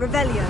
Revelio.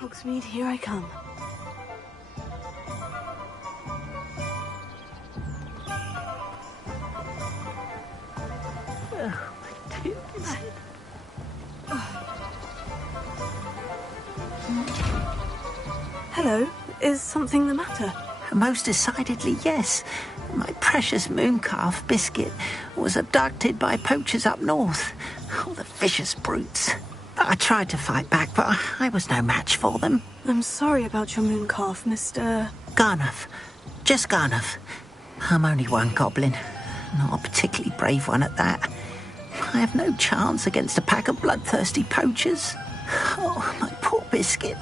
Hogsmeade, here I come. Oh, my dear Biscuit. Hello, is something the matter? Most decidedly, yes. My precious moon calf, Biscuit, was abducted by poachers up north. Oh, the vicious brutes. I tried to fight back, but I was no match for them. I'm sorry about your moon calf, Mr. Garnuff. Just Garnuff. I'm only one goblin. Not a particularly brave one at that. I have no chance against a pack of bloodthirsty poachers. Oh, my poor Biscuit.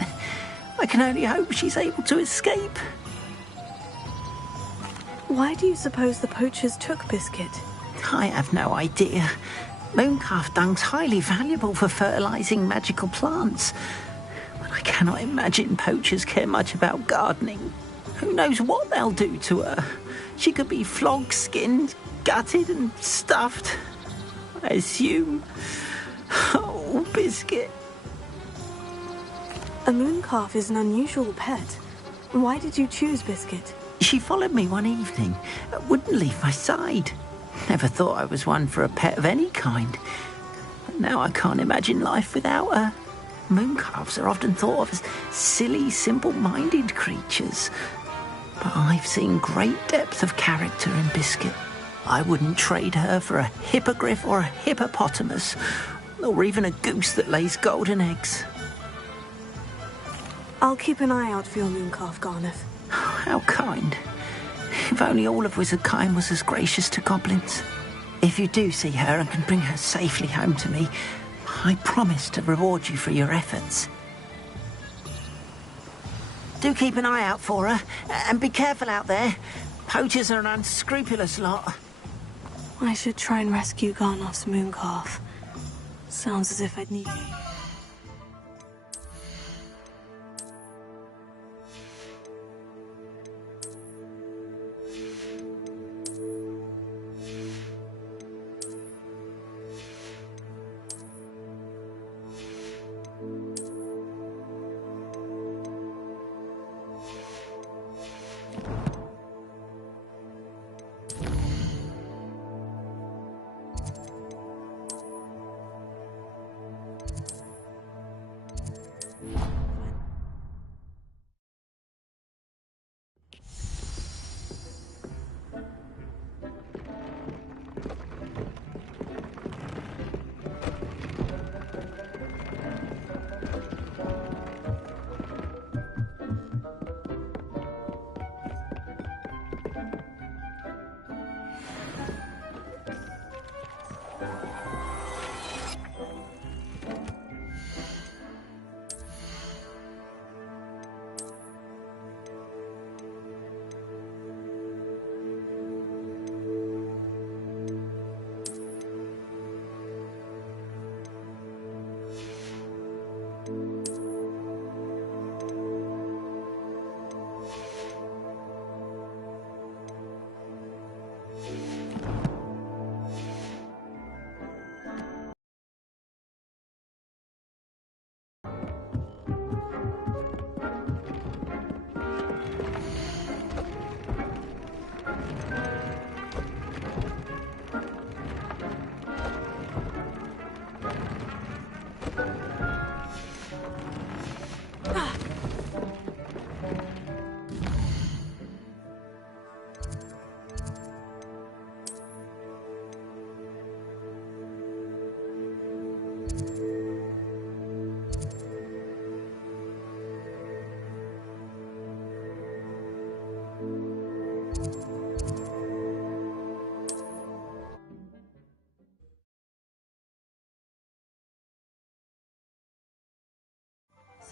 I can only hope she's able to escape. Why do you suppose the poachers took Biscuit? I have no idea. Mooncalf dung's highly valuable for fertilising magical plants. But I cannot imagine poachers care much about gardening. Who knows what they'll do to her? She could be flogged, skinned, gutted and stuffed. I assume. Oh, Biscuit. A moon calf is an unusual pet. Why did you choose Biscuit? She followed me one evening, wouldn't leave my side. Never thought I was one for a pet of any kind. But now I can't imagine life without her. Mooncalves are often thought of as silly, simple-minded creatures. But I've seen great depth of character in Biscuit. I wouldn't trade her for a hippogriff or a hippopotamus, or even a goose that lays golden eggs. I'll keep an eye out for your moon calf, Garnuff. How kind. If only all of Wizardkind was as gracious to goblins. If you do see her and can bring her safely home to me, I promise to reward you for your efforts. Do keep an eye out for her, and be careful out there. Poachers are an unscrupulous lot. I should try and rescue Garnuff's moon calf. Sounds as if I'd need you.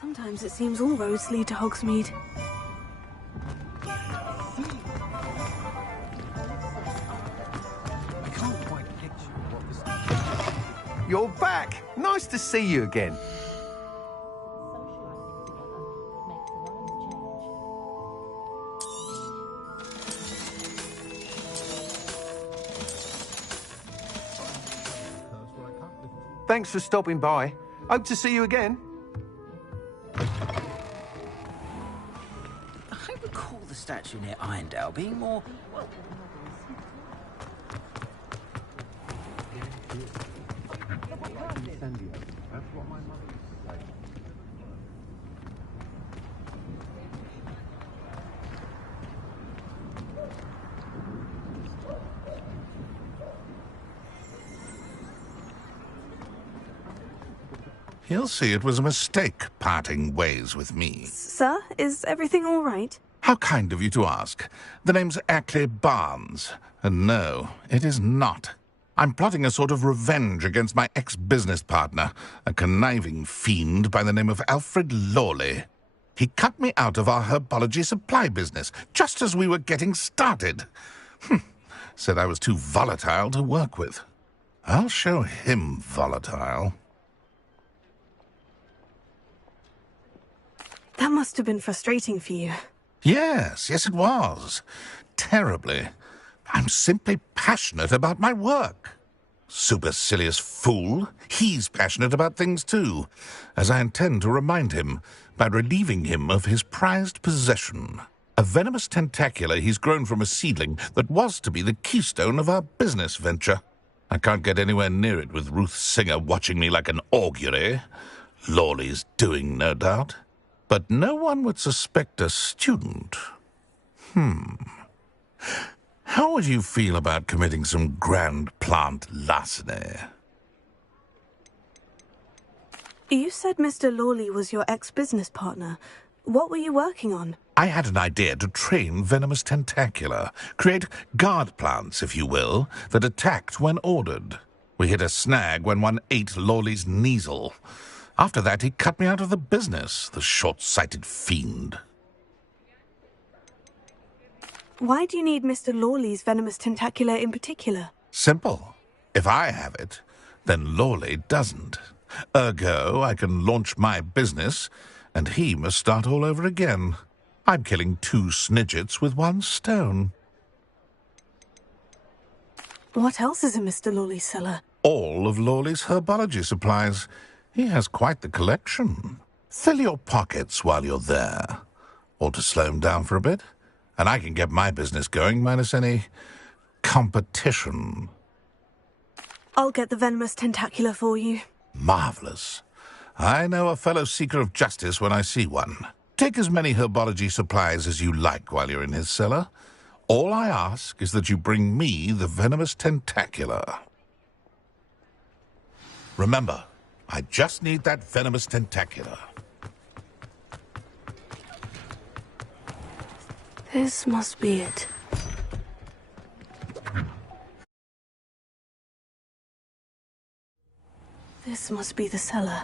Sometimes it seems all roads lead to Hogsmeade. I can't quite picture what this... You're back! Nice to see you again. Thanks for stopping by. Hope to see you again. I recall the statue near Irondale being more... well, He'll see it was a mistake parting ways with me. Sir, is everything all right? How kind of you to ask. The name's Ackley Barnes. And no, it is not. I'm plotting a sort of revenge against my ex-business partner, a conniving fiend by the name of Alfred Lawley. He cut me out of our herbology supply business just as we were getting started. Said I was too volatile to work with. I'll show him volatile. That must have been frustrating for you. Yes, it was. Terribly. I'm simply passionate about my work. Supercilious fool. He's passionate about things too, as I intend to remind him by relieving him of his prized possession. A venomous tentacula he's grown from a seedling that was to be the keystone of our business venture. I can't get anywhere near it with Ruth Singer watching me like an augury. Lawley's doing, no doubt. But no one would suspect a student. How would you feel about committing some grand plant larceny? You said Mr. Lawley was your ex-business partner. What were you working on? I had an idea to train venomous tentacula, create guard plants, if you will, that attacked when ordered. We hit a snag when one ate Lawley's Kneasel. After that, he cut me out of the business, the short-sighted fiend. Why do you need Mr. Lawley's venomous tentacula in particular? Simple. If I have it, then Lawley doesn't. Ergo, I can launch my business, and he must start all over again. I'm killing 2 snidgets with 1 stone. What else is in Mr. Lawley's cellar? All of Lawley's herbology supplies. He has quite the collection. Fill your pockets while you're there. Or to slow him down for a bit, and I can get my business going minus any competition. I'll get the venomous tentacula for you. Marvelous. I know a fellow seeker of justice when I see one. Take as many herbology supplies as you like while you're in his cellar. All I ask is that you bring me the venomous tentacula. Remember, I just need that venomous tentacula. This must be it. This must be the cellar.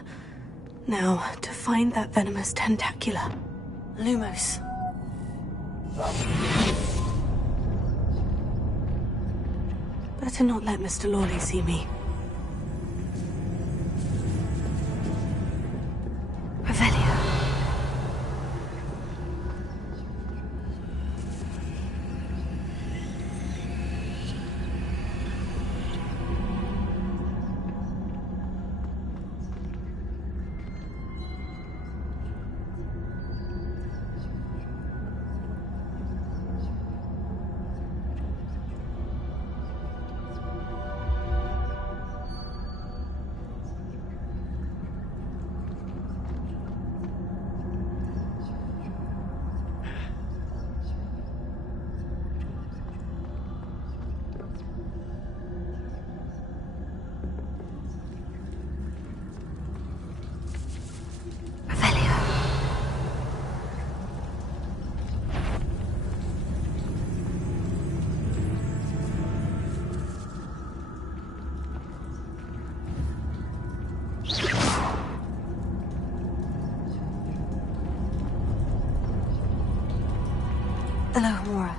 Now, to find that venomous tentacula. Lumos. Better not let Mr. Lawley see me. Revelio. Alohomora.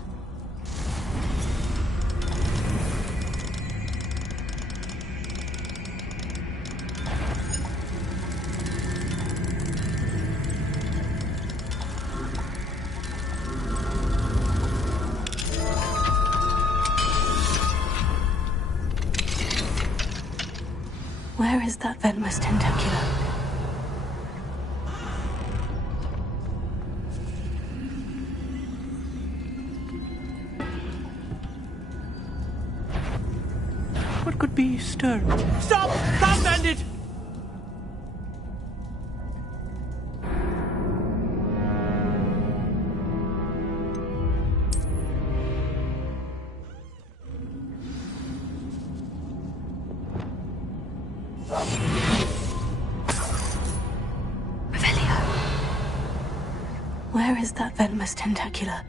Where is that venomous tentacula? What could be stirring? Stop! Stop, bandit! Revelio. Where is that venomous tentacula?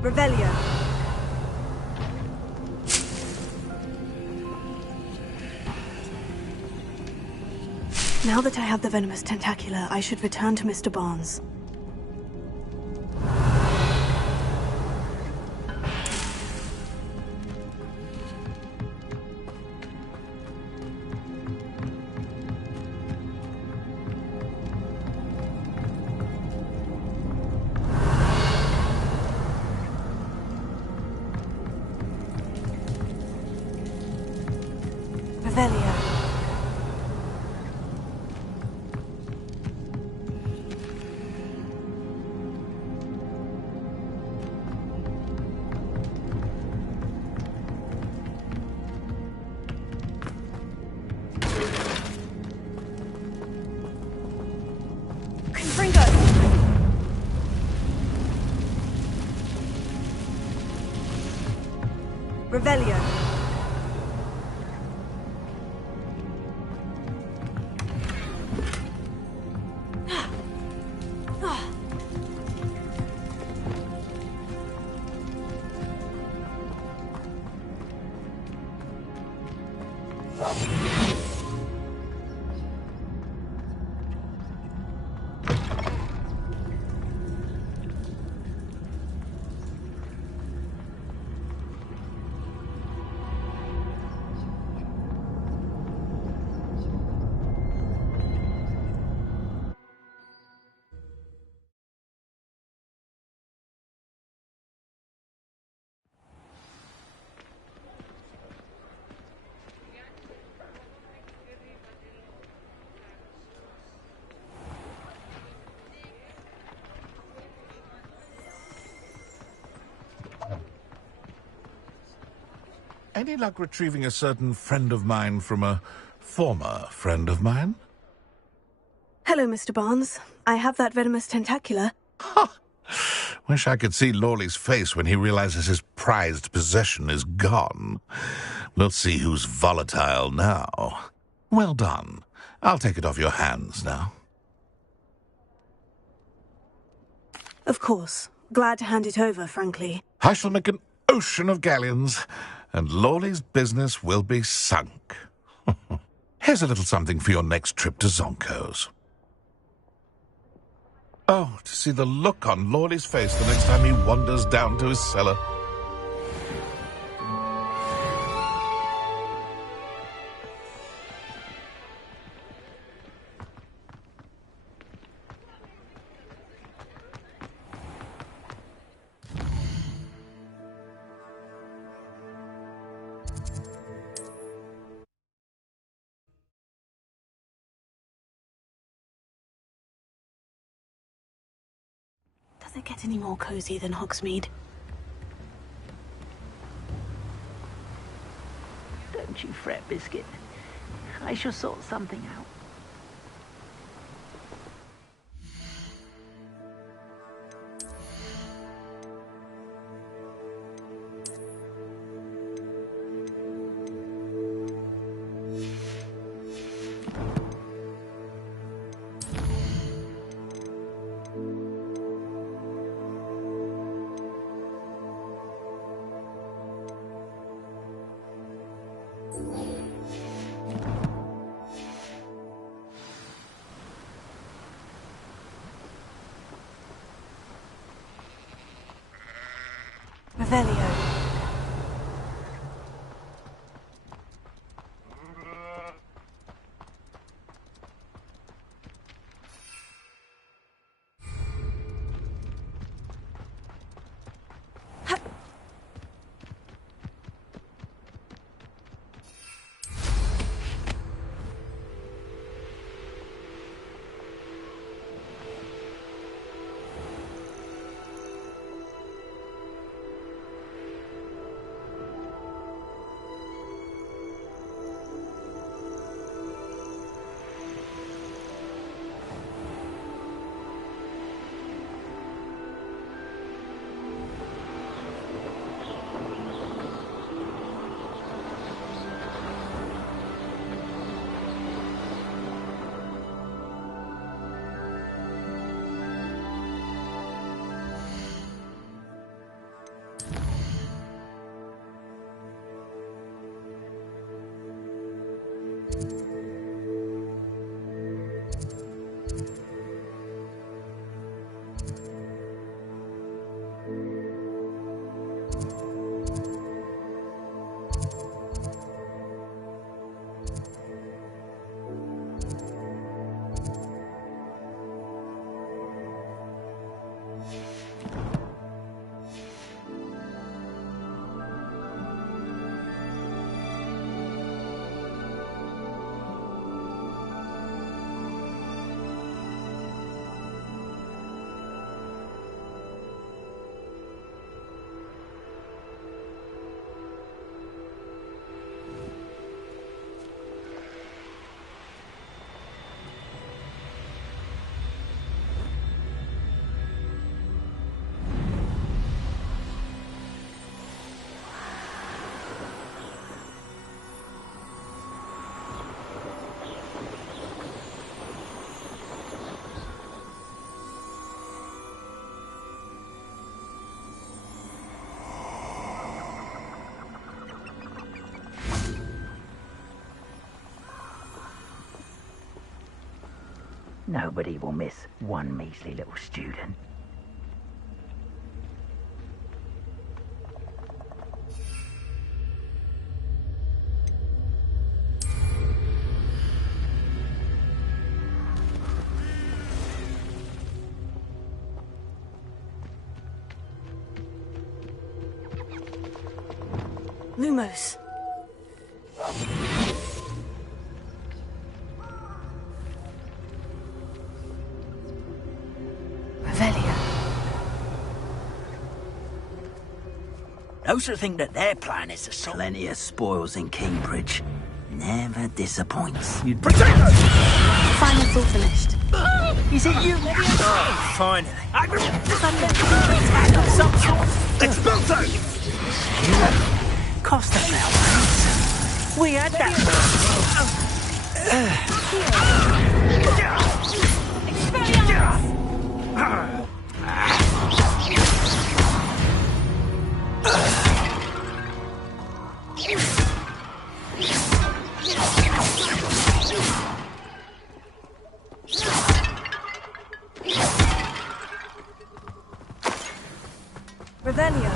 Revelio. Now that I have the venomous tentacula, I should return to Mr. Barnes. Revelio. Confringo. Revelio. Any luck retrieving a certain friend of mine from a former friend of mine? Hello, Mr. Barnes. I have that venomous tentacula. Wish I could see Lawley's face when he realizes his prized possession is gone. We'll see who's volatile now. Well done. I'll take it off your hands now. Of course. Glad to hand it over, frankly. I shall make an ocean of galleons, and Lawley's business will be sunk. Here's a little something for your next trip to Zonko's. Oh, to see the look on Lawley's face the next time he wanders down to his cellar. Does it get any more cozy than Hogsmeade? Don't you fret, Biscuit. I shall sort something out. Revelio. Nobody will miss one measly little student. Lumos. Revelia. Those who think that their plan is to solve plenty of spoils in Cambridge never disappoints. You'd protect us! Finals all finished. Is it you? Oh, finally. Expulso! Cost us our lives. We had that. Revelio.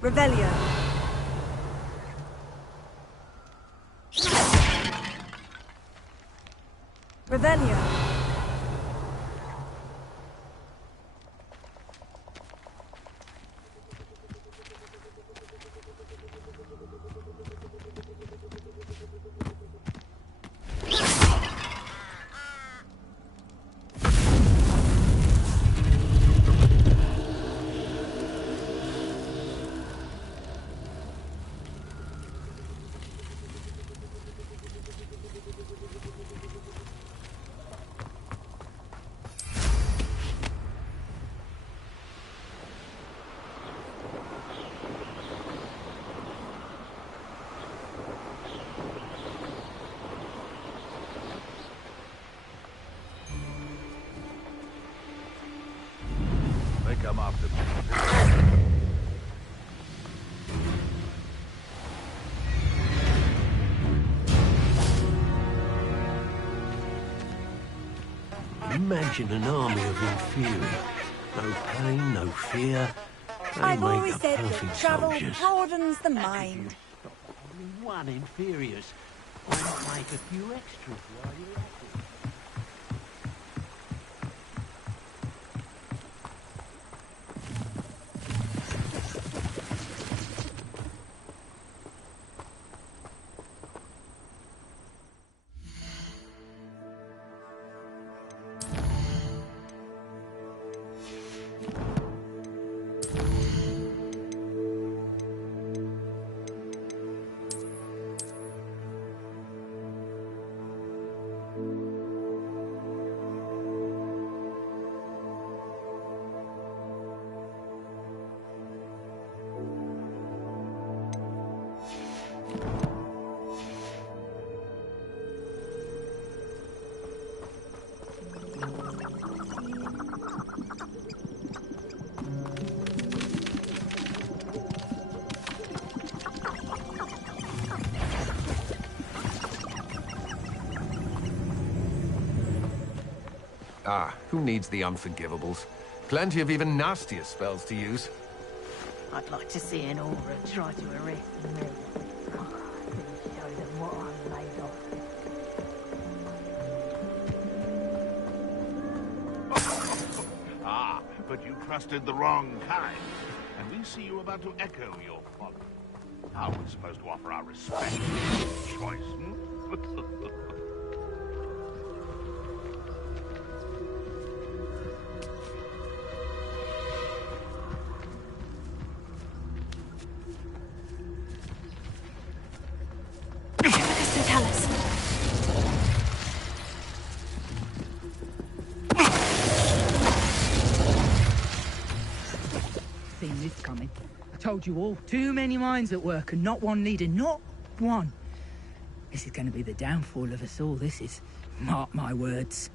Revelio. Revelio. Come after me. Imagine an army of inferior. No pain, no fear. They I've make always the said that perfect travel soldiers. broadens the mind. Only one inferiors. Why not make a few extras while you're at it? Ah, who needs the unforgivables? Plenty of even nastier spells to use. I'd like to see an aura try to arrest me. Oh, show them what I'm made of. Ah, but you trusted the wrong kind. And we see you about to echo your folly. How are we supposed to offer our respect to your choice, hmm? Seen this coming. I told you all, too many minds at work and not one needed, not one. This is going to be the downfall of us all, this is. Mark my words.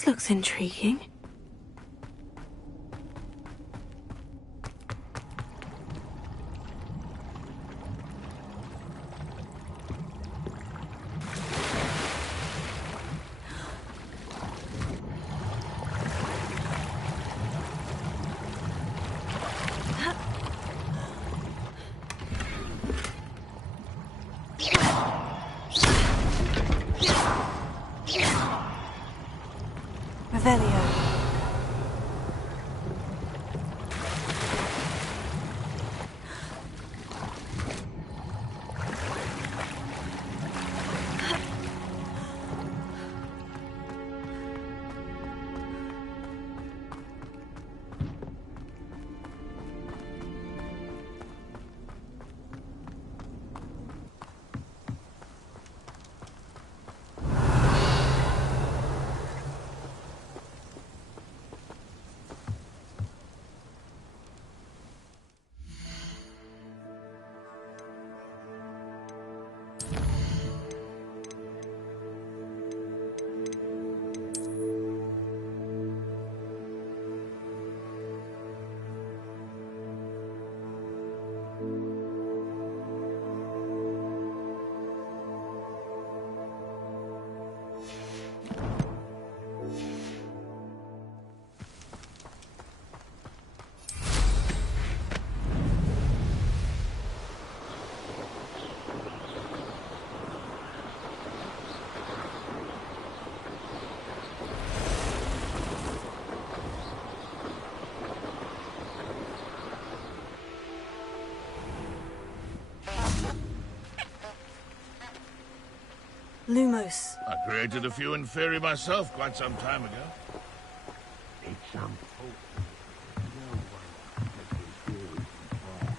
This looks intriguing. Revelio. Lumos. I created a few in theory myself quite some time ago. It's some fool. No one has been theories before.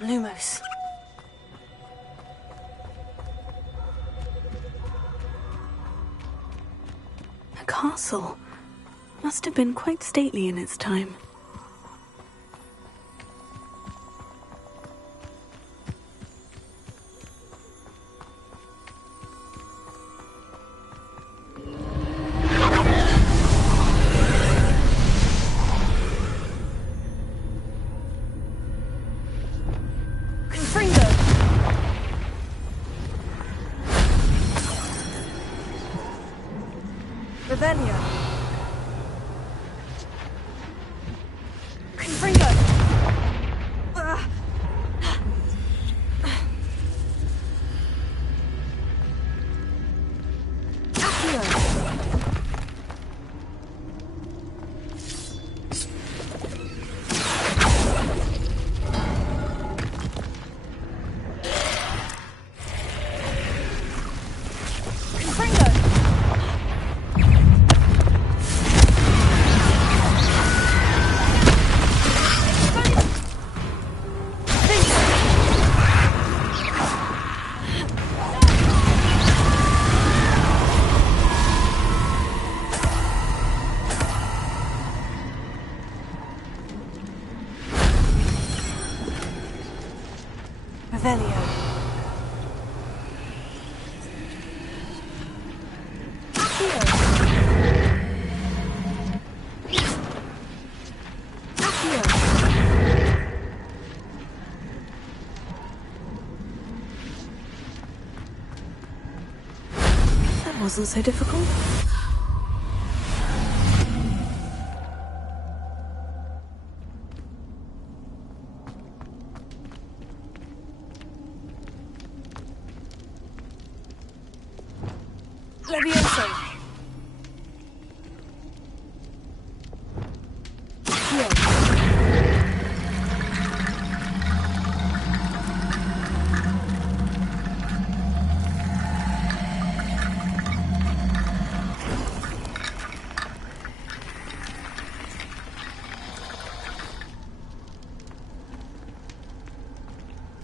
Lumos. A castle. Must have been quite stately in its time. Revelio. Confringo. Accio. Confringo. Revelio. Accio. Accio. That wasn't so difficult. Levioso.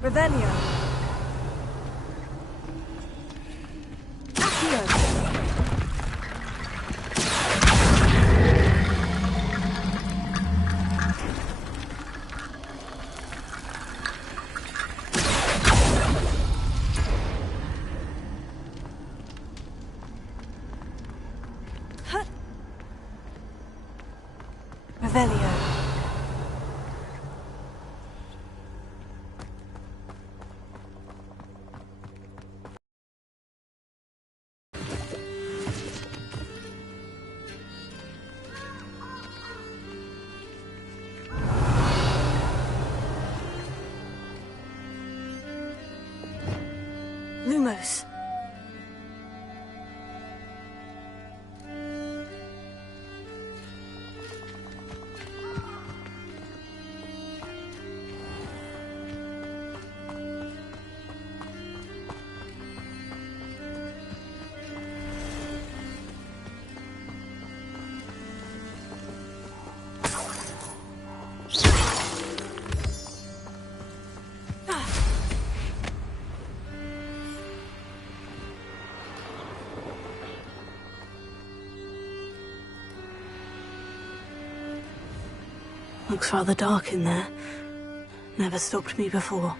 Revelio. Accio. Hut. Revelio. Lumos. Looks rather dark in there. Never stopped me before.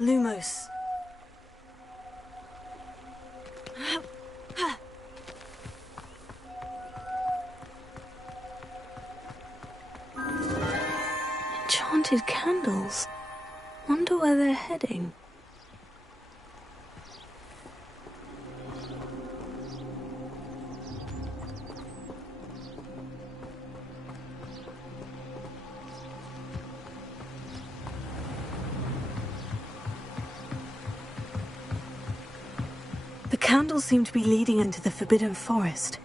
Lumos. Enchanted candles. Wonder where they're heading. The candles seem to be leading into the Forbidden Forest.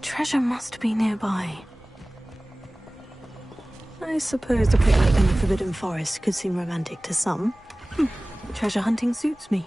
Treasure must be nearby. I suppose a picnic in the Forbidden Forest could seem romantic to some. Treasure hunting suits me.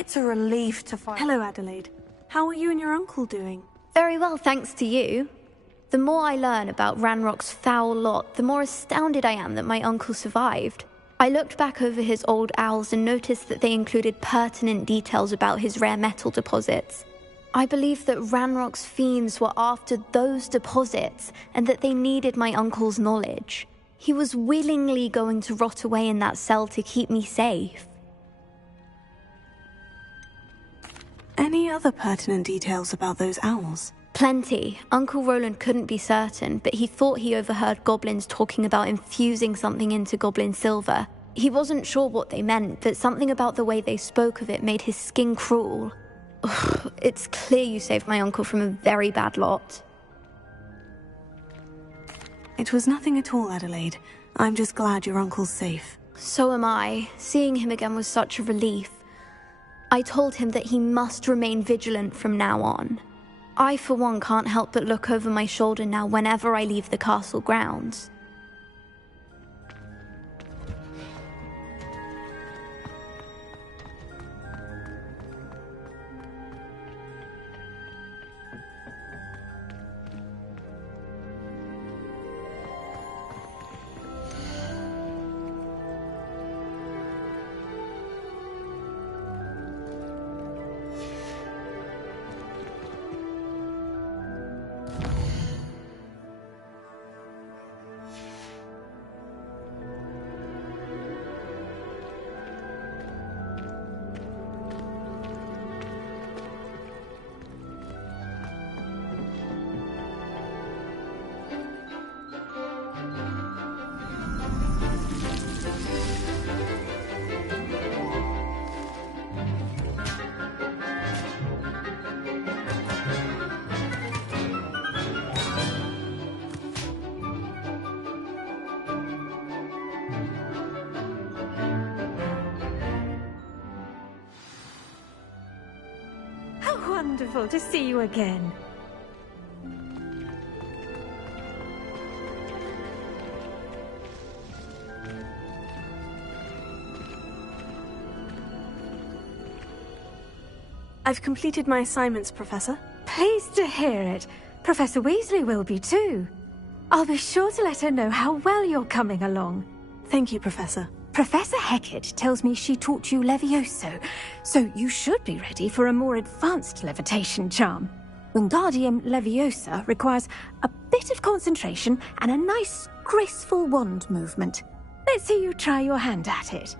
It's a relief to find... Hello, Adelaide. How are you and your uncle doing? Very well, thanks to you. The more I learn about Ranrock's foul lot, the more astounded I am that my uncle survived. I looked back over his old owls and noticed that they included pertinent details about his rare metal deposits. I believe that Ranrock's fiends were after those deposits and that they needed my uncle's knowledge. He was willingly going to rot away in that cell to keep me safe. Any other pertinent details about those owls? Plenty. Uncle Roland couldn't be certain, but he thought he overheard goblins talking about infusing something into goblin silver. He wasn't sure what they meant, but something about the way they spoke of it made his skin crawl. Ugh, it's clear you saved my uncle from a very bad lot. It was nothing at all, Adelaide. I'm just glad your uncle's safe. So am I. Seeing him again was such a relief. I told him that he must remain vigilant from now on. I, for one, can't help but look over my shoulder now whenever I leave the castle grounds. Wonderful to see you again. I've completed my assignments, Professor. Pleased to hear it. Professor Weasley will be too. I'll be sure to let her know how well you're coming along. Thank you, Professor. Professor Hecat tells me she taught you Levioso, so you should be ready for a more advanced levitation charm. Wingardium Leviosa requires a bit of concentration and a nice, graceful wand movement. Let's see you try your hand at it.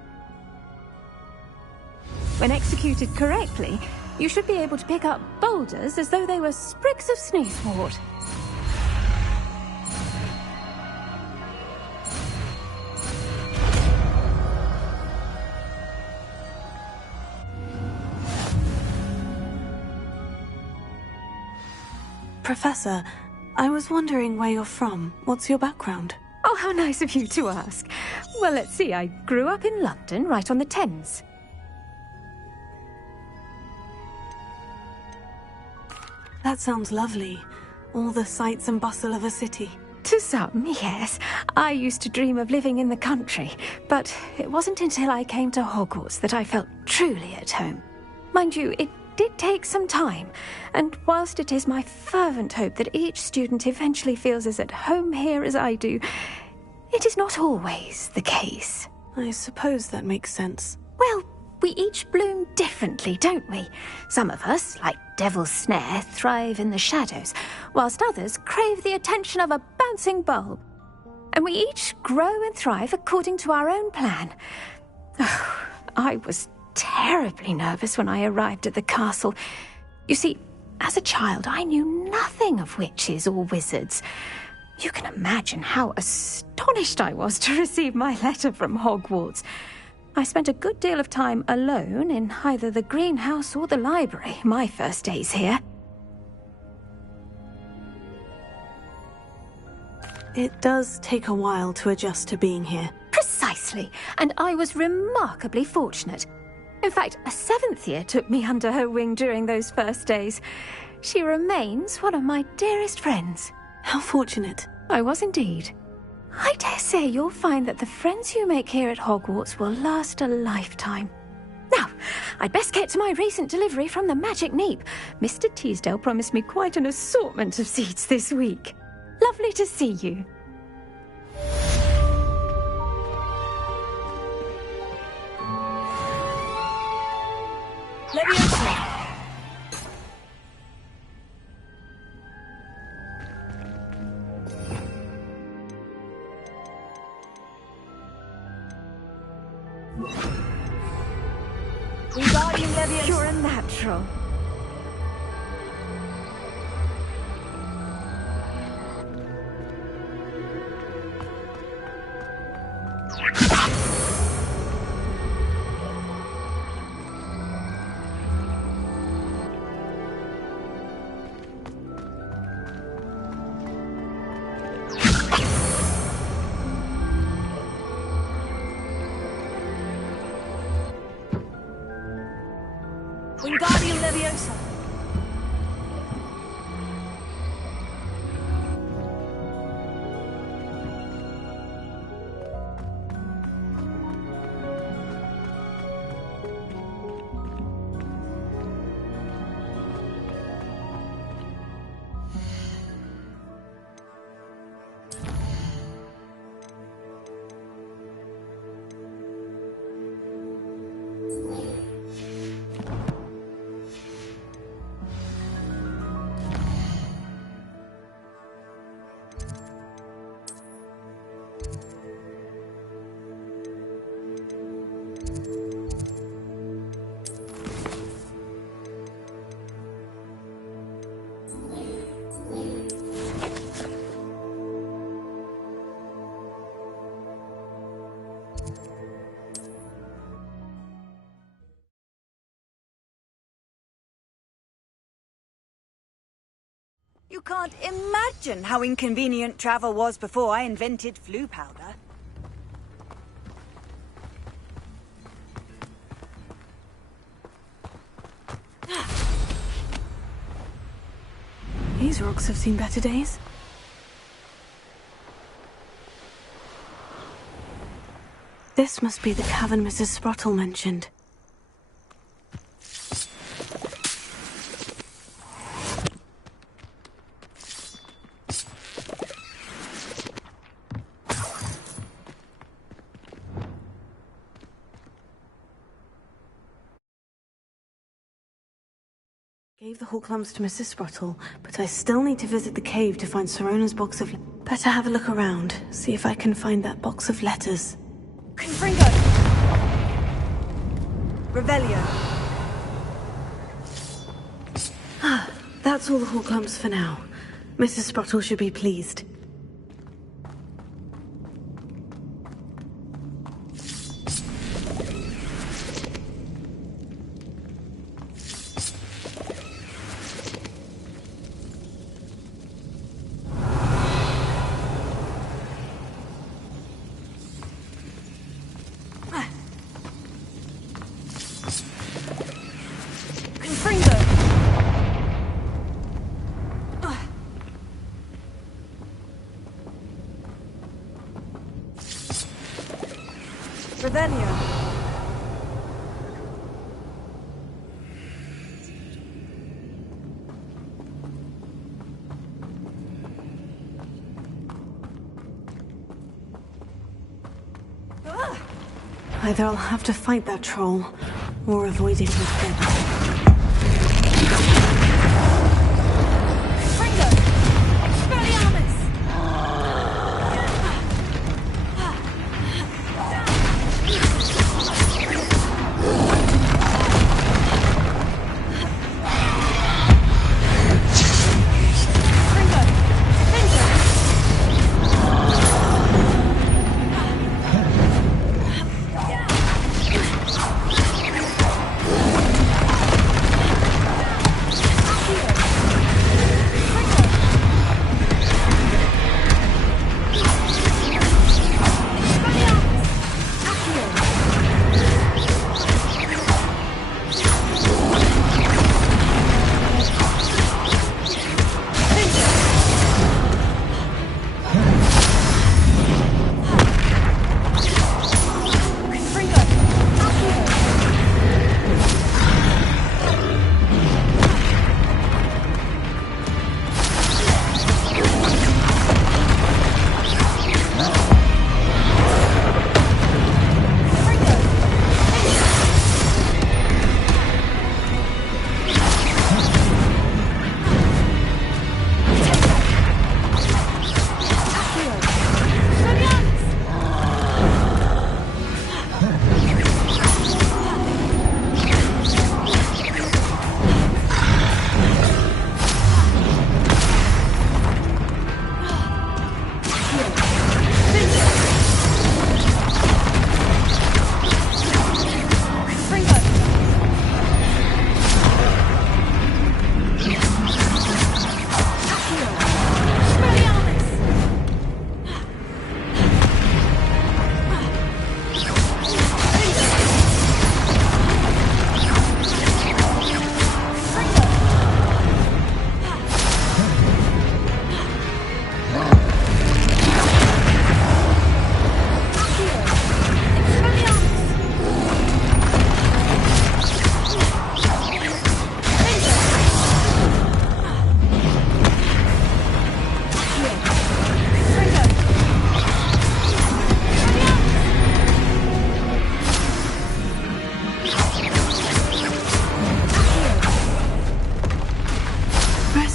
When executed correctly, you should be able to pick up boulders as though they were sprigs of sneezewort. Professor, I was wondering where you're from. What's your background? Oh, how nice of you to ask. Well, let's see. I grew up in London, right on the Thames. That sounds lovely. All the sights and bustle of a city. To some, yes. I used to dream of living in the country, but it wasn't until I came to Hogwarts that I felt truly at home. Mind you, it did take some time, and whilst it is my fervent hope that each student eventually feels as at home here as I do, it is not always the case. I suppose that makes sense. Well, we each bloom differently, don't we? Some of us, like Devil's Snare, thrive in the shadows, whilst others crave the attention of a bouncing bulb. And we each grow and thrive according to our own plan. Oh, I was terribly nervous when I arrived at the castle. You see, as a child, I knew nothing of witches or wizards. You can imagine how astonished I was to receive my letter from Hogwarts. I spent a good deal of time alone in either the greenhouse or the library my first days here. It does take a while to adjust to being here. Precisely, and I was remarkably fortunate. In fact, a 7th year took me under her wing during those first days. She remains one of my dearest friends. How fortunate. I was indeed. I dare say you'll find that the friends you make here at Hogwarts will last a lifetime. Now, I'd best get to my recent delivery from the Magic Neep. Mr. Teasdale promised me quite an assortment of seeds this week. Lovely to see you. Leviosa! Wingardium Leviosa! You're a natural. Wingardium Leviosa! You can't imagine how inconvenient travel was before I invented flu powder. These rocks have seen better days. This must be the cavern Mrs. Sprottle mentioned. Gave the Hawklumps to Mrs. Sprottle, but I still need to visit the cave to find Sirona's box of... Better have a look around, see if I can find that box of letters. Confringo! Revelio! That's all the Hawklumps for now. Mrs. Sprottle should be pleased. Either I'll have to fight that troll, or avoid it altogether.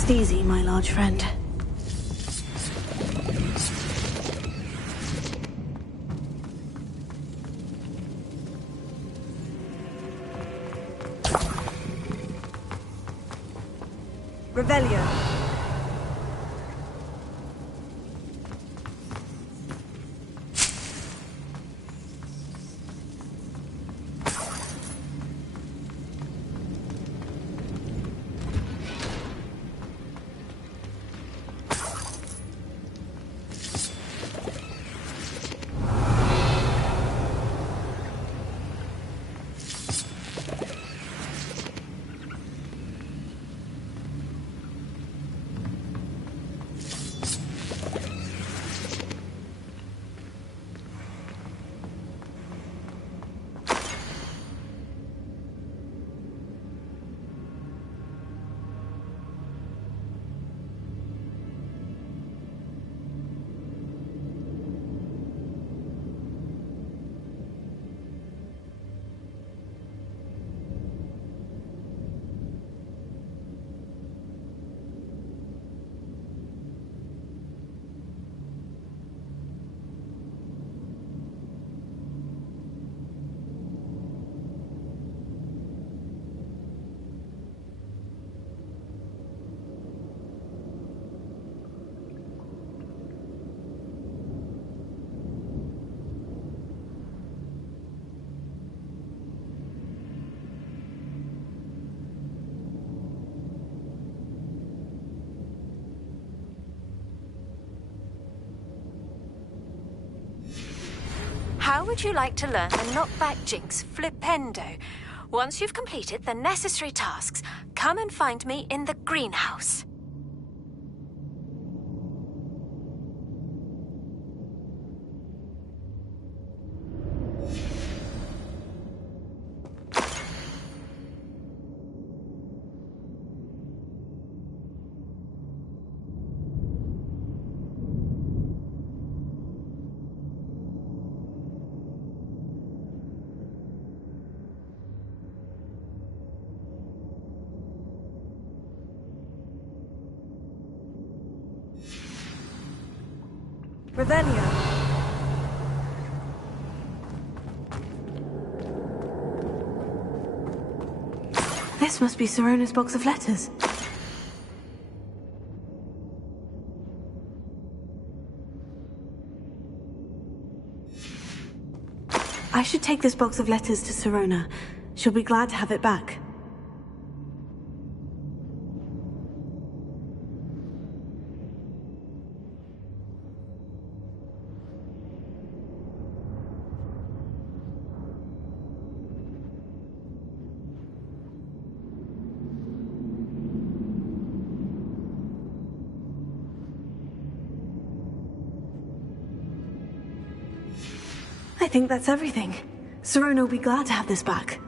Rest easy, my large friend. Revelio. How would you like to learn the knockback jinx flipendo? Once you've completed the necessary tasks, come and find me in the greenhouse. Revelio. This must be Sirona's box of letters. I should take this box of letters to Sirona. She'll be glad to have it back. I think that's everything. Sirona will be glad to have this back.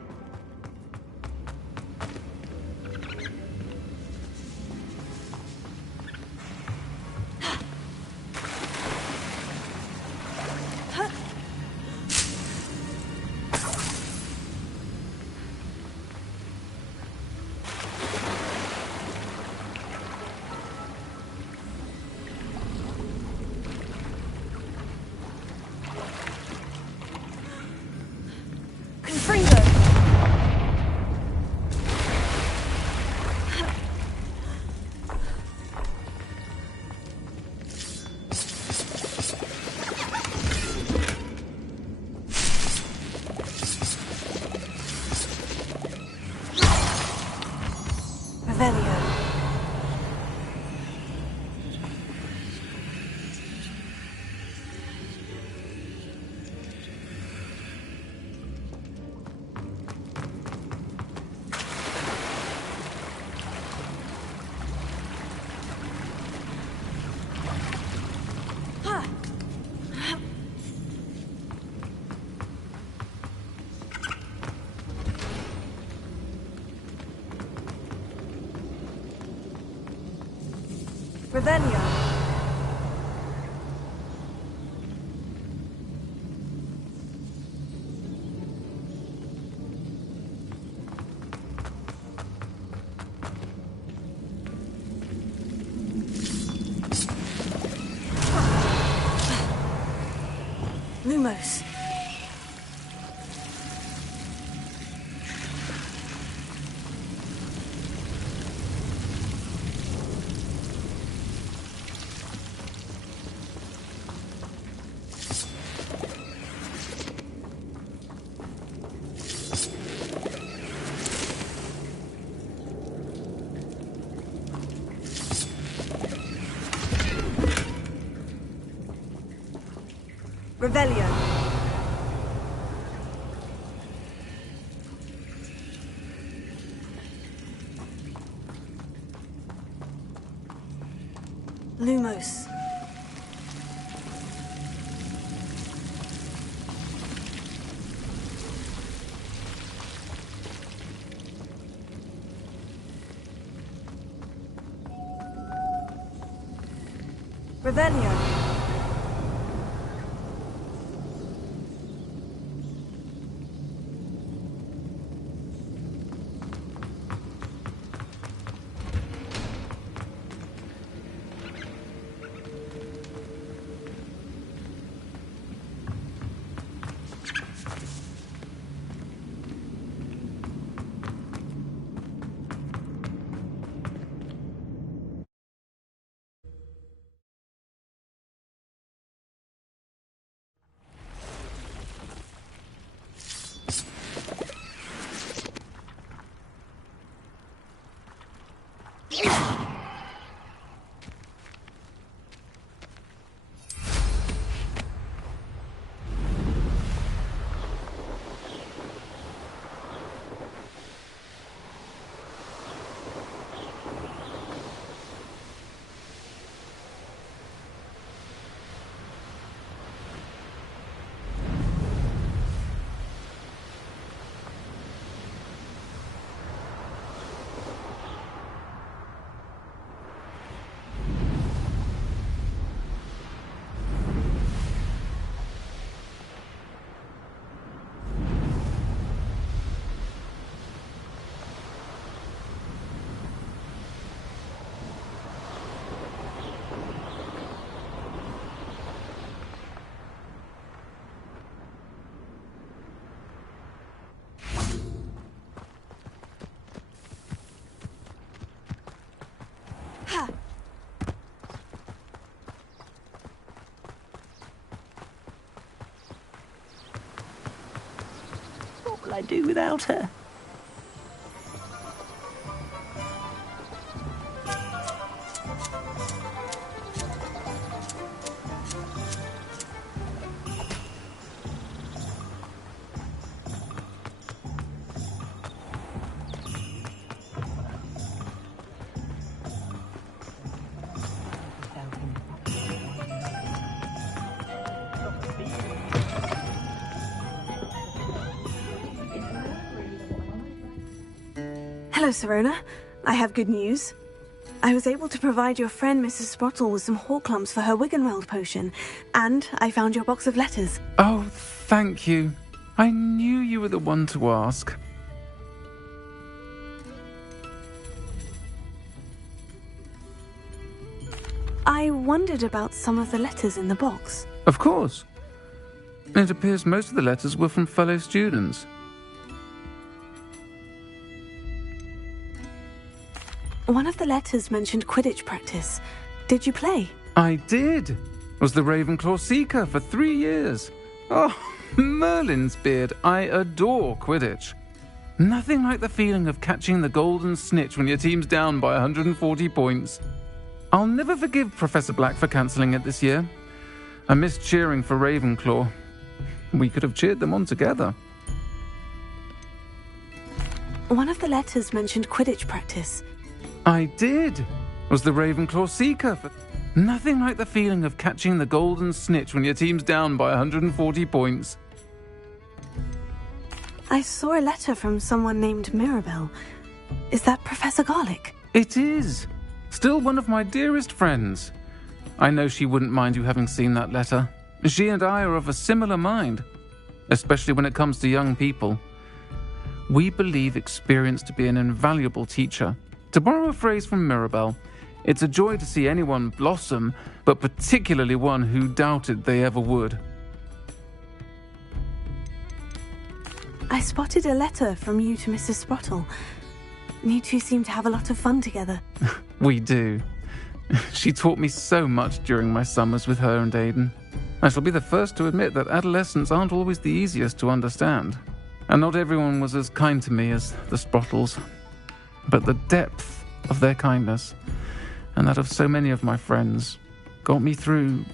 Revelio. Lumos. Revelio. Lumos. Revelio. What will I do without her? Hello, Sirona. I have good news. I was able to provide your friend Mrs. Sprottle with some Horklumps for her Wiggenweld potion, and I found your box of letters. Oh, thank you. I knew you were the one to ask. I wondered about some of the letters in the box. Of course. It appears most of the letters were from fellow students. One of the letters mentioned Quidditch practice. Did you play? I did. Was the Ravenclaw Seeker for 3 years. Oh, Merlin's beard. I adore Quidditch. Nothing like the feeling of catching the golden snitch when your team's down by 140 points. I'll never forgive Professor Black for cancelling it this year. I missed cheering for Ravenclaw. We could have cheered them on together. One of the letters mentioned Quidditch practice. I did. Was the Ravenclaw Seeker for... Nothing like the feeling of catching the golden snitch when your team's down by 140 points. I saw a letter from someone named Mirabelle. Is that Professor Garlick? It is. Still one of my dearest friends. I know she wouldn't mind you having seen that letter. She and I are of a similar mind, especially when it comes to young people. We believe experience to be an invaluable teacher. To borrow a phrase from Mirabelle, it's a joy to see anyone blossom, but particularly one who doubted they ever would. I spotted a letter from you to Mrs. Sprottle. You two seem to have a lot of fun together. We do. She taught me so much during my summers with her and Aidan. I shall be the first to admit that adolescents aren't always the easiest to understand. And not everyone was as kind to me as the Sprottles. But the depth of their kindness, and that of so many of my friends, got me through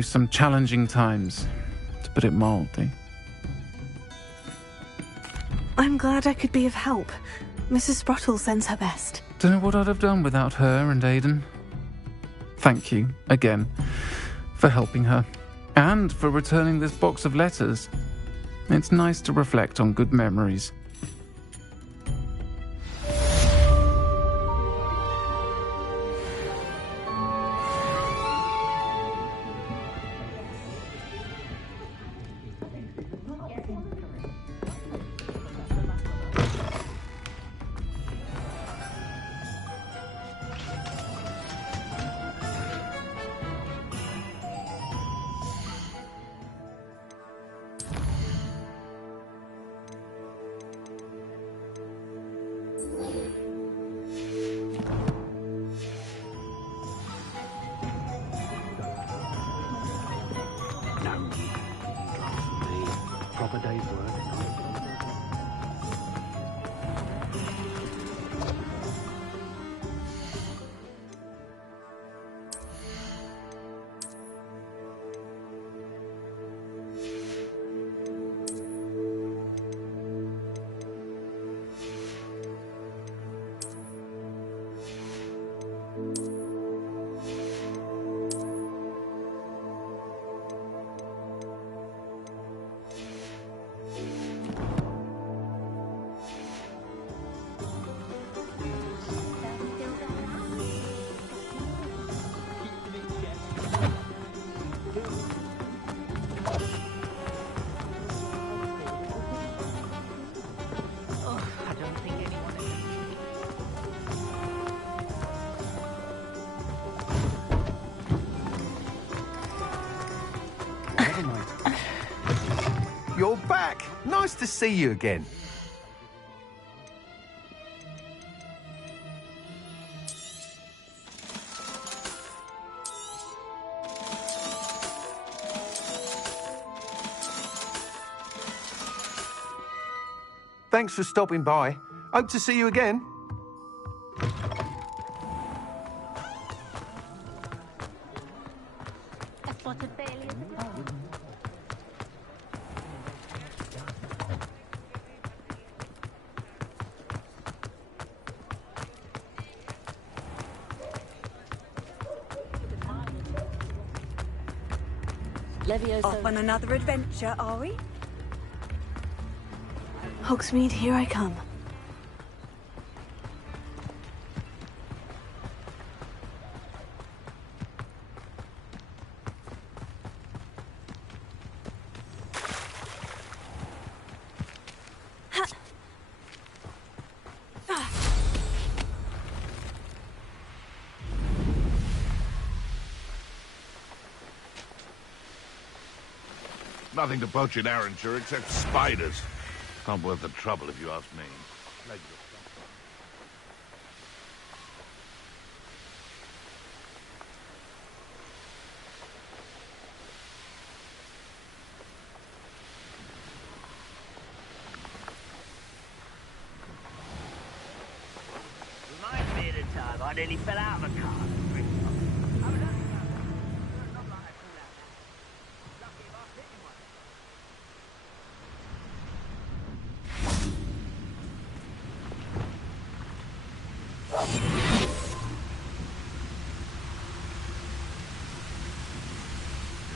some challenging times, to put it mildly. I'm glad I could be of help. Mrs. Sprottle sends her best. Don't know what I'd have done without her and Aidan. Thank you, again, for helping her, and for returning this box of letters. It's nice to reflect on good memories. Proper day's work. You're back. Nice to see you again. Thanks for stopping by. Hope to see you again. Off on another adventure, are we? Hogsmeade, here I come. Nothing to poach in Arranshire except spiders. Not worth the trouble, if you ask me. Reminds me of the time I nearly fell out of a car.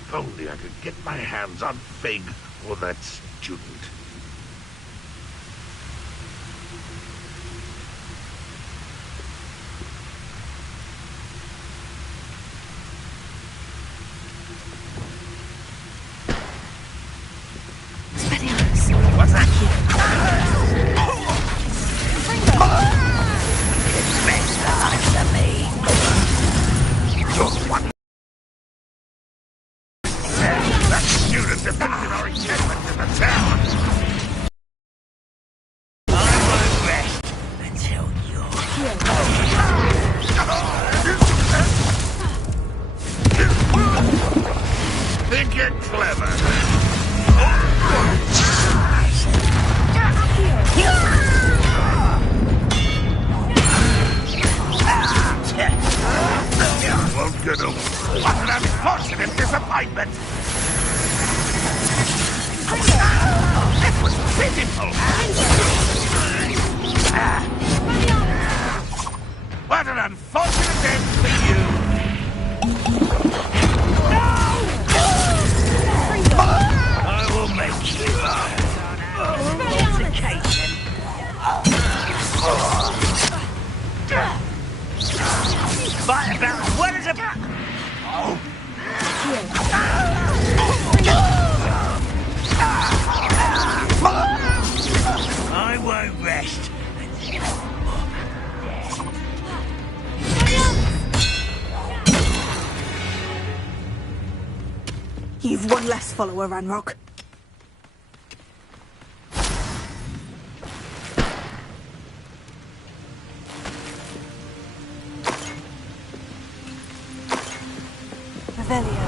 If only I could get my hands on Fig or that student. What's that? That student defended our unfortunate end for you. I will make you. Fight about what is it? I won't rest. You've one less follower, Ranrock. Revelio.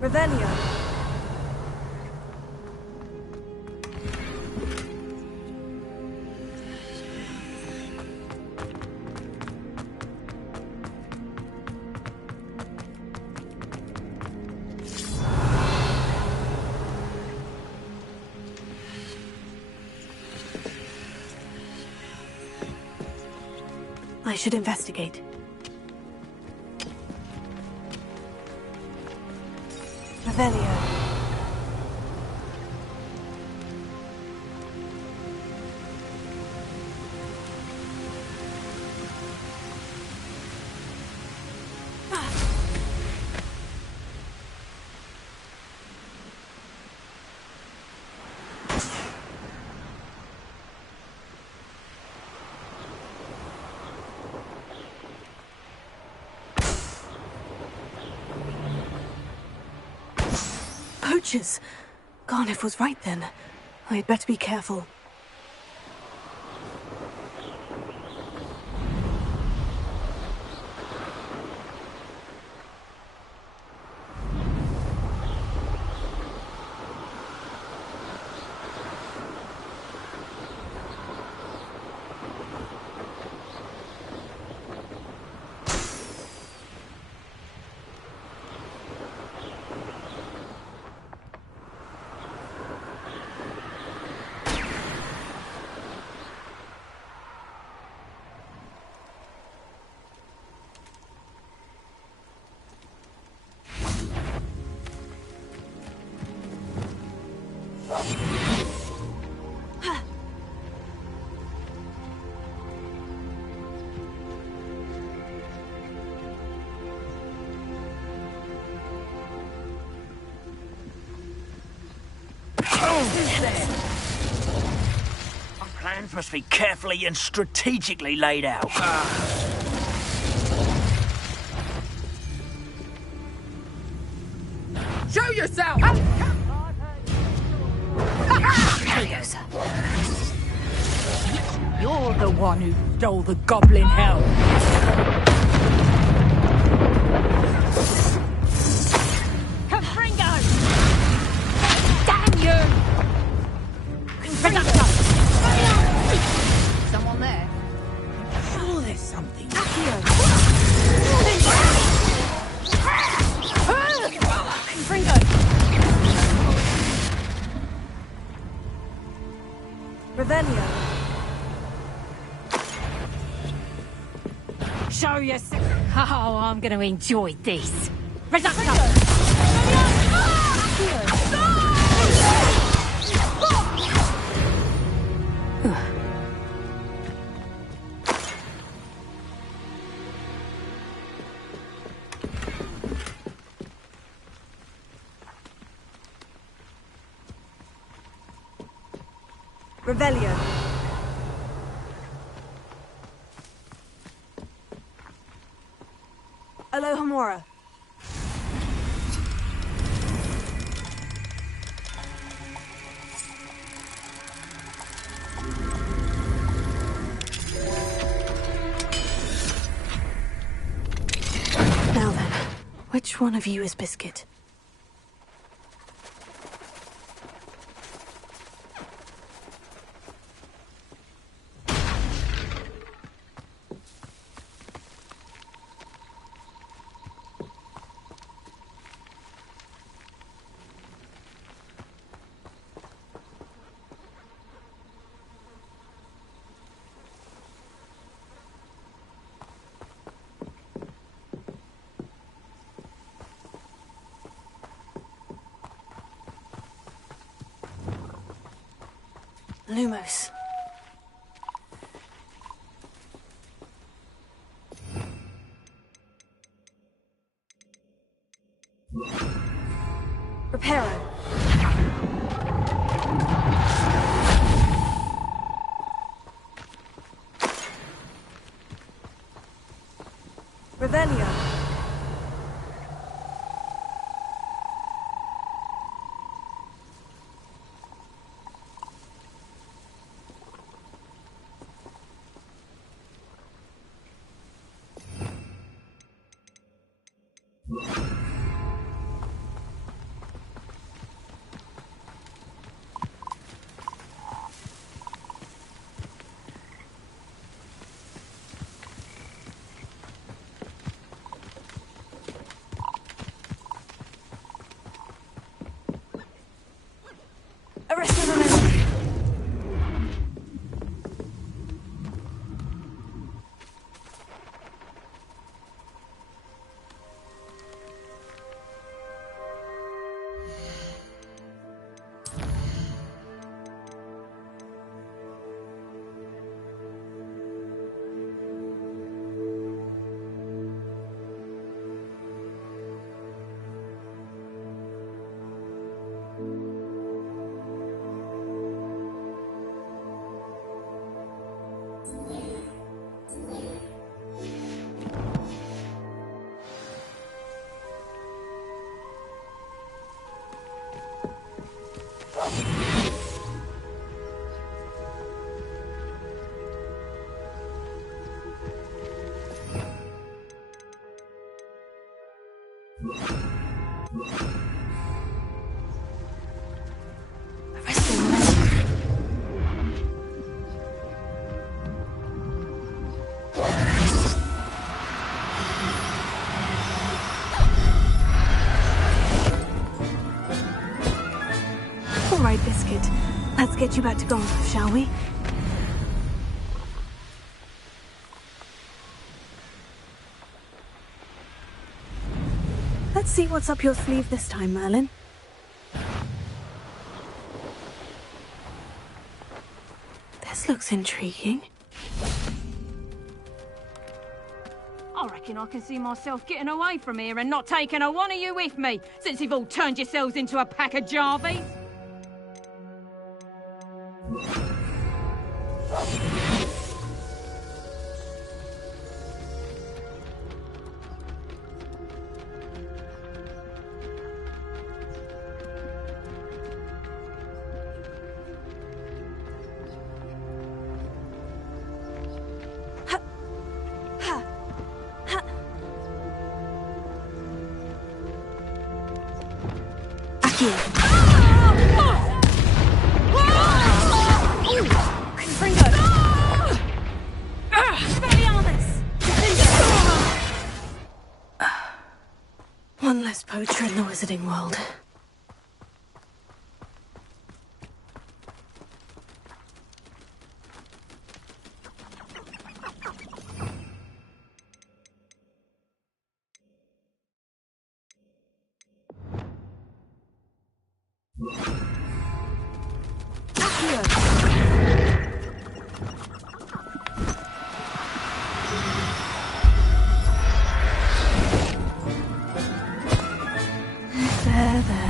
Revelio. I should investigate. Revelio. Poachers! Garniff was right then. I'd better be careful. Our plans must be carefully and strategically laid out. Show yourself! You're the one who stole the goblin helm. Confringo! Damn you! Confringo! Someone there? Sure there's something. Revelio. Show yourself. Oh, I'm going to enjoy this. Revelio. Alohomora. Now then, which one of you is Biscuit? Lumos. Reparo. Revelio. Arrested the men. All right, Biscuit. Let's get you back to Gondor, shall we? Let's see what's up your sleeve this time, Merlin. This looks intriguing. I reckon I can see myself getting away from here and not taking a one of you with me, since you've all turned yourselves into a pack of Jarvies. One less poacher in the wizarding world. There, there.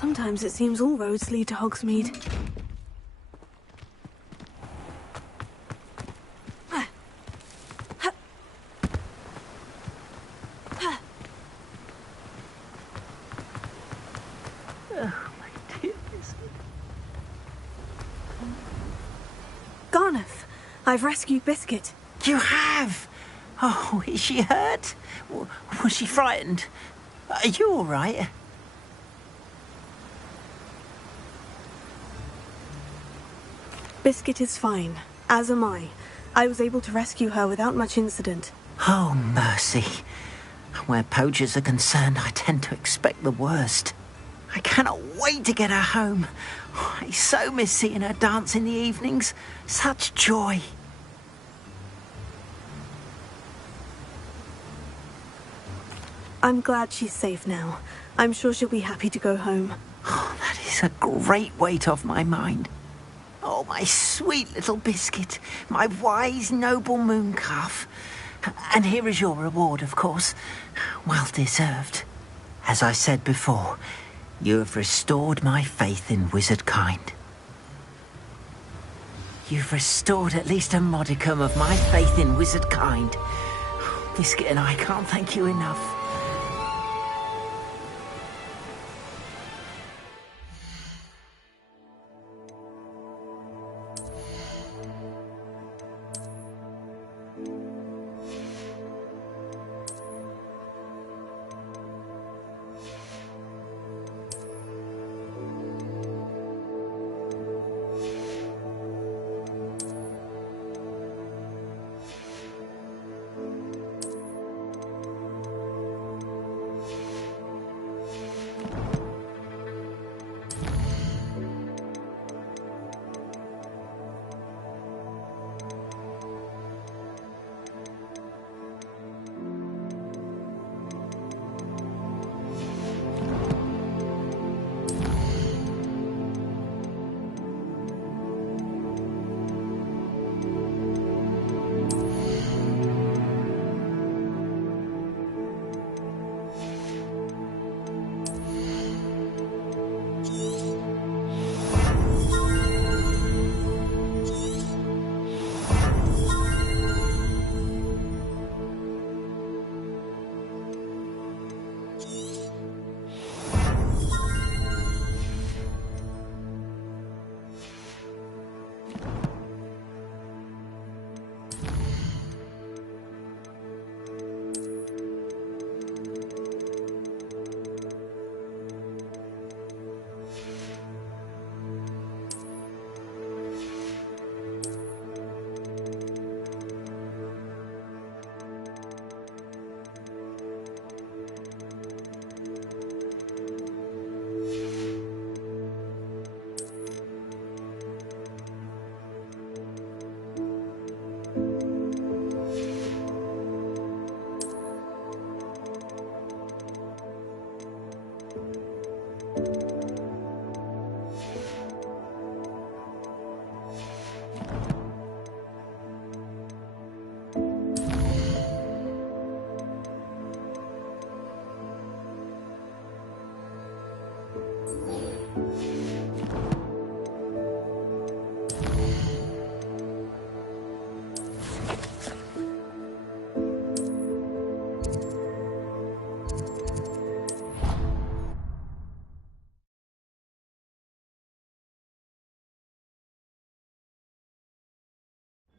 Sometimes it seems all roads lead to Hogsmeade. Garneth, I've rescued Biscuit. You have? Oh, is she hurt? Was she frightened? Are you all right? Biscuit is fine, as am I. I was able to rescue her without much incident. Oh, mercy. Where poachers are concerned, I tend to expect the worst. I cannot wait to get her home. I so miss seeing her dance in the evenings. Such joy. I'm glad she's safe now. I'm sure she'll be happy to go home. Oh, that is a great weight off my mind. Oh, my sweet little Biscuit, my wise, noble mooncalf. And here is your reward, of course. Well deserved. As I said before, you have restored my faith in wizard kind. You've restored at least a modicum of my faith in wizard kind. Biscuit and I can't thank you enough.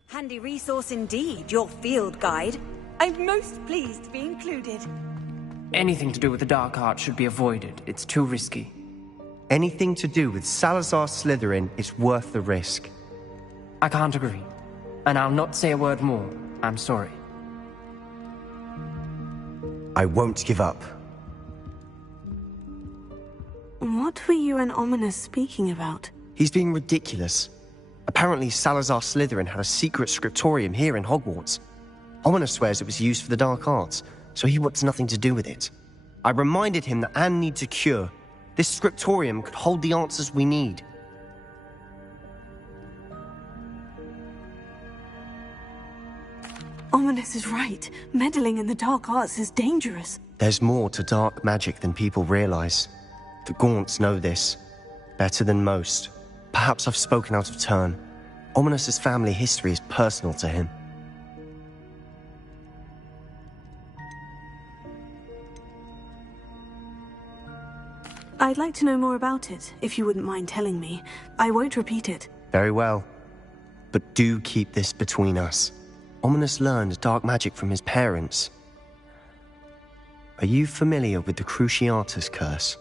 Handy resource indeed, your field guide. I'm most pleased to be included. Anything to do with the dark arts should be avoided. It's too risky. Anything to do with Salazar Slytherin is worth the risk. I can't agree. And I'll not say a word more. I'm sorry. I won't give up. What were you and Ominous speaking about? He's being ridiculous. Apparently Salazar Slytherin had a secret scriptorium here in Hogwarts. Ominous swears it was used for the dark arts, so he wants nothing to do with it. I reminded him that Anne needs a cure. This scriptorium could hold the answers we need. Ominous is right. Meddling in the dark arts is dangerous. There's more to dark magic than people realize. The Gaunts know this. Better than most. Perhaps I've spoken out of turn. Ominous's family history is personal to him. I'd like to know more about it, if you wouldn't mind telling me. I won't repeat it. Very well. But do keep this between us. Ominous learned dark magic from his parents. Are you familiar with the Cruciatus curse?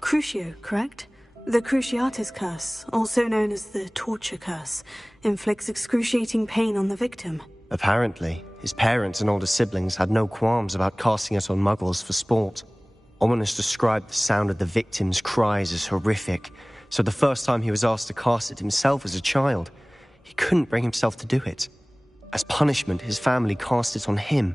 Crucio, correct? The Cruciatus curse, also known as the torture curse, inflicts excruciating pain on the victim. Apparently, his parents and older siblings had no qualms about casting it on muggles for sport. Ominous described the sound of the victim's cries as horrific, so the first time he was asked to cast it himself as a child, he couldn't bring himself to do it. As punishment, his family cast it on him.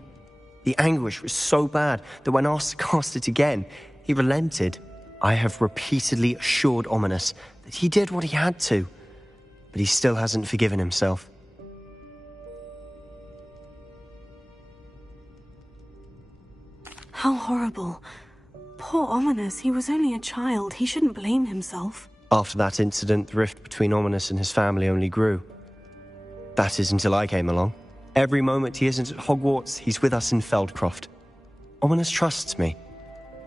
The anguish was so bad that when asked to cast it again, he relented. I have repeatedly assured Ominous that he did what he had to, but he still hasn't forgiven himself. How horrible. Poor Ominous, he was only a child. He shouldn't blame himself. After that incident, the rift between Ominous and his family only grew. That is until I came along. Every moment he isn't at Hogwarts, he's with us in Feldcroft. Ominous trusts me.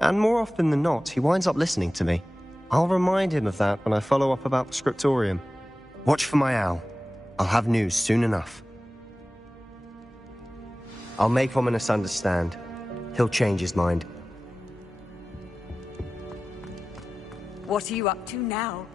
And more often than not, he winds up listening to me. I'll remind him of that when I follow up about the scriptorium. Watch for my owl. I'll have news soon enough. I'll make Ominous understand. He'll change his mind. What are you up to now?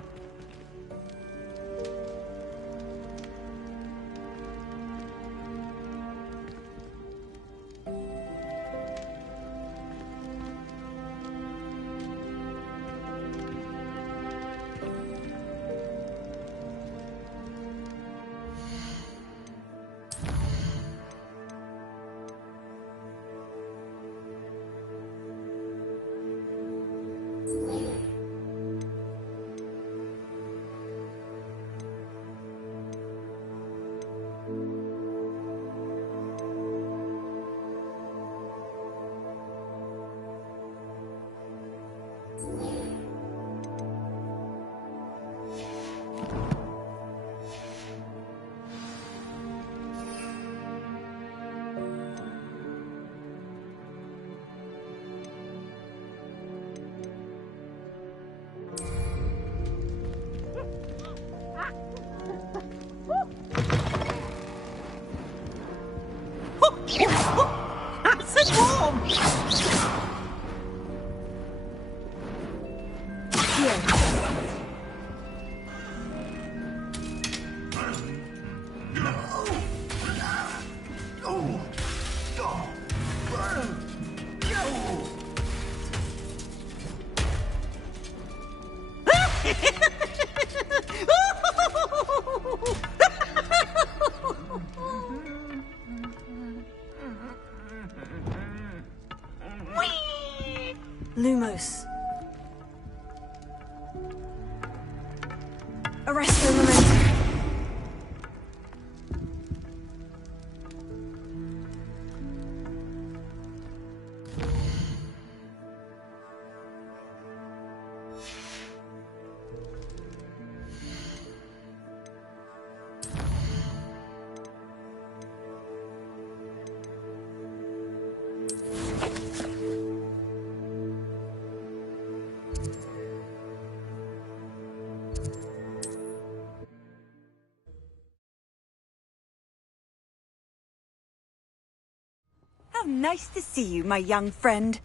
Lumos. Arresto Momentum. How nice to see you, my young friend.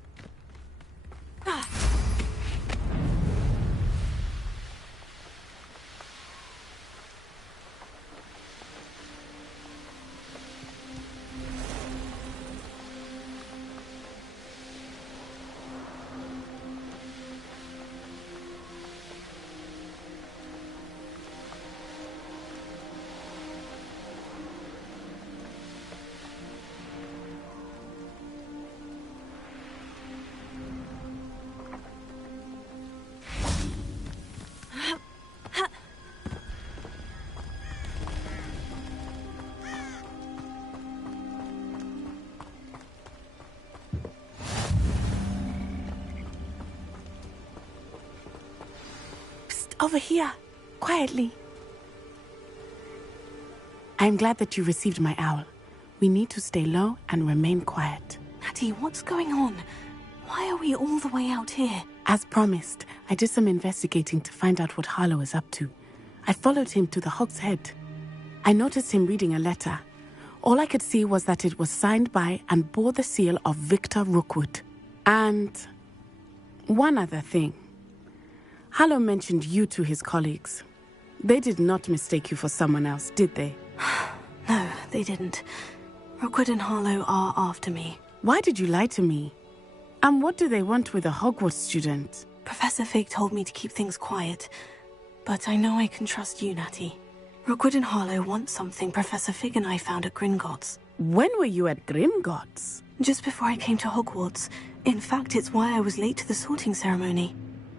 Over here, quietly. I'm glad that you received my owl. We need to stay low and remain quiet. Natty, what's going on? Why are we all the way out here? As promised, I did some investigating to find out what Harlow is up to. I followed him to the Hog's Head. I noticed him reading a letter. All I could see was that it was signed by and bore the seal of Victor Rookwood. And one other thing. Harlow mentioned you to his colleagues. They did not mistake you for someone else, did they? No, they didn't. Rookwood and Harlow are after me. Why did you lie to me? And what do they want with a Hogwarts student? Professor Fig told me to keep things quiet, but I know I can trust you, Natty. Rookwood and Harlow want something Professor Fig and I found at Gringotts. When were you at Gringotts? Just before I came to Hogwarts. In fact, it's why I was late to the sorting ceremony.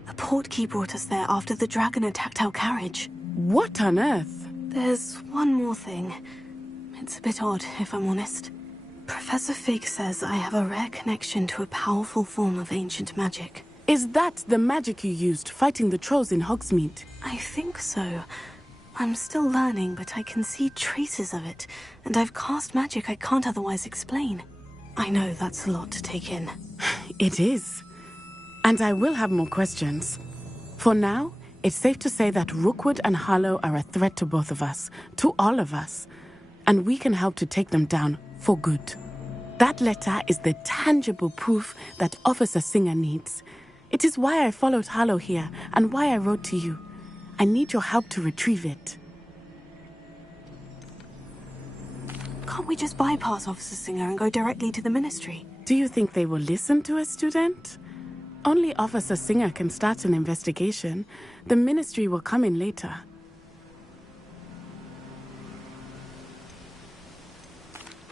The portkey brought us there after the dragon attacked our carriage. What on earth? There's one more thing. It's a bit odd, if I'm honest. Professor Fig says I have a rare connection to a powerful form of ancient magic. Is that the magic you used fighting the trolls in Hogsmeade? I think so. I'm still learning, but I can see traces of it, and I've cast magic I can't otherwise explain. I know that's a lot to take in. It is. And I will have more questions. For now, it's safe to say that Rookwood and Harlow are a threat to both of us, to all of us, and we can help to take them down for good. That letter is the tangible proof that Officer Singer needs. It is why I followed Harlow here and why I wrote to you. I need your help to retrieve it. Can't we just bypass Officer Singer and go directly to the Ministry? Do you think they will listen to a student? Only Officer Singer can start an investigation. The Ministry will come in later.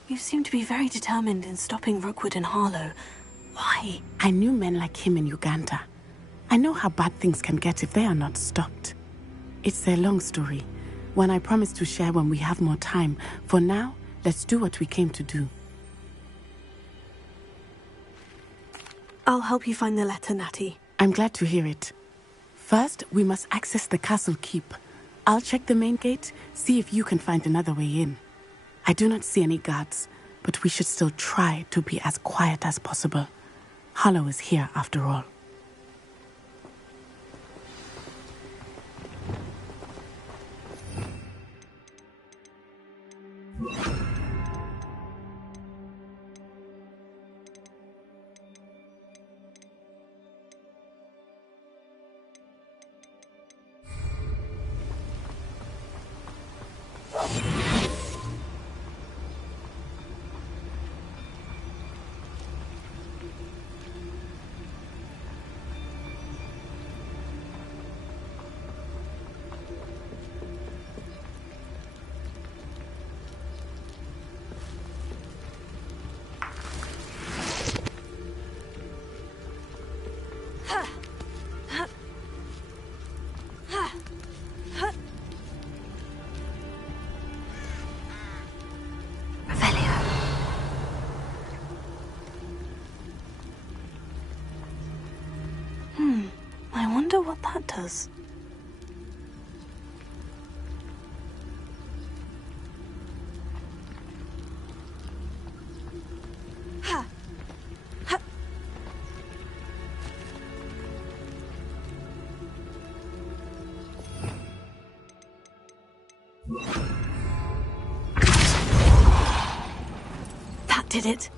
You seem to be very determined in stopping Rookwood and Harlow. Why? I knew men like him in Uganda. I know how bad things can get if they are not stopped. It's a long story, one I promise to share when we have more time. For now, let's do what we came to do. I'll help you find the letter, Natty. I'm glad to hear it. First, we must access the castle keep. I'll check the main gate, see if you can find another way in. I do not see any guards, but we should still try to be as quiet as possible. Harlow is here after all. I wonder what that does. That did it.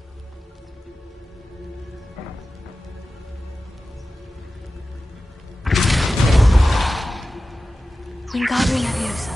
Wingardium Leviosa.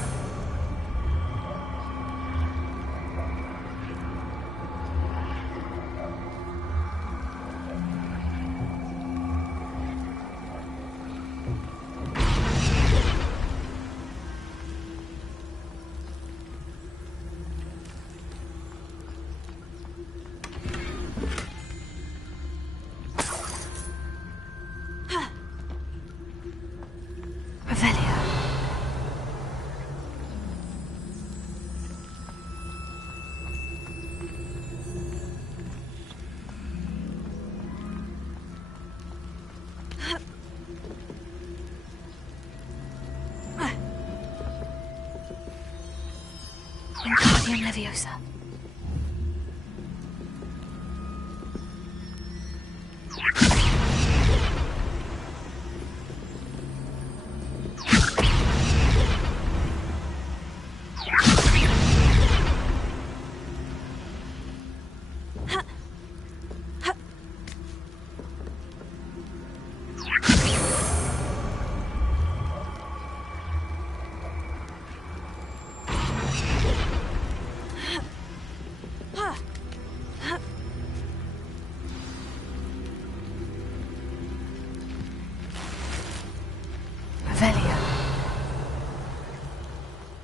Wingardium Leviosa.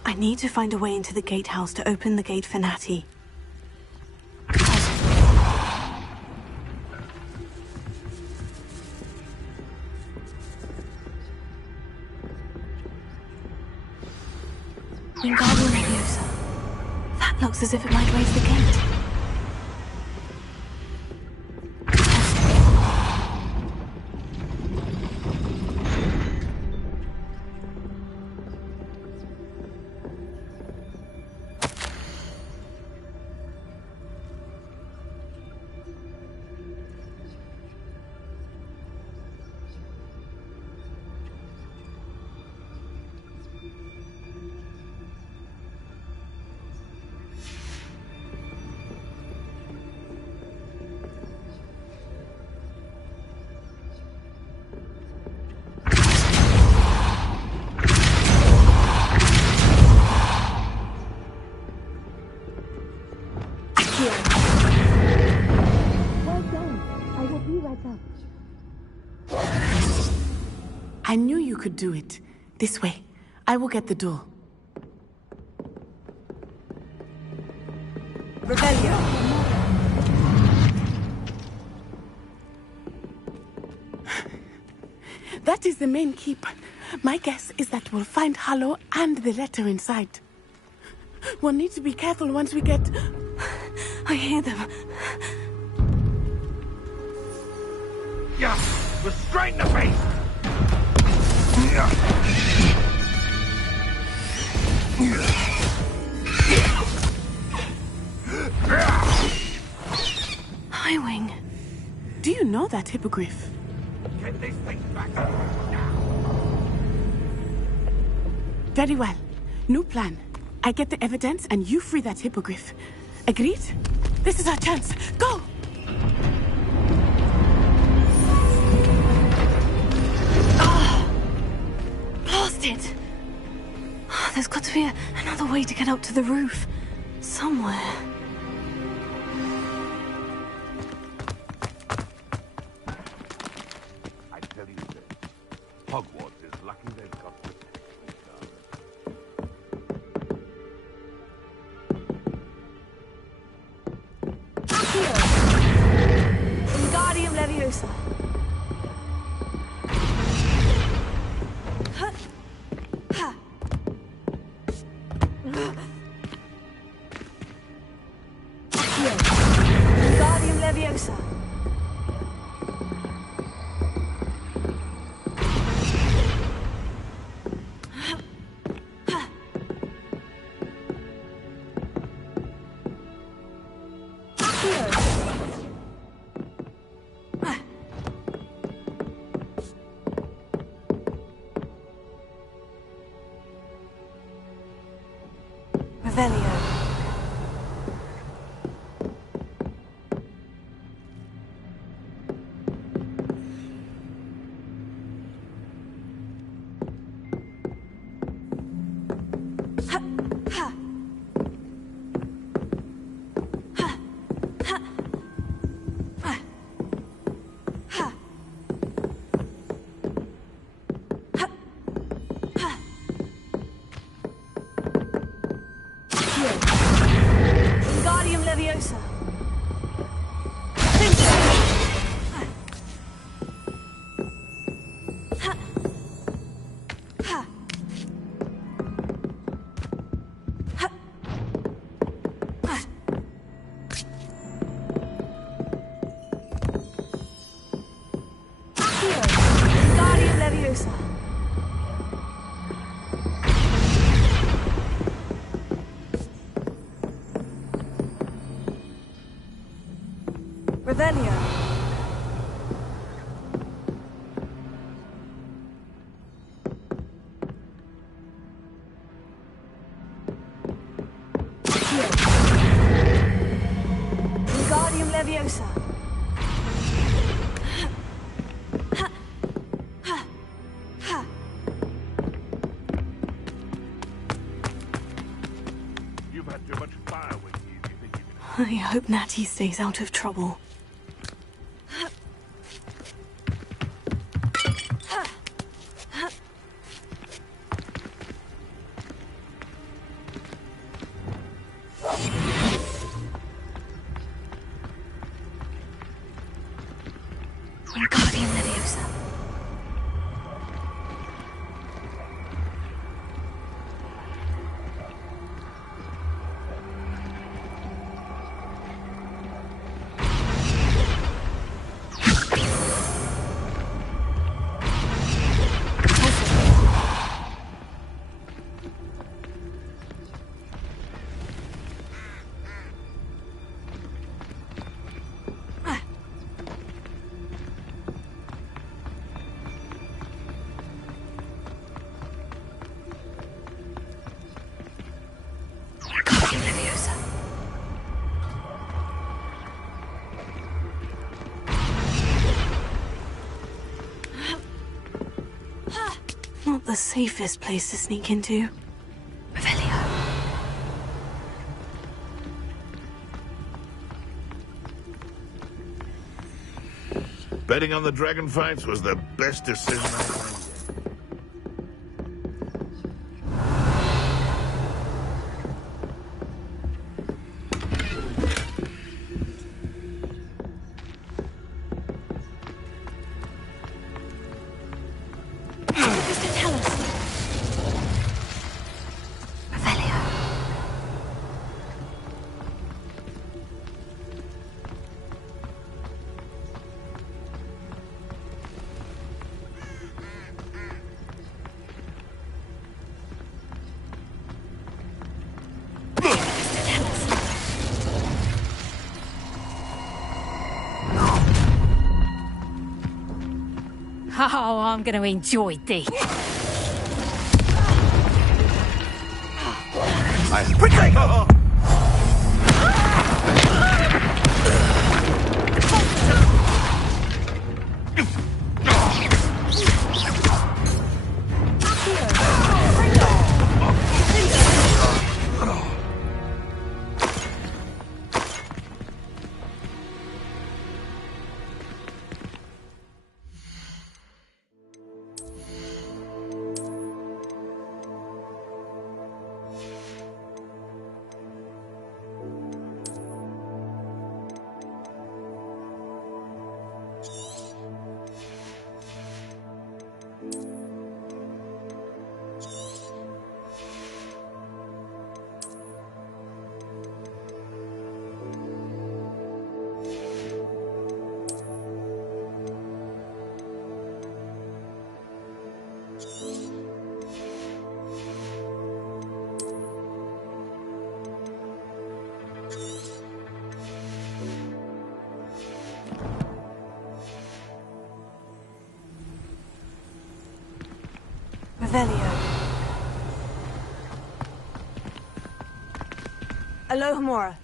I need to find a way into the gatehouse to open the gate for Natty. Wingardium Leviosa. That looks as if it might raise the gate. I knew you could do it. This way. I will get the door. Revelio. That is the main keep. My guess is that we'll find Hallow and the letter inside. We'll need to be careful once we get... I hear them. Yeah, restrain the beast! Highwing. Do you know that hippogriff? Get this thing back Very well. New plan. I get the evidence and you free that hippogriff. Agreed? This is our chance. Go! Blasted! There's got to be another way to get up to the roof. Somewhere. I tell you this, Hogwarts is lucky they've got Wingardium Leviosa. Wingardium Leviosa. Revelio. Revelio. Wingardium Leviosa. You've had too much fire with you. You think you I can... hope Natty stays out of trouble. Wingardium Leviosa. Wingardium Leviosa. Not the safest place to sneak into. Revelio. Betting on the dragon fights was the best decision I made. Oh, I'm going to enjoy this. Retreat! Revelio. Alohomora.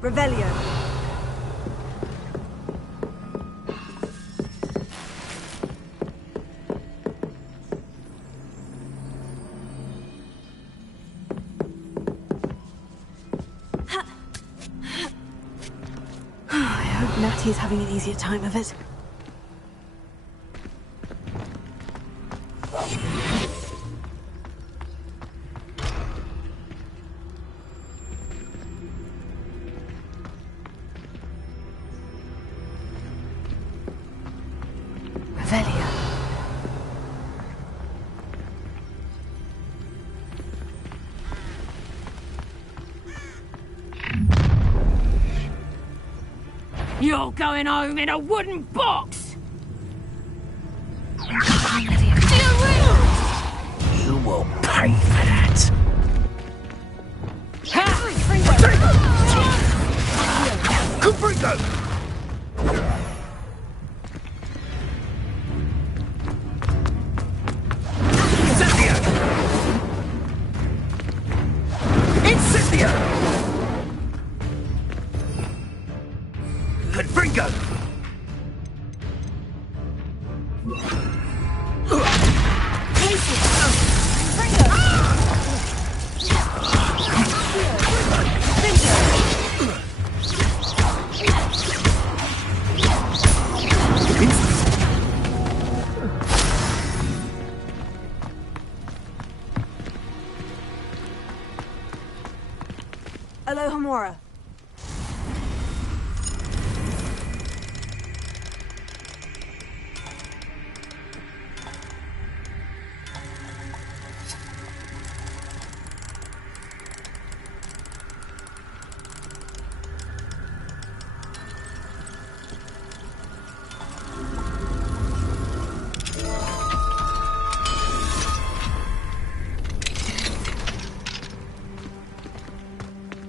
Revelio. I hope Natty's having an easier time of it. Revelio. You're going home in a wooden box! You will pay for that. Confringo! Incendio! Incendio! Confringo! Alohomora.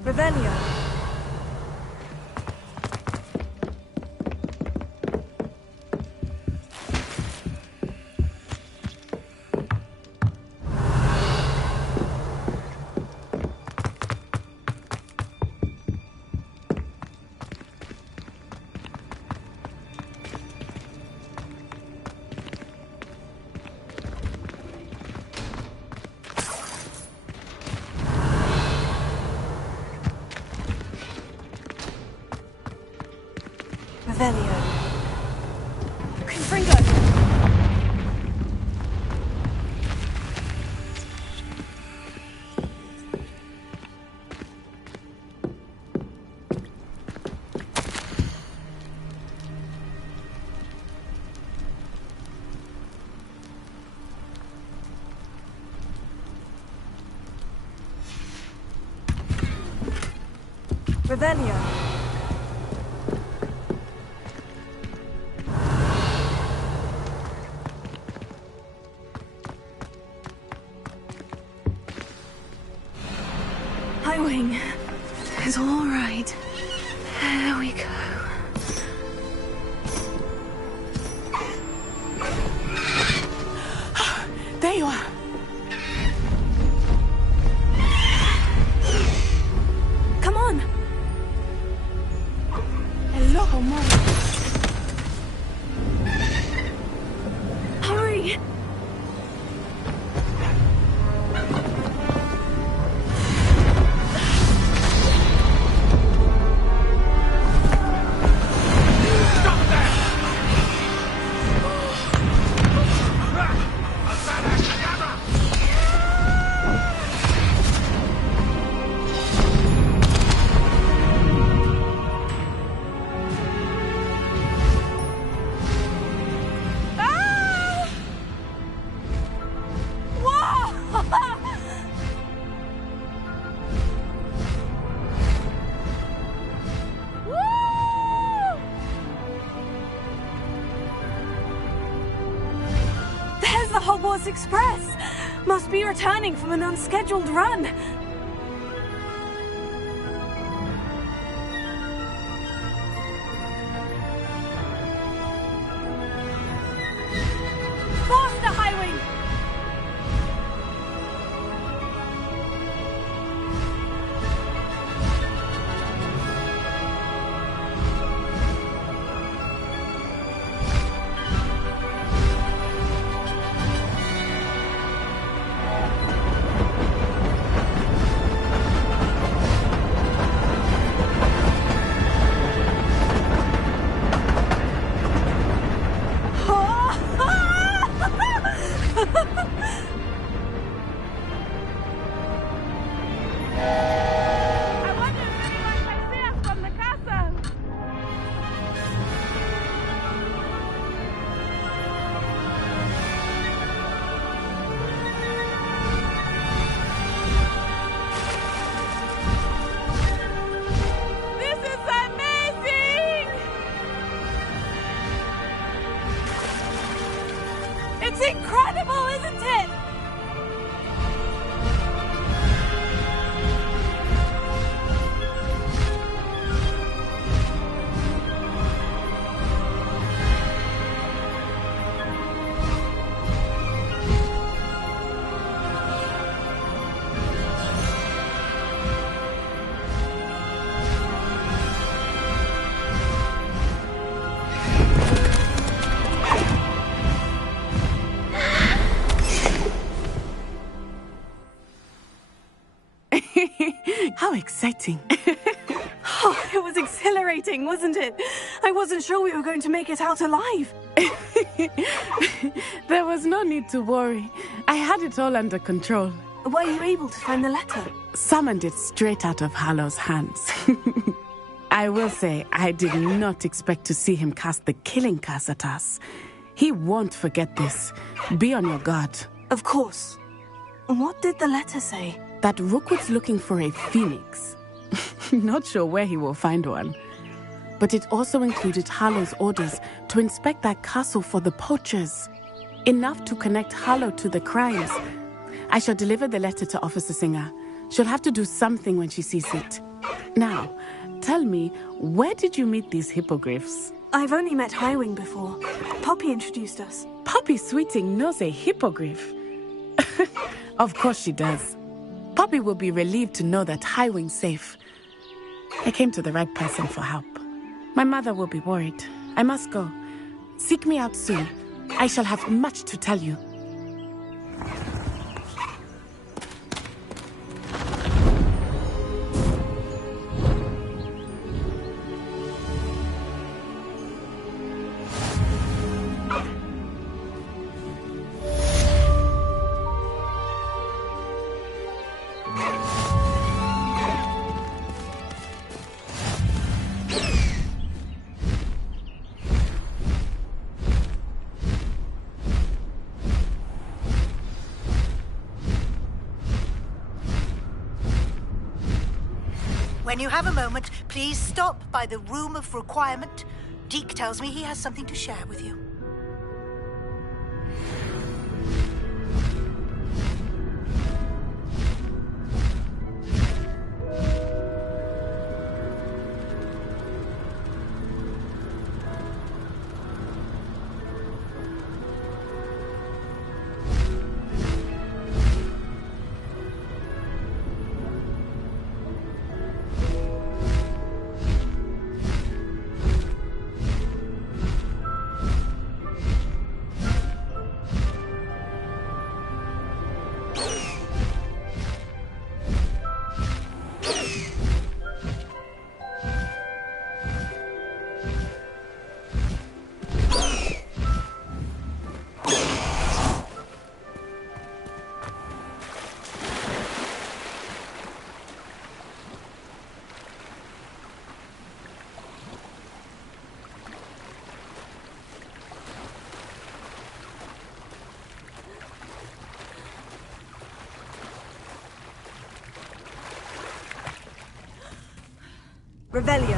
Revelio. Revelio. Confringo. Revelio. Highwing. It's all right. There we go. There you are. Come on. Hello, Mom. Hurry. There's the Hogwarts Express. Must be returning from an unscheduled run. Faster, Highwing! incredible, isn't it? How exciting. Oh, it was exhilarating, wasn't it? I wasn't sure we were going to make it out alive. There was no need to worry. I had it all under control. Were you able to find the letter? Summoned it straight out of Hallow's hands. I will say, I did not expect to see him cast the killing curse at us. He won't forget this. Be on your guard. Of course. What did the letter say? That Rookwood's looking for a phoenix. Not sure where he will find one. But it also included Hallow's orders to inspect that castle for the poachers. Enough to connect Hallow to the crimes. I shall deliver the letter to Officer Singer. She'll have to do something when she sees it. Now, tell me, where did you meet these hippogriffs? I've only met Highwing before. Poppy introduced us. Poppy Sweeting knows a hippogriff. Of course she does. Poppy will be relieved to know that Highwing's safe. I came to the right person for help. My mother will be worried. I must go. Seek me out soon. I shall have much to tell you. When you have a moment, please stop by the Room of Requirement. Deke tells me he has something to share with you. Revelio.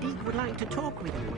Deke would like to talk with you.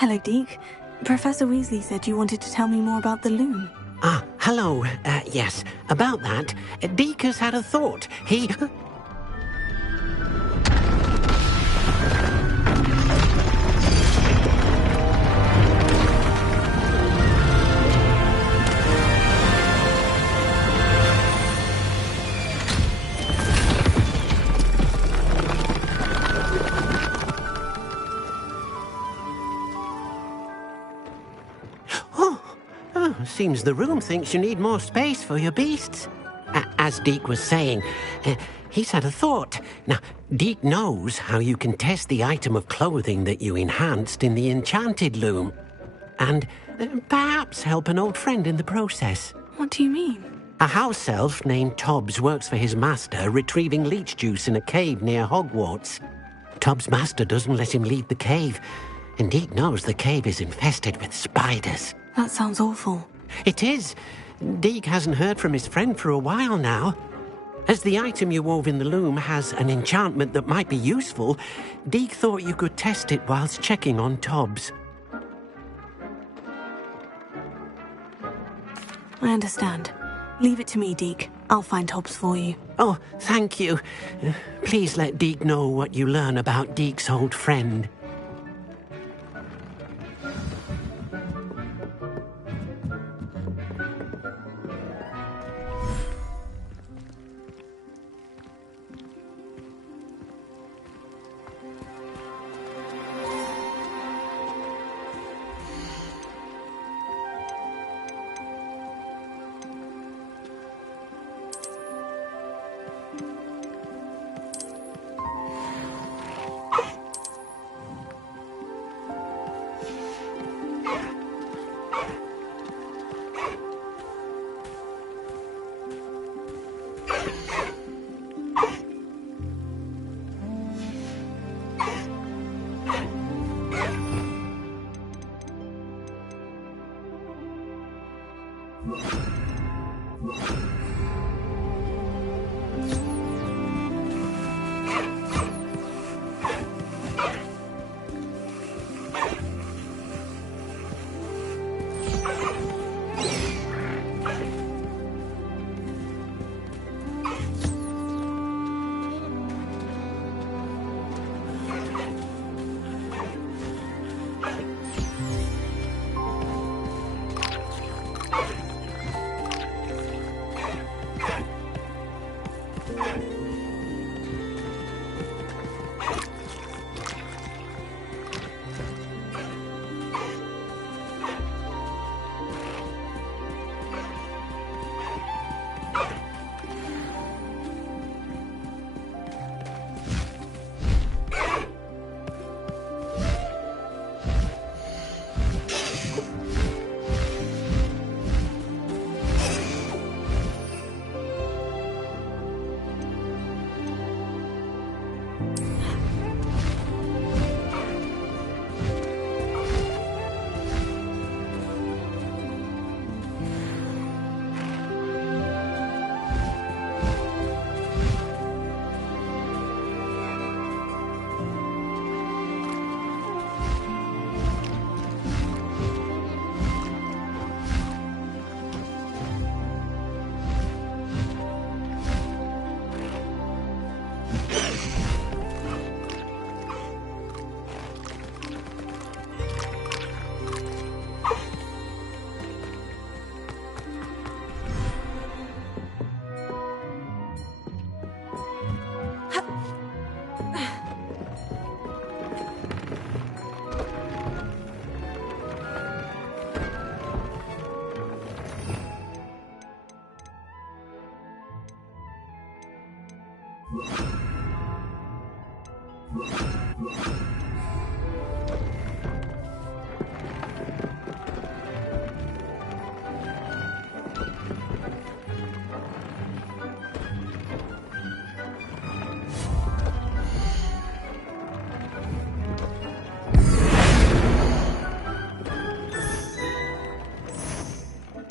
Hello, Deke. Professor Weasley said you wanted to tell me more about the loom. Ah, hello. Yes, about that. Deke has had a thought. He... Seems the room thinks you need more space for your beasts. As Deke was saying, he's had a thought. Now, Deke knows how you can test the item of clothing that you enhanced in the enchanted loom. And perhaps help an old friend in the process. What do you mean? A house elf named Tobbs works for his master, retrieving leech juice in a cave near Hogwarts. Tobbs' master doesn't let him leave the cave, and Deke knows the cave is infested with spiders. That sounds awful. It is. Deke hasn't heard from his friend for a while now. As the item you wove in the loom has an enchantment that might be useful, Deke thought you could test it whilst checking on Tobbs. I understand. Leave it to me, Deke. I'll find Tobbs for you. Oh, thank you. Please let Deke know what you learn about Deke's old friend.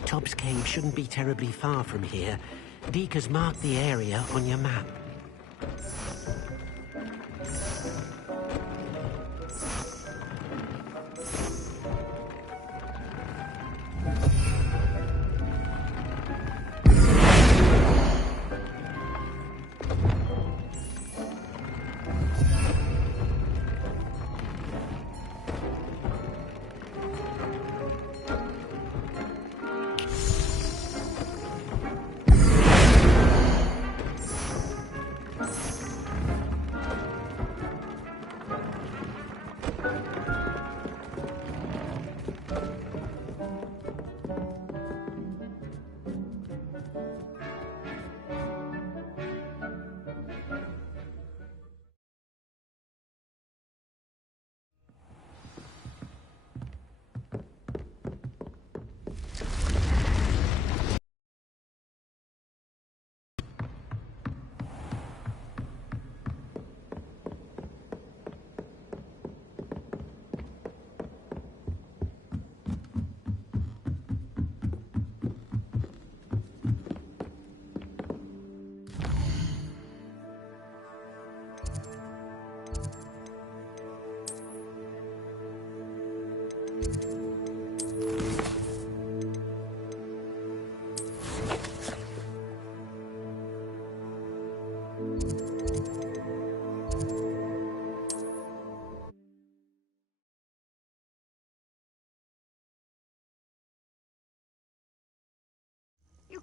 Tobbs Cave shouldn't be terribly far from here. Deke has marked the area on your map.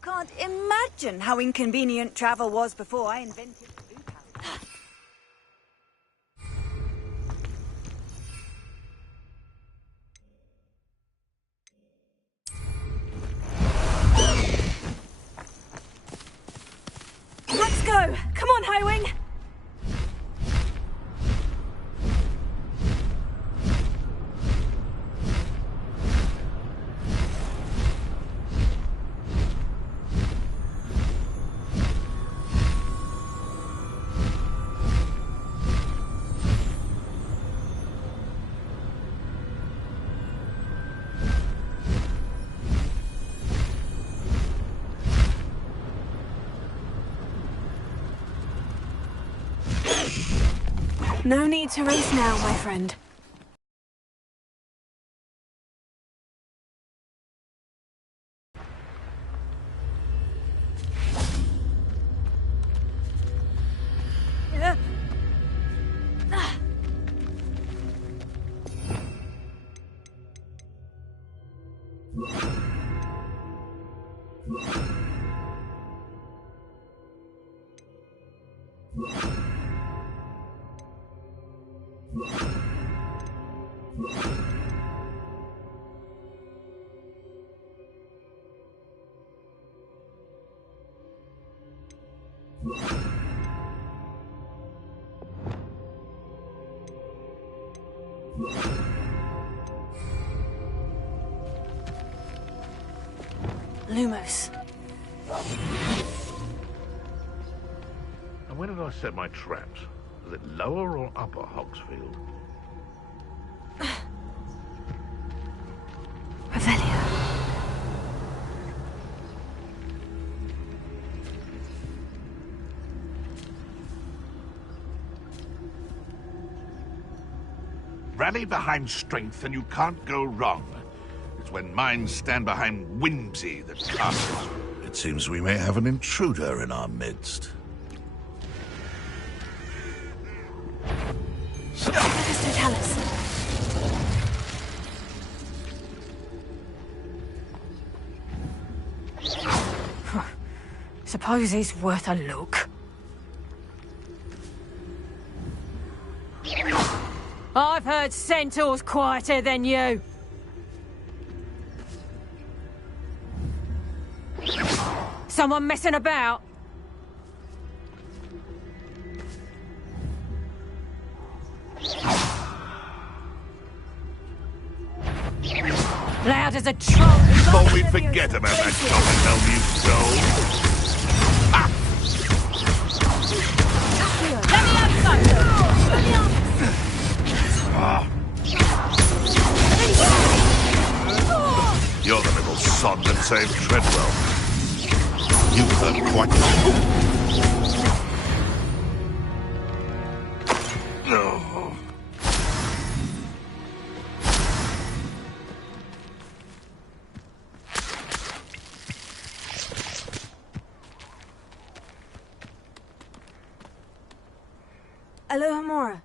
Can't imagine how inconvenient travel was before I invented food. Let's go! Come on, Highwing! No need to race now, my friend. Lumos. And where did I set my traps? Was it lower or upper Hogsfield? Revelio. Rally behind strength and you can't go wrong. It's when minds stand behind whimsy that counts. It seems we may have an intruder in our midst. Aristotelis. Suppose he's worth a look. I've heard centaurs quieter than you. Someone messing about? Loud as a troll. Thought we'd forget about that copper you stole. You're the little sod that saved Treadwell. You've heard quite No. Alohomora.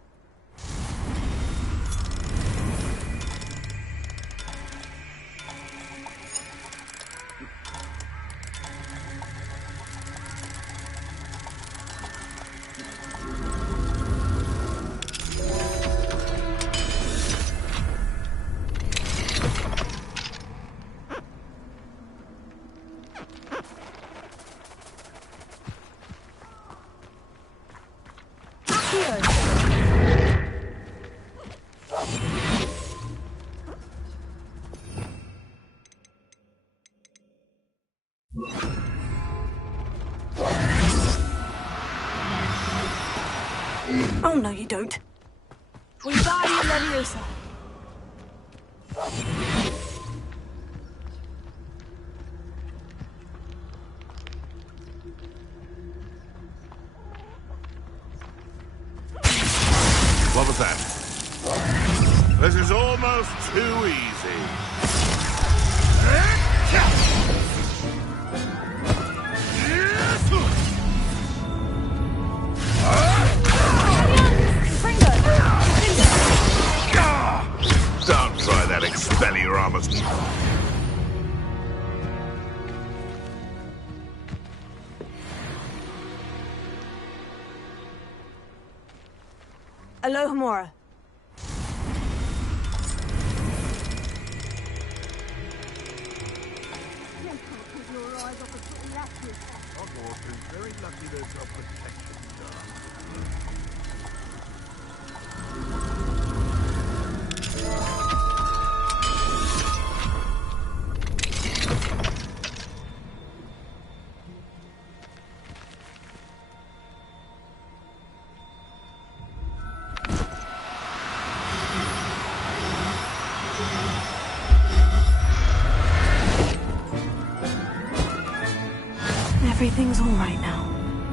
Oh, no, you don't. Wingardium Leviosa. What was that? This is almost too easy. Don't try that, Expelliarmus. Alohomora. Hogwarts is very lucky there's no protection, sir. Everything's all right now.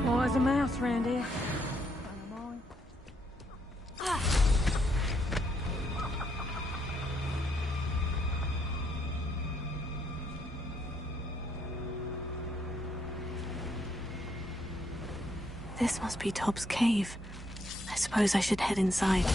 Why is a mouse round here? This must be Tobbs' cave. I suppose I should head inside.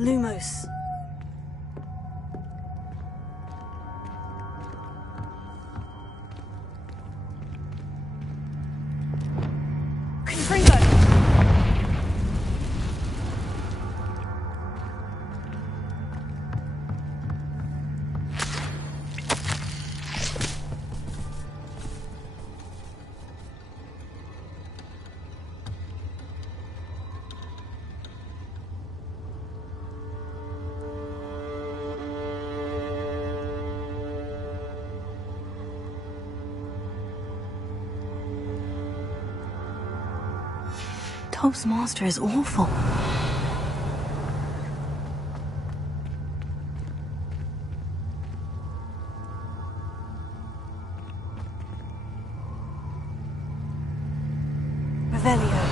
Lumos. Confringo! Tobbs' master is awful. Revelio.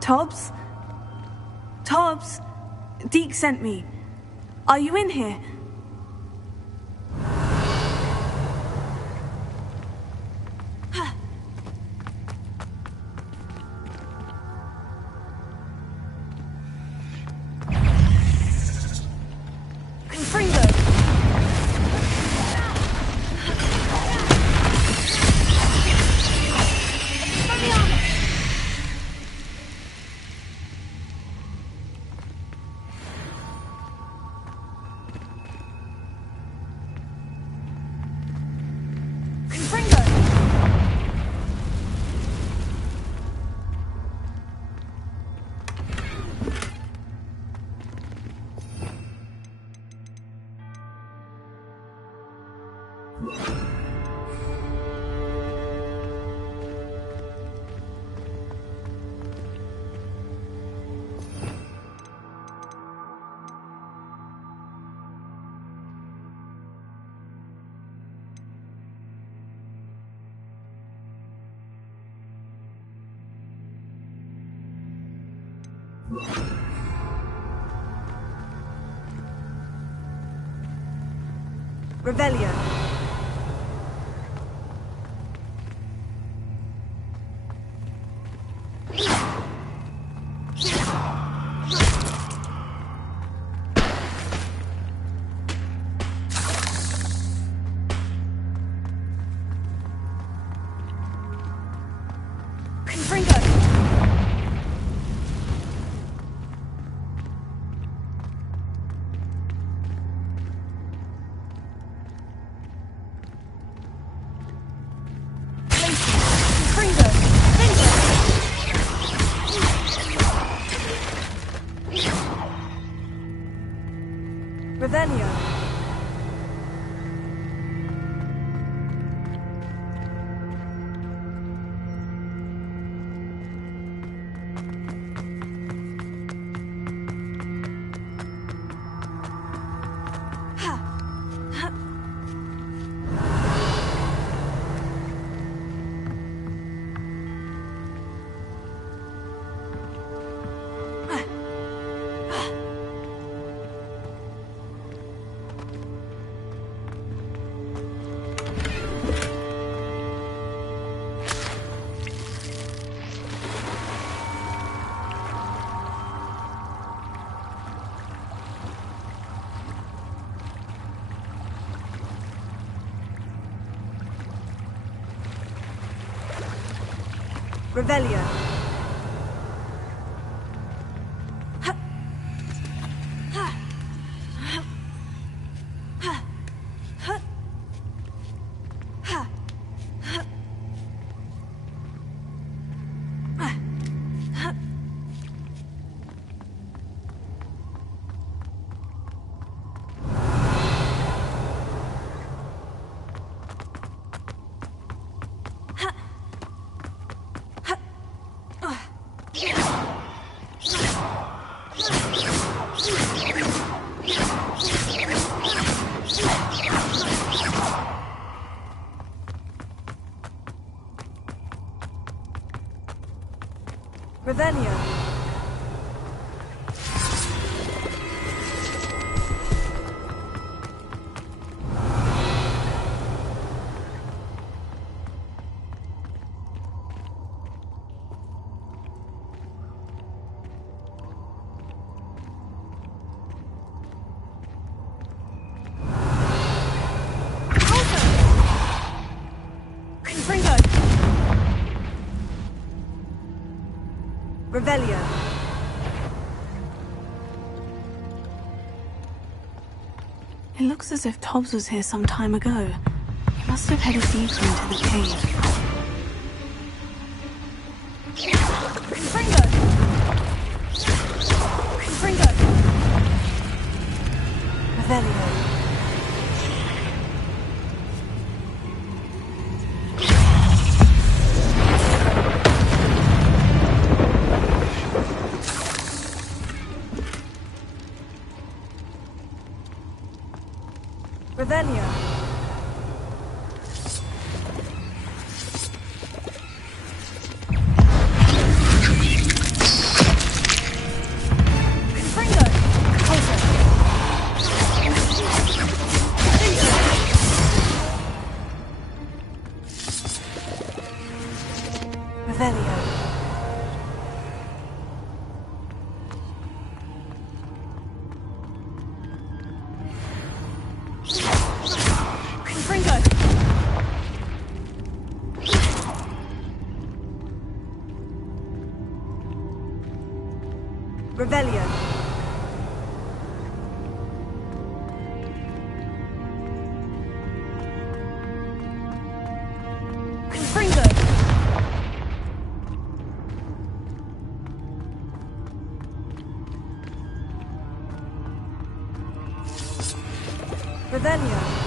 Tobbs? Tobbs? Deke sent me. Are you in here? Revelio. Revelio. Revelio. Revelio. It looks as if Tobbs was here some time ago. He must have headed deeper into the cave. Confringo! Confringo! Revelio. Revelio. Confringo. Closer. Revelio. Revelio. Confringo. Revelio.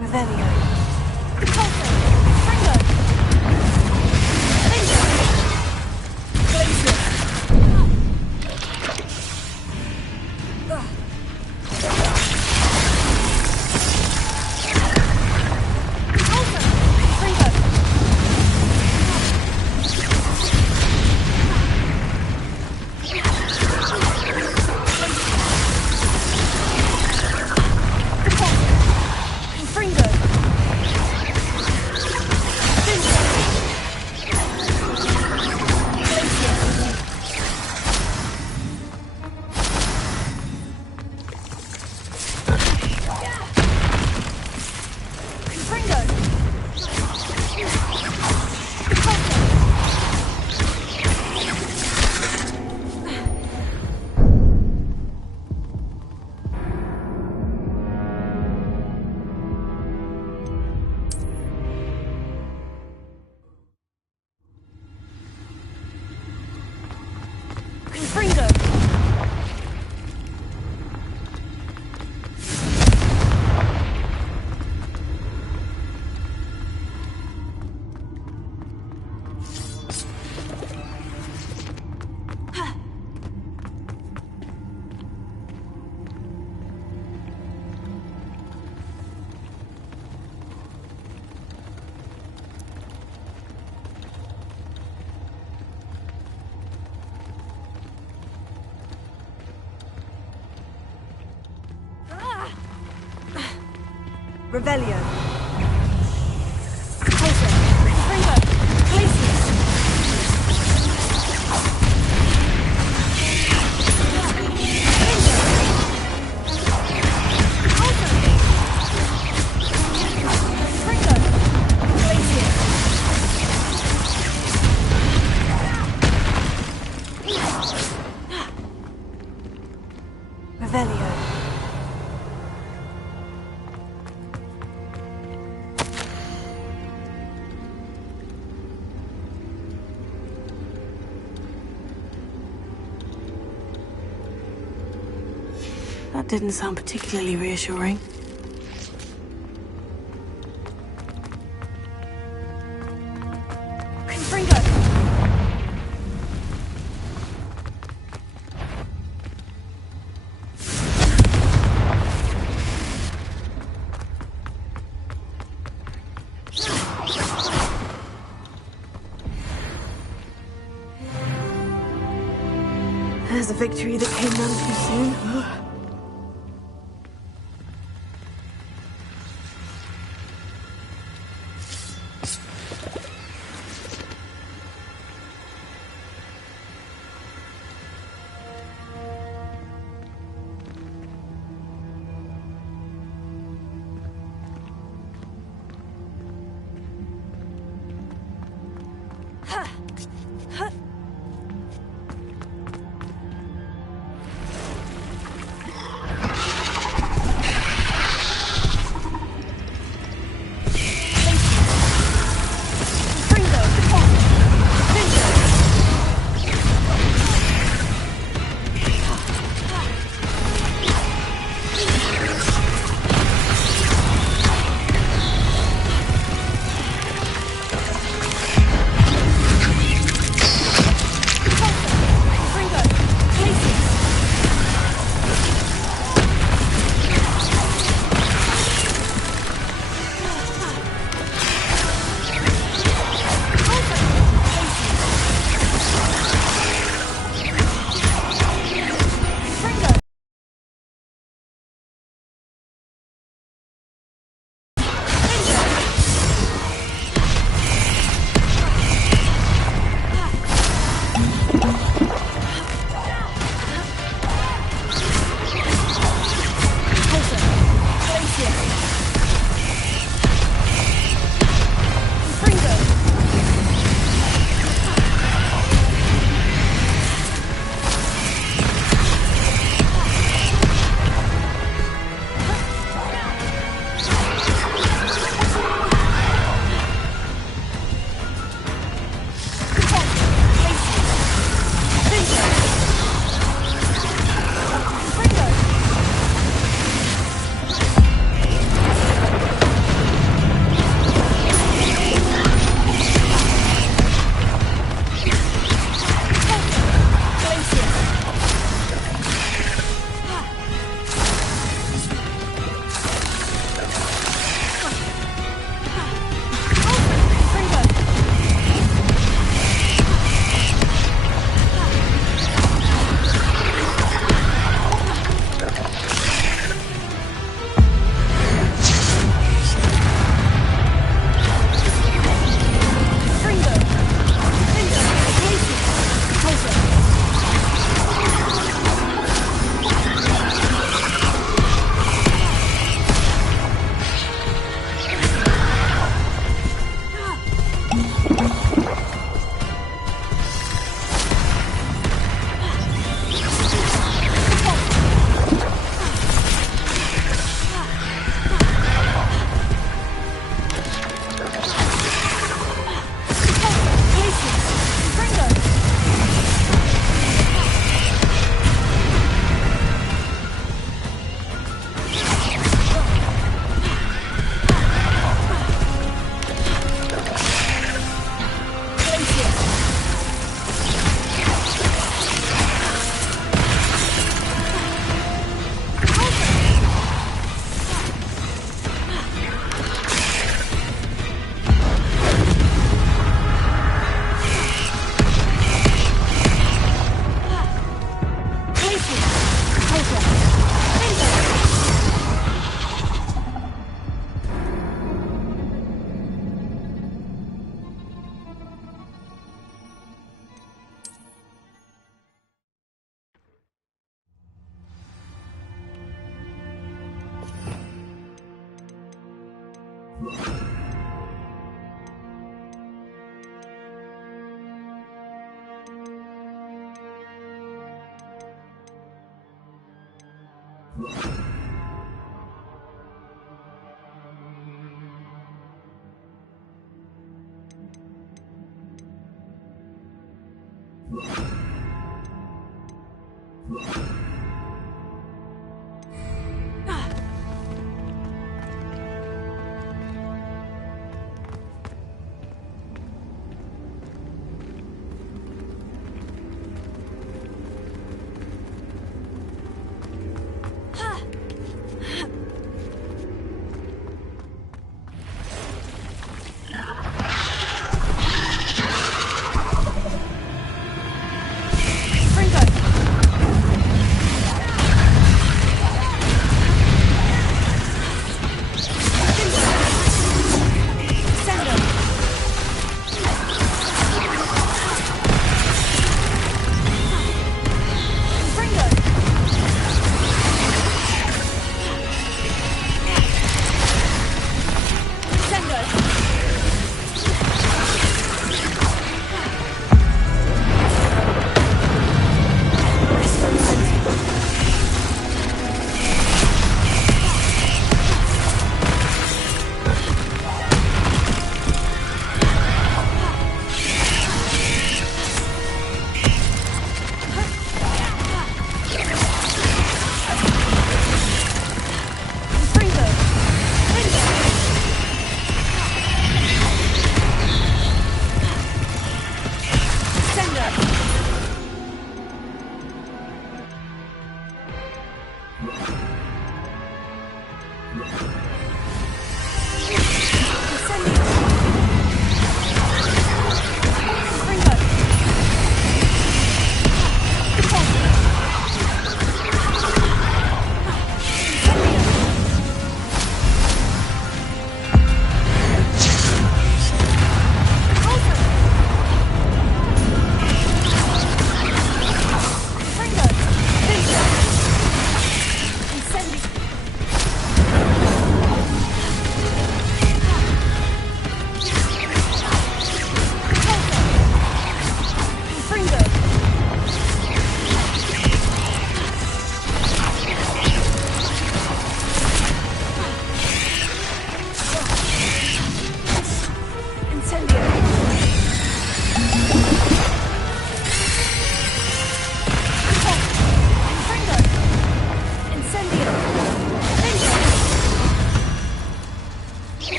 Revelio. Confringo. Fringo! Revelio. Revelio. That didn't sound particularly reassuring. There's a victory that came none too soon.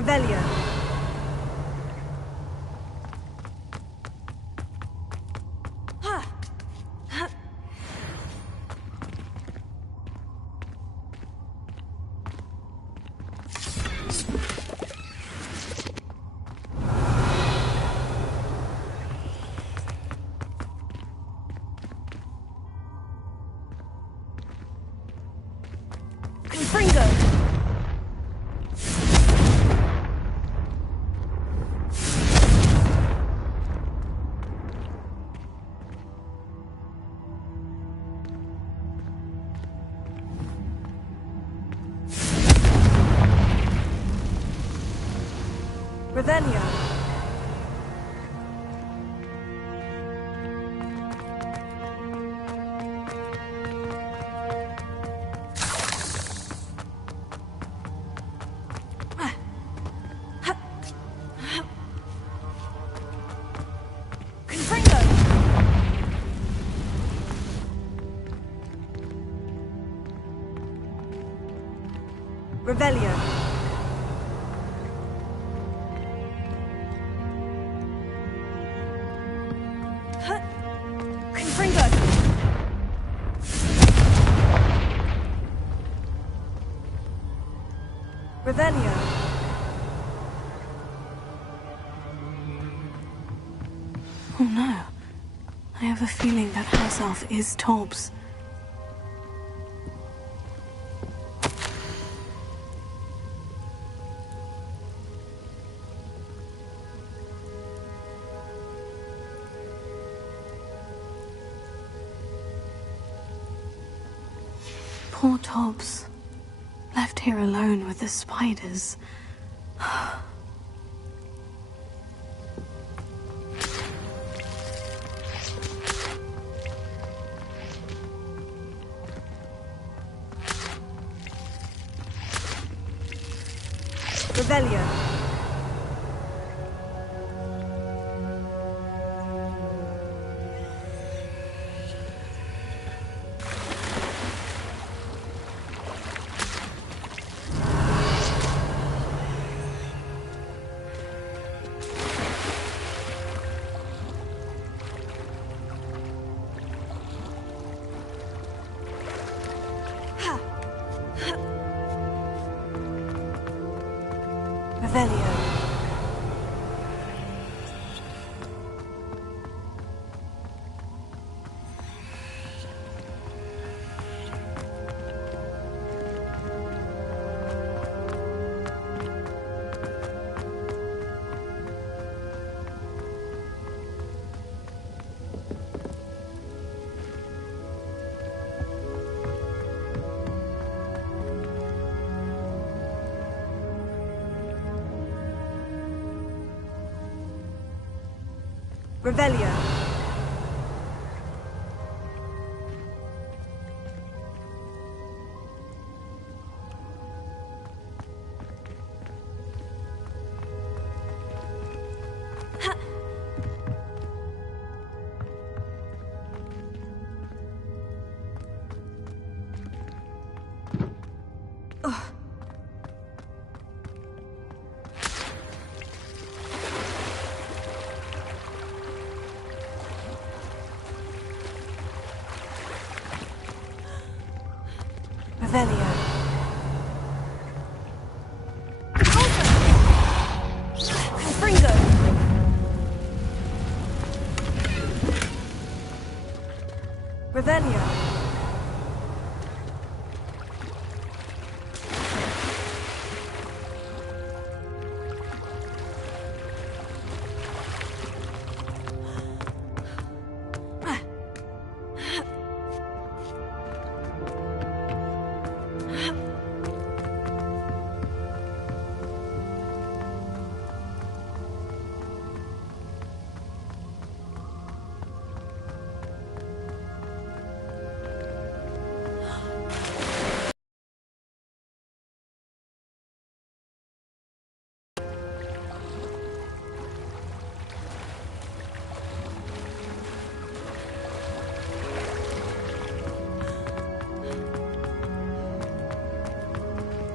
Revelio. Revelio. Revelio. Confringo. Revelio. Oh no. I have a feeling that house elf is Tobbs. Poor Tobbs. Left here alone with the spiders. Revelio. Revelio. Revelio. Revelio. Confringo. Revelio.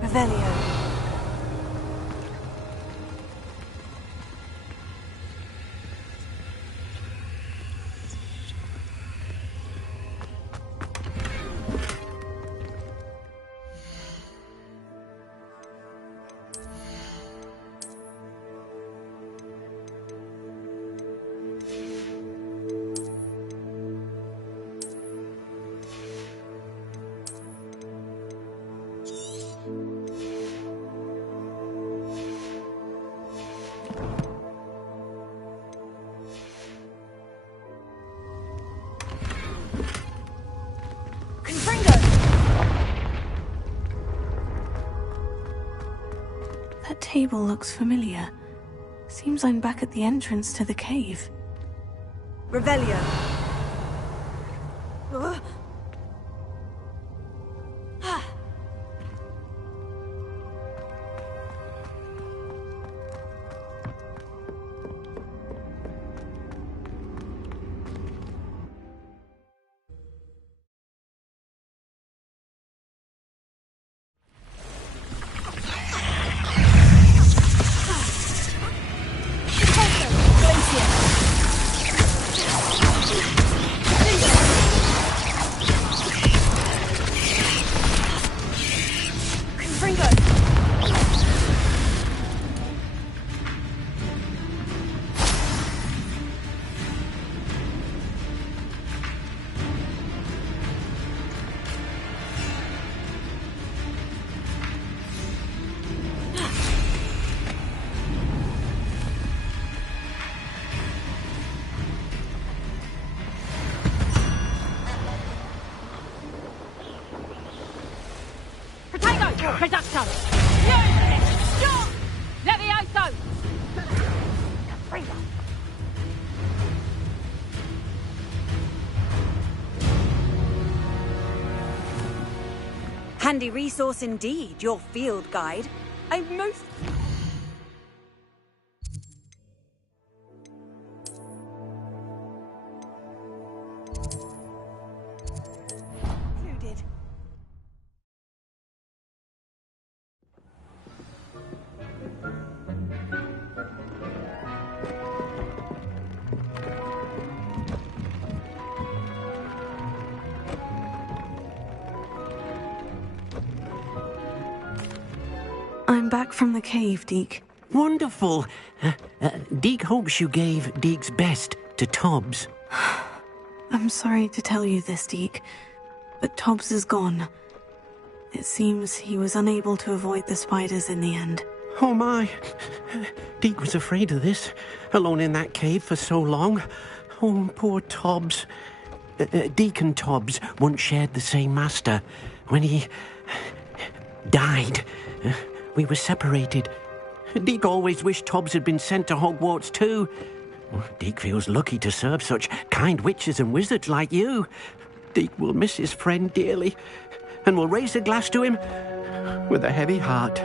Revelio. That table looks familiar. Seems I'm back at the entrance to the cave. Revelio. Ugh. Reducto! Useless! Stop! Levioso! Handy resource indeed, your field guide. I'm most... included. I'm back from the cave, Deke. Wonderful. Deke hopes you gave Deke's best to Tobbs. I'm sorry to tell you this, Deke, but Tobbs is gone. It seems he was unable to avoid the spiders in the end. Oh my. Deke was afraid of this, alone in that cave for so long. Oh, poor Tobbs. Deke and Tobbs once shared the same master. When he died, we were separated. Deke always wished Tobbs had been sent to Hogwarts too. Deke feels lucky to serve such kind witches and wizards like you. Deke will miss his friend dearly, and will raise a glass to him with a heavy heart.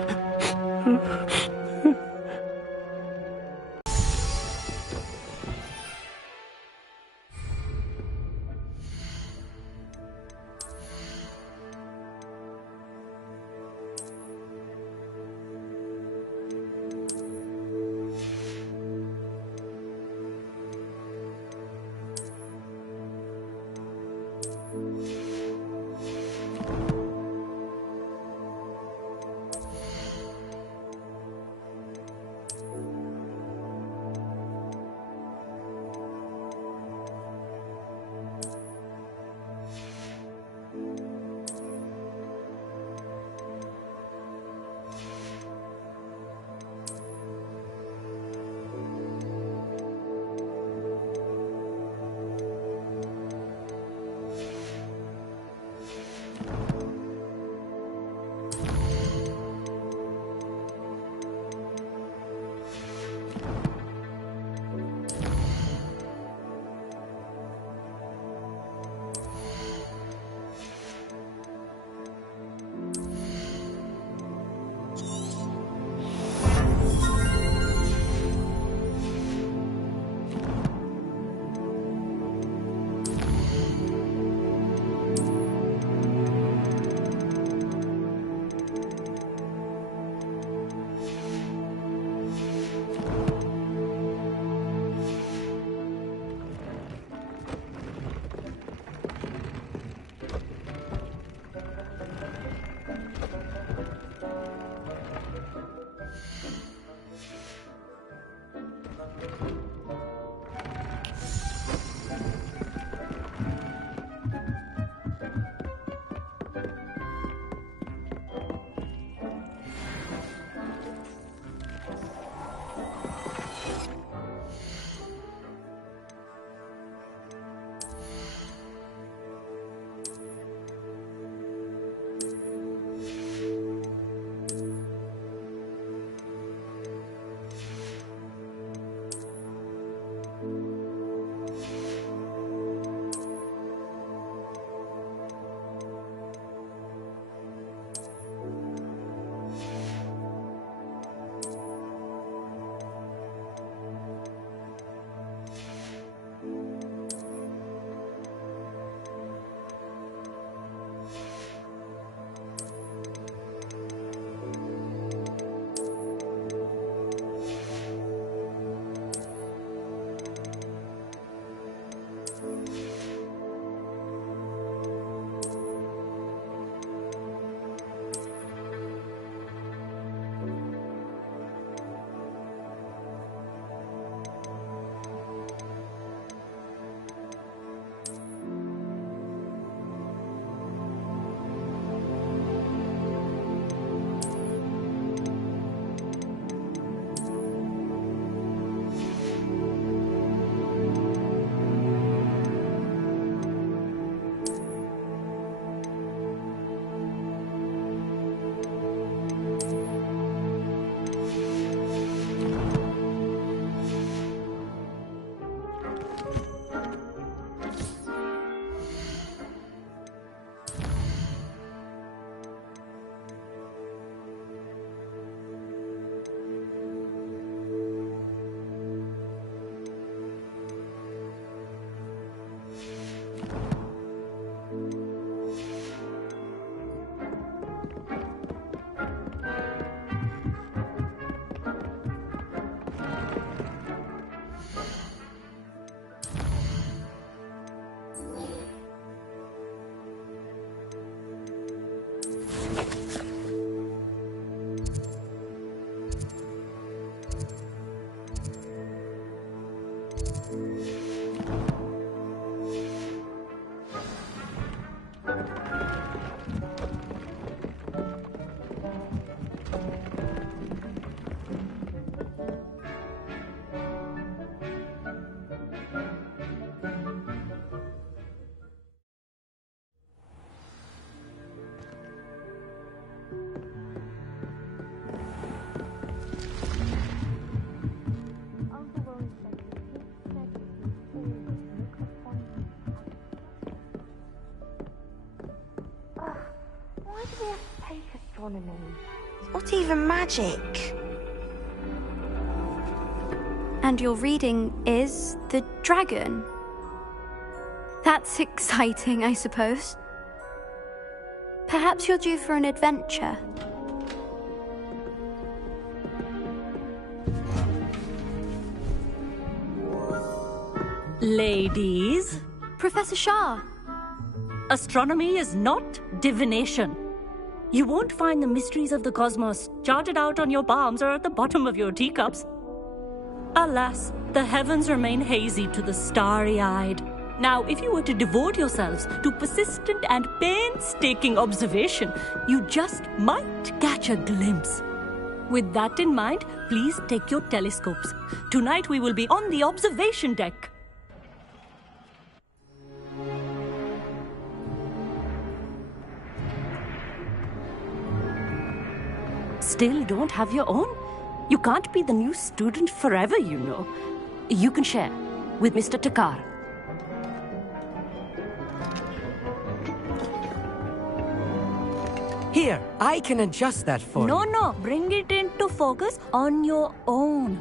Obvious fake astronomy. It's not even magic. And your reading is the dragon. That's exciting, I suppose. Perhaps you're due for an adventure. Ladies. Professor Shah. Astronomy is not divination. You won't find the mysteries of the cosmos charted out on your palms or at the bottom of your teacups. Alas, the heavens remain hazy to the starry-eyed. Now, if you were to devote yourselves to persistent and painstaking observation, you just might catch a glimpse. With that in mind, please take your telescopes. Tonight we will be on the observation deck. Still don't have your own? You can't be the new student forever, you know. You can share with Mr. Takar. Here, I can adjust that for you. No, bring it into focus on your own.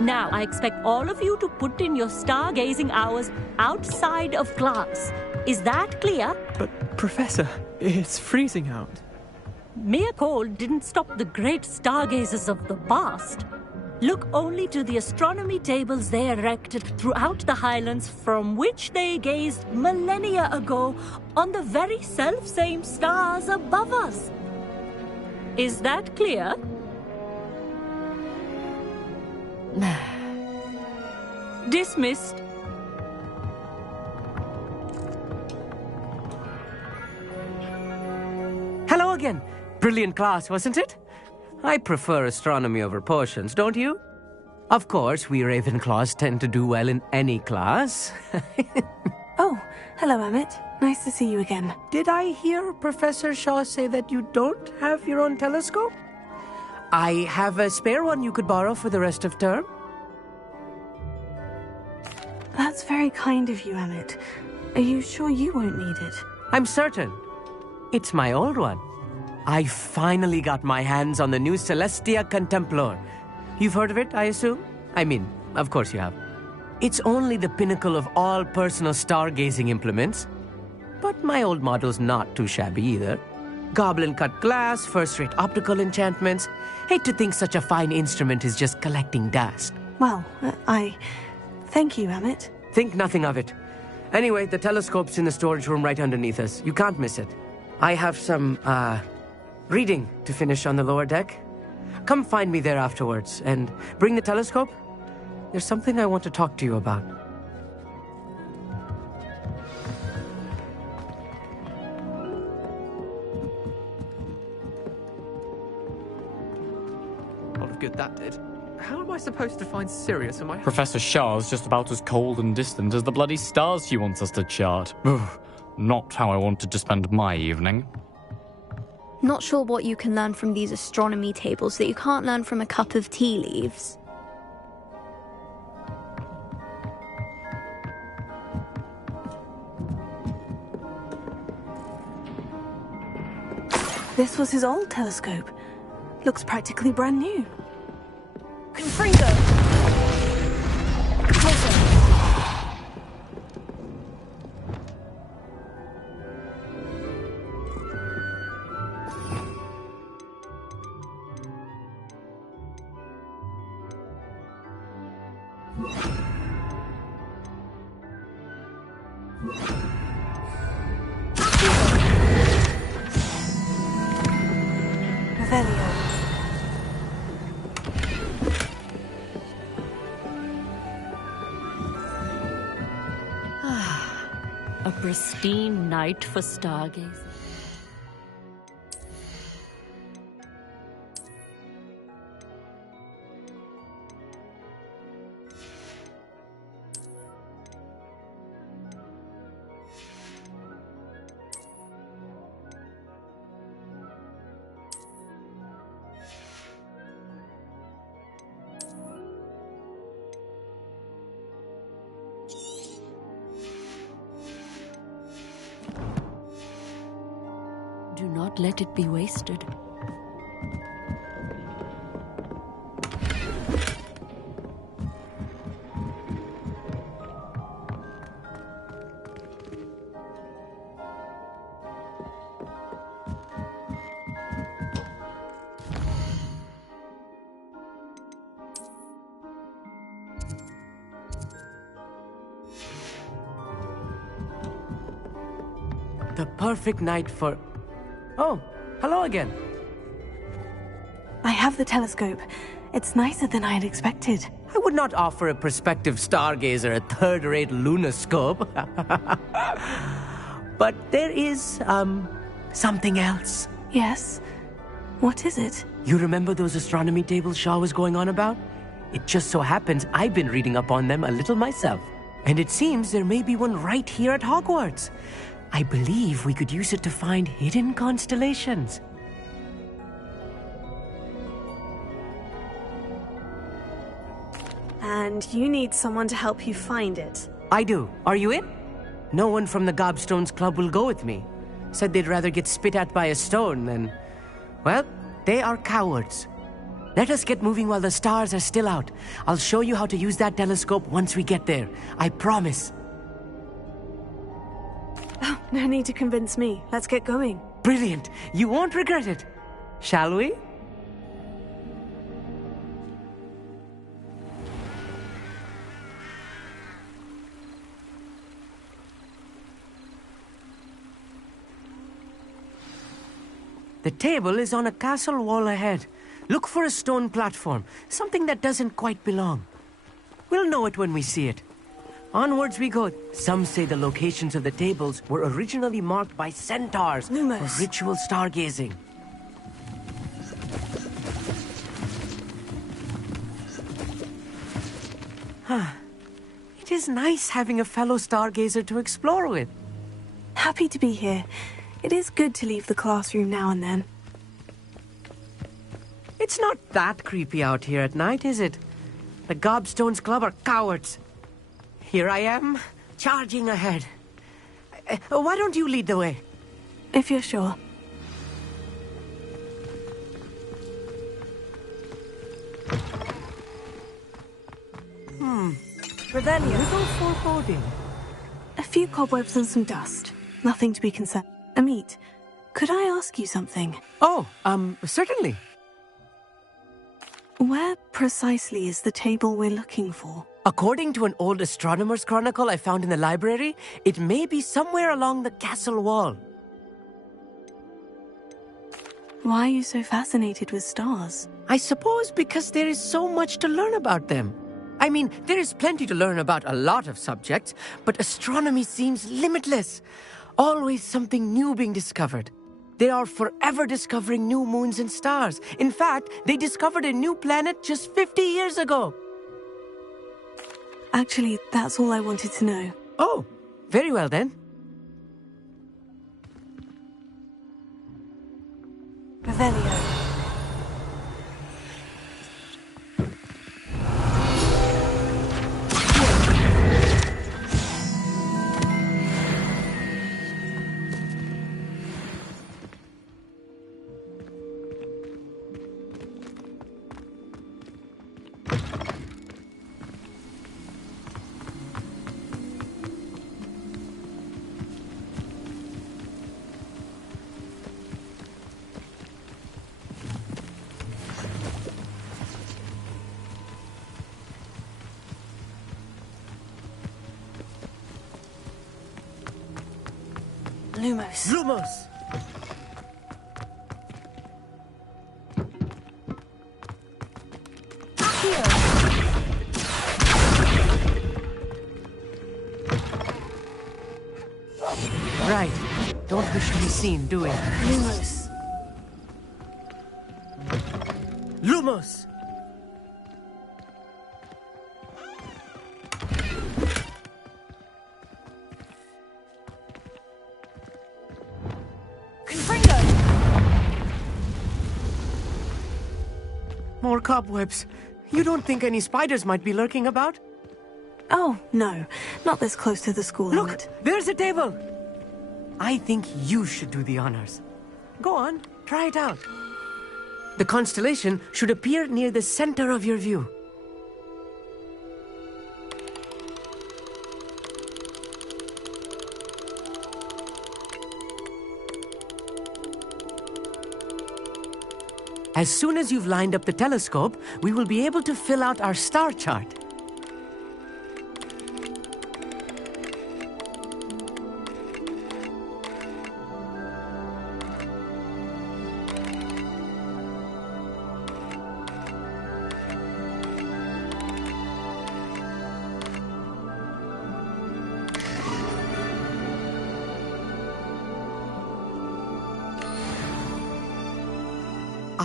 Now, I expect all of you to put in your stargazing hours outside of class. Is that clear? But, Professor, it's freezing out. Mere cold didn't stop the great stargazers of the past. Look only to the astronomy tables they erected throughout the highlands from which they gazed millennia ago on the very self-same stars above us. Is that clear? Dismissed. Hello again. Brilliant class, wasn't it? I prefer astronomy over potions, don't you? Of course, we Ravenclaws tend to do well in any class. Oh, hello, Emmett. Nice to see you again. Did I hear Professor Shaw say that you don't have your own telescope? I have a spare one you could borrow for the rest of term. That's very kind of you, Emmett. Are you sure you won't need it? I'm certain. It's my old one. I finally got my hands on the new Celestia Contemplor. You've heard of it, I assume? I mean, of course you have. It's only the pinnacle of all personal stargazing implements. But my old model's not too shabby either. Goblin-cut glass, first-rate optical enchantments. Hate to think such a fine instrument is just collecting dust. Well, Thank you, Emmett. Think nothing of it. Anyway, the telescope's in the storage room right underneath us. You can't miss it. I have some, reading to finish on the lower deck. Come find me there afterwards, and bring the telescope. There's something I want to talk to you about. A lot of good that did. How am I supposed to find Sirius in my... Professor Shah's just about as cold and distant as the bloody stars she wants us to chart. Ugh, not how I wanted to spend my evening. Not sure what you can learn from these astronomy tables that you can't learn from a cup of tea leaves. This was his old telescope. Looks practically brand new. Confringo! Closer! Revelio. A pristine night for stargazing. Do not let it be wasted. The perfect night for... Oh, hello again. I have the telescope. It's nicer than I had expected. I would not offer a prospective stargazer a third-rate lunoscope. But there is, something else. Yes? What is it? You remember those astronomy tables Shaw was going on about? It just so happens I've been reading up on them a little myself. And it seems there may be one right here at Hogwarts. I believe we could use it to find hidden constellations. And you need someone to help you find it. I do. Are you in? No one from the Gobstones Club will go with me. Said they'd rather get spit at by a stone than... Well, they are cowards. Let us get moving while the stars are still out. I'll show you how to use that telescope once we get there. I promise. Oh, no need to convince me. Let's get going. Brilliant. You won't regret it. Shall we? The table is on a castle wall ahead. Look for a stone platform, something that doesn't quite belong. We'll know it when we see it. Onwards we go. Some say the locations of the tables were originally marked by centaurs for ritual stargazing. It is nice having a fellow stargazer to explore with. Happy to be here. It is good to leave the classroom now and then. It's not that creepy out here at night, is it? The Gobstones Club are cowards. Here I am, charging ahead. Why don't you lead the way? If you're sure. Revelio. Little foreboding. A few cobwebs and some dust. Nothing to be concerned. Amit, could I ask you something? Oh, certainly. Where precisely is the table we're looking for? According to an old astronomer's chronicle I found in the library, it may be somewhere along the castle wall. Why are you so fascinated with stars? I suppose because there is so much to learn about them. I mean, there is plenty to learn about a lot of subjects, but astronomy seems limitless. Always something new being discovered. They are forever discovering new moons and stars. In fact, they discovered a new planet just 50 years ago. Actually, that's all I wanted to know. Oh, very well then. Revelio. Lumos. Lumos! Right. Don't wish to be seen, do we? Lumos. Lumos! More cobwebs. You don't think any spiders might be lurking about? Oh, no. Not this close to the school Look, limit. there's a table! I think you should do the honors. Go on, try it out. The constellation should appear near the center of your view. As soon as you've lined up the telescope, we will be able to fill out our star chart.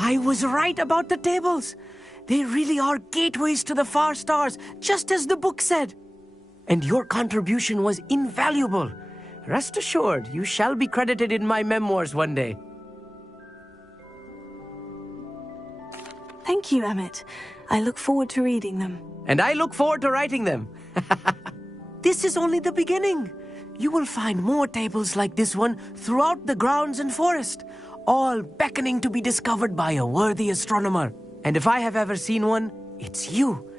I was right about the tables. They really are gateways to the far stars, just as the book said. And your contribution was invaluable. Rest assured, you shall be credited in my memoirs one day. Thank you, Emmett. I look forward to reading them. And I look forward to writing them. This is only the beginning. You will find more tables like this one throughout the grounds and forest, all beckoning to be discovered by a worthy astronomer. And if I have ever seen one, it's you.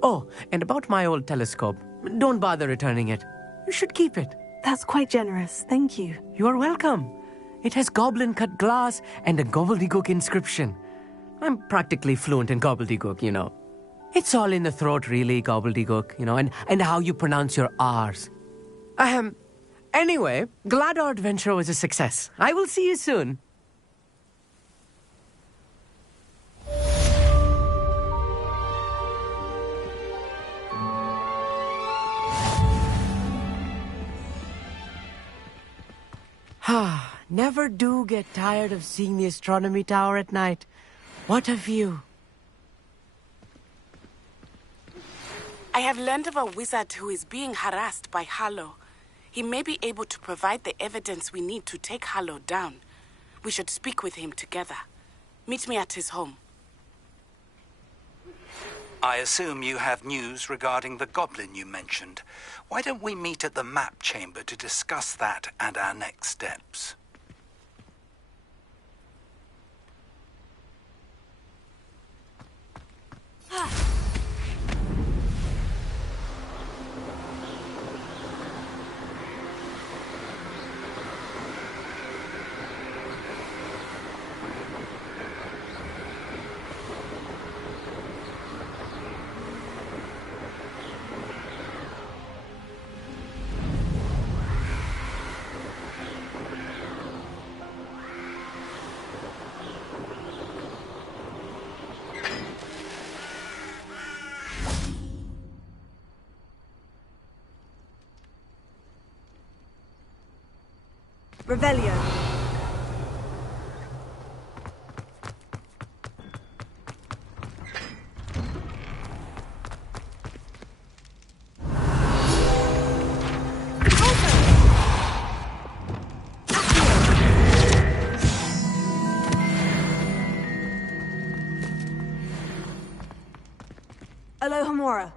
Oh, and about my old telescope, don't bother returning it. You should keep it. That's quite generous. Thank you. You are welcome. It has goblin-cut glass and a gobbledygook inscription. I'm practically fluent in gobbledygook, you know. It's all in the throat, really, gobbledygook, you know, and how you pronounce your R's. Anyway, glad our adventure was a success. I will see you soon. Never do get tired of seeing the astronomy tower at night. What a view. I have learned of a wizard who is being harassed by Harlow. He may be able to provide the evidence we need to take Harlow down. We should speak with him together. Meet me at his home. I assume you have news regarding the goblin you mentioned. Why don't we meet at the map chamber to discuss that and our next steps? Revelio. Alohomora.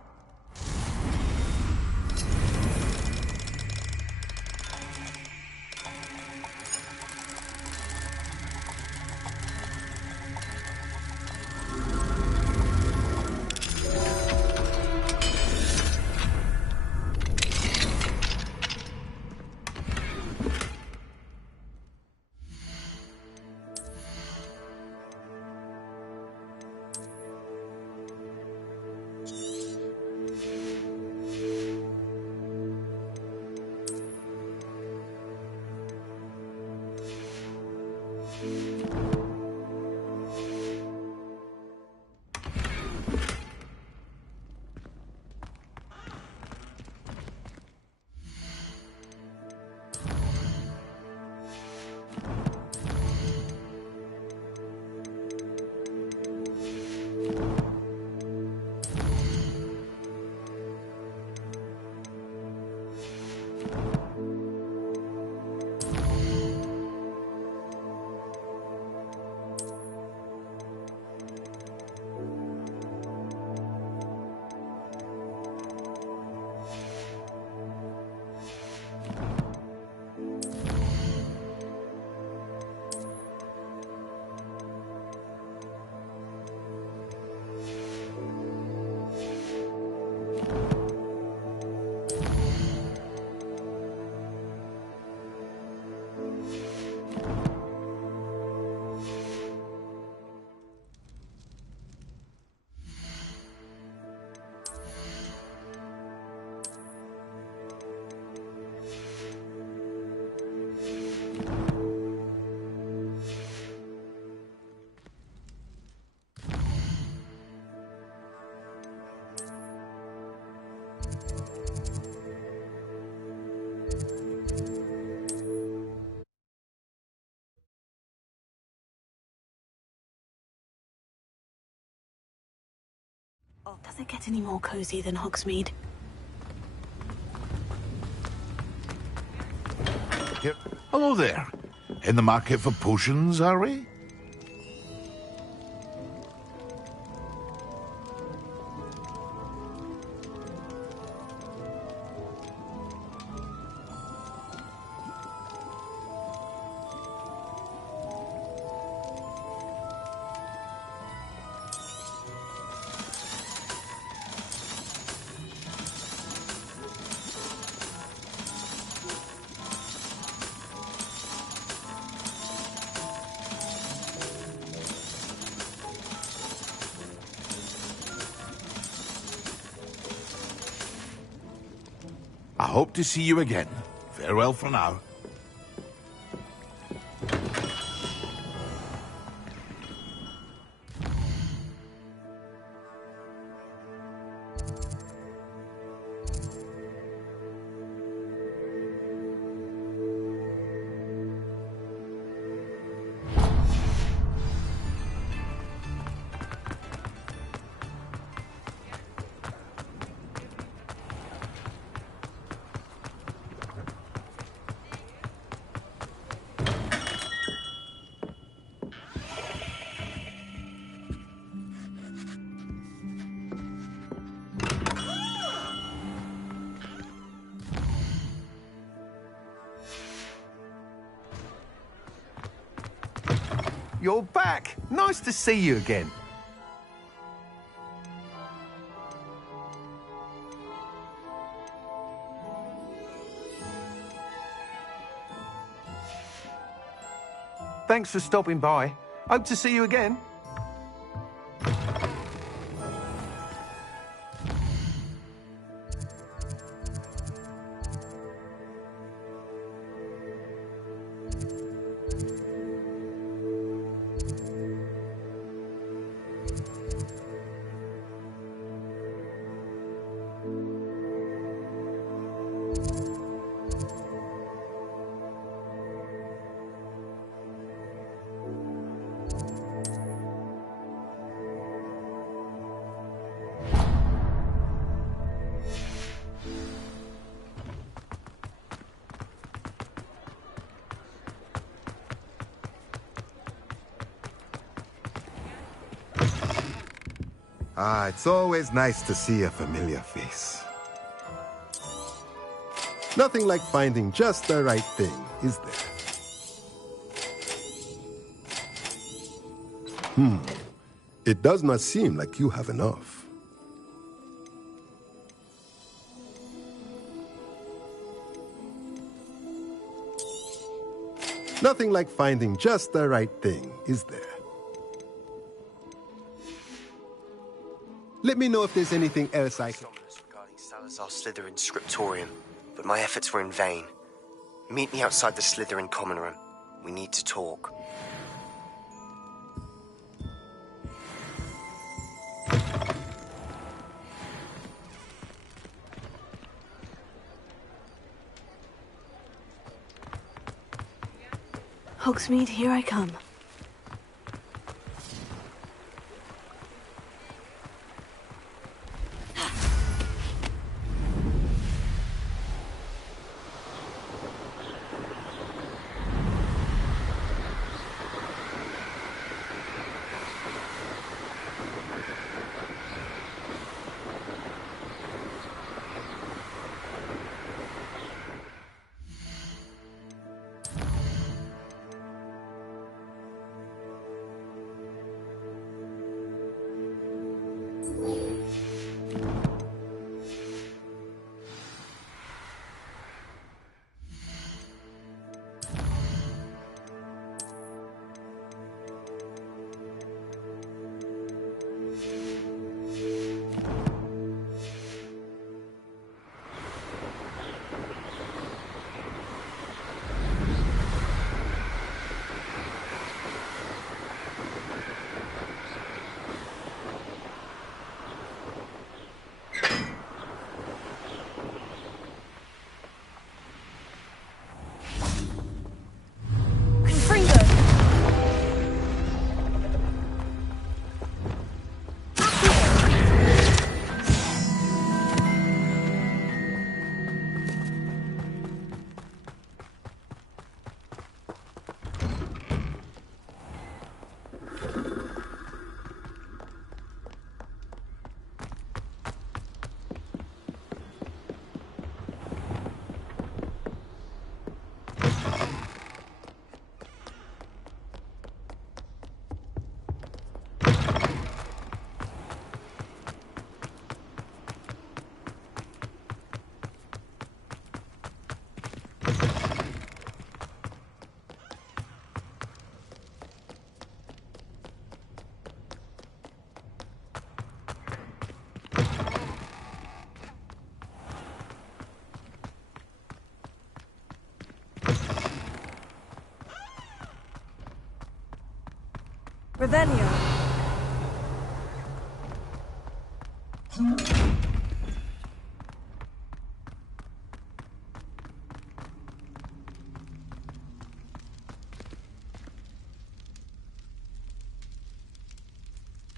Does it get any more cozy than Hogsmeade? Yep. Hello there. In the market for potions, are we? I hope to see you again. Farewell for now. You're back! Nice to see you again. Thanks for stopping by. Hope to see you again. Ah, it's always nice to see a familiar face. Nothing like finding just the right thing, is there? It does not seem like you have enough. Nothing like finding just the right thing, is there? Let me know if there's anything else I can... ...regarding Salazar Slytherin's scriptorium, but my efforts were in vain. Meet me outside the Slytherin common room. We need to talk. Hogsmeade, here I come. Revelio.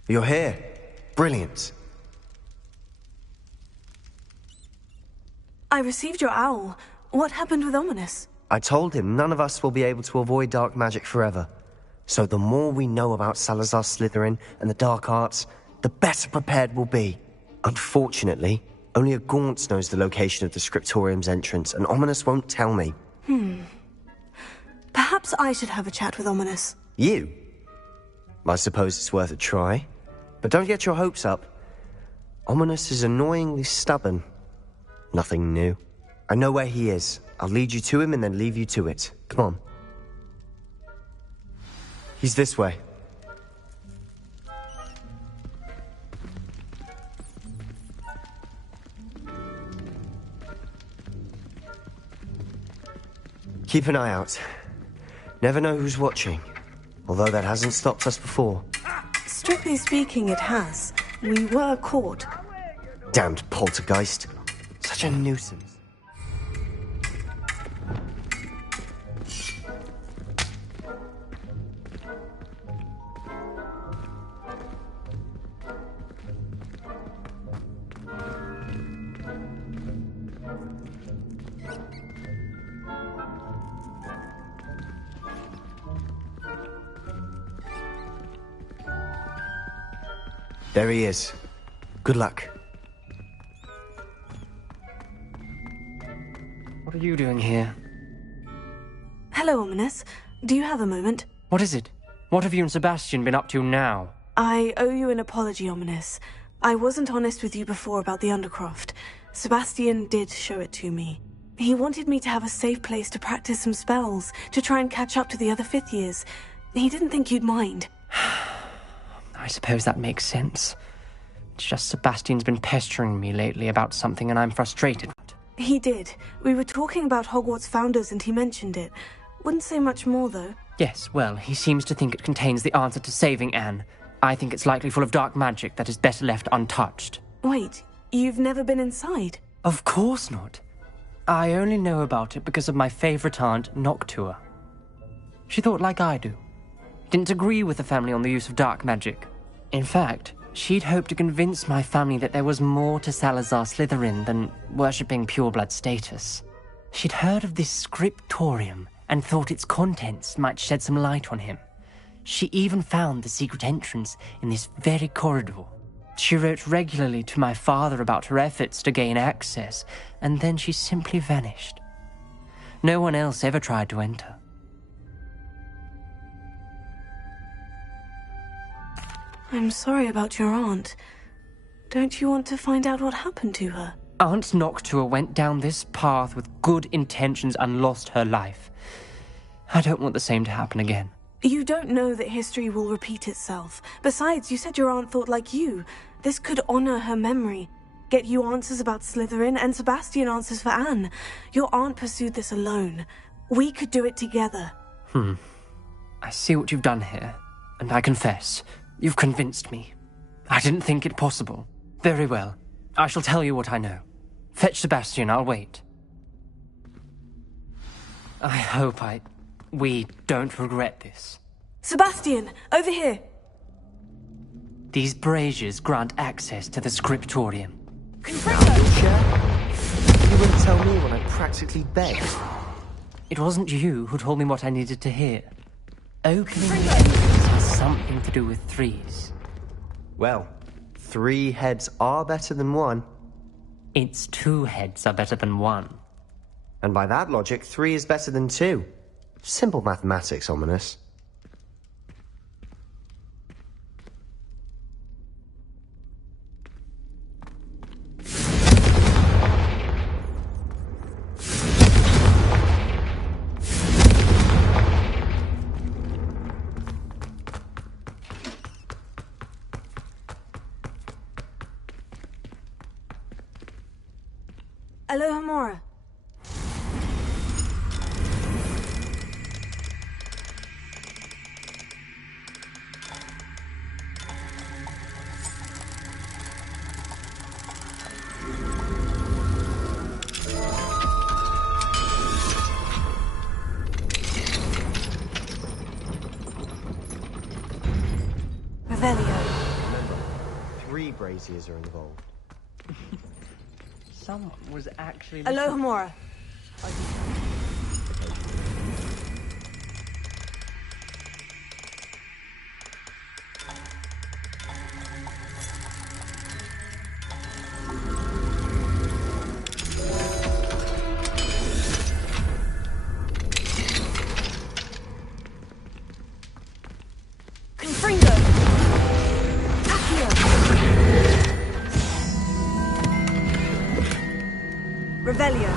You're here. Brilliant. I received your owl. What happened with Ominous? I told him none of us will be able to avoid dark magic forever. So the more we know about Salazar Slytherin and the dark arts, the better prepared we'll be. Unfortunately, only a Gaunt knows the location of the Scriptorium's entrance, and Ominous won't tell me. Perhaps I should have a chat with Ominous. You? I suppose it's worth a try. But don't get your hopes up. Ominous is annoyingly stubborn. Nothing new. I know where he is. I'll lead you to him and then leave you to it. Come on. He's this way. Keep an eye out. Never know who's watching. Although that hasn't stopped us before. Strictly speaking, it has. We were caught. Damned poltergeist. Such a nuisance. There he is. Good luck. What are you doing here? Hello, Ominous. Do you have a moment? What is it? What have you and Sebastian been up to now? I owe you an apology, Ominous. I wasn't honest with you before about the Undercroft. Sebastian did show it to me. He wanted me to have a safe place to practice some spells, to try and catch up to the other fifth years. He didn't think you'd mind. I suppose that makes sense. It's just Sebastian's been pestering me lately about something and I'm frustrated. He did. We were talking about Hogwarts founders and he mentioned it. Wouldn't say much more, though. Yes, well, he seems to think it contains the answer to saving Anne. I think it's likely full of dark magic that is better left untouched. Wait, you've never been inside? Of course not. I only know about it because of my favourite aunt, Noctua. She thought like I do. Didn't agree with the family on the use of dark magic. In fact, she'd hoped to convince my family that there was more to Salazar Slytherin than worshipping pureblood status. She'd heard of this scriptorium and thought its contents might shed some light on him. She even found the secret entrance in this very corridor. She wrote regularly to my father about her efforts to gain access, and then she simply vanished. No one else ever tried to enter. I'm sorry about your aunt. Don't you want to find out what happened to her? Aunt Noctua went down this path with good intentions and lost her life. I don't want the same to happen again. You don't know that history will repeat itself. Besides, you said your aunt thought like you. This could honor her memory. Get you answers about Slytherin and Sebastian answers for Anne. Your aunt pursued this alone. We could do it together. I see what you've done here, and I confess, you've convinced me. I didn't think it possible. Very well. I shall tell you what I know. Fetch Sebastian, I'll wait. I hope we don't regret this. Sebastian, over here! These braziers grant access to the scriptorium. You wouldn't tell me when I practically begged. It wasn't you who told me what I needed to hear. Opening the entrance has something to do with threes. Well, 3 heads are better than 1. It's 2 heads are better than 1. And by that logic, 3 is better than 2. Simple mathematics, Ominous. Alohomora. Revelio. Remember, 3 braziers are involved. Someone was actually... Alohomora. Revelio.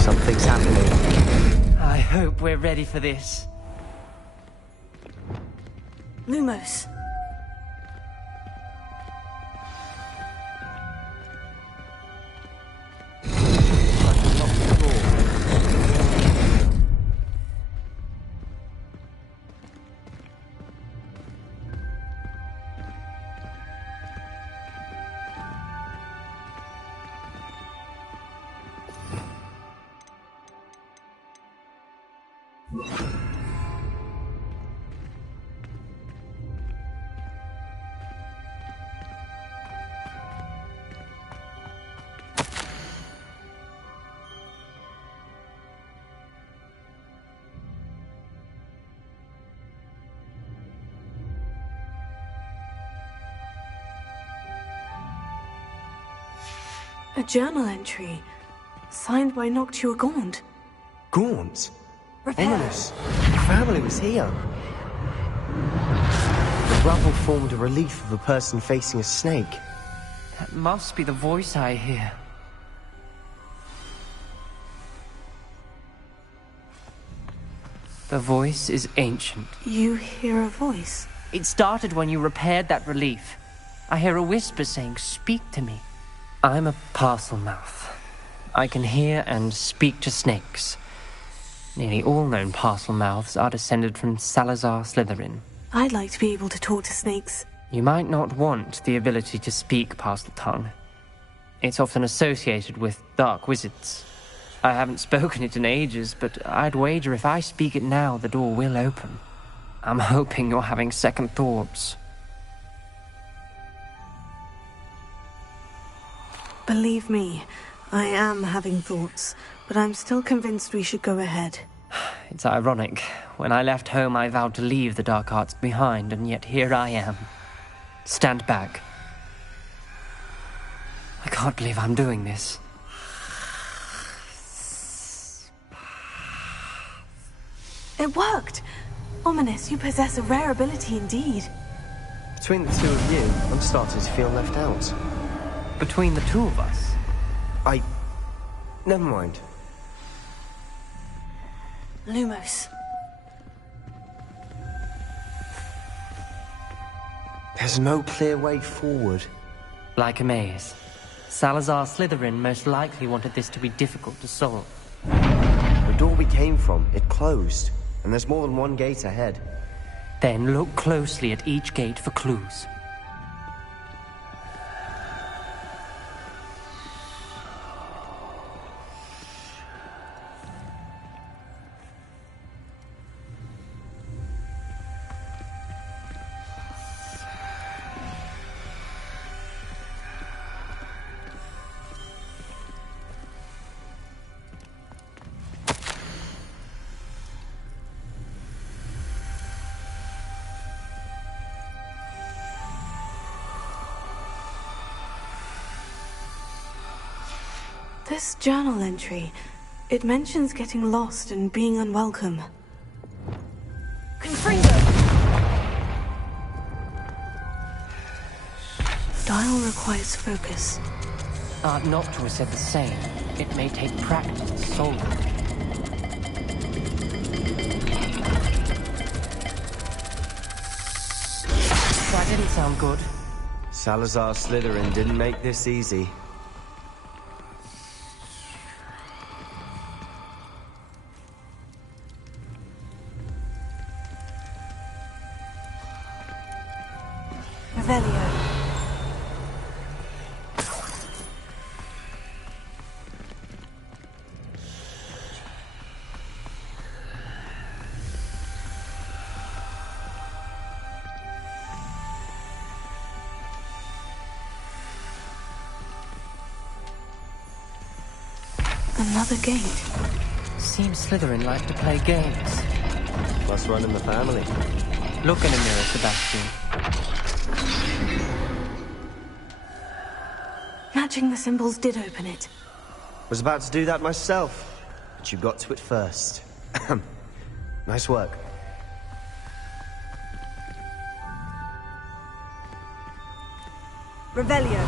Something's happening. I hope we're ready for this. Lumos. A journal entry, signed by Noctua Gaunt. Gaunt? Repair. Ominous. The family was here. The rubble formed a relief of a person facing a snake. That must be the voice I hear. The voice is ancient. You hear a voice? It started when you repaired that relief. I hear a whisper saying, "Speak to me." I'm a parcel mouth. I can hear and speak to snakes. Nearly all known parcel mouths are descended from Salazar Slytherin. I'd like to be able to talk to snakes. You might not want the ability to speak parcel tongue. It's often associated with dark wizards. I haven't spoken it in ages, but I'd wager if I speak it now, the door will open. I'm hoping you're having second thoughts. Believe me, I am having thoughts, but I'm still convinced we should go ahead. It's ironic. When I left home, I vowed to leave the dark arts behind, and yet here I am. Stand back. I can't believe I'm doing this. It worked! Ominous, you possess a rare ability indeed. Between the two of you, I'm starting to feel left out. Between the two of us? Never mind. Lumos. There's no clear way forward. Like a maze. Salazar Slytherin most likely wanted this to be difficult to solve. The door we came from, it closed. And there's more than one gate ahead. Then look closely at each gate for clues. This journal entry, it mentions getting lost and being unwelcome. Dial requires focus. Aunt Noctua said the same. It may take practice to solve it. That didn't sound good. Salazar Slytherin didn't make this easy. Revelio. Another gate. Seems Slytherin like to play games. Must run in the family. Look in the mirror, Sebastian. Matching the symbols did open it. Was about to do that myself, but you got to it first. Nice work. Revelio.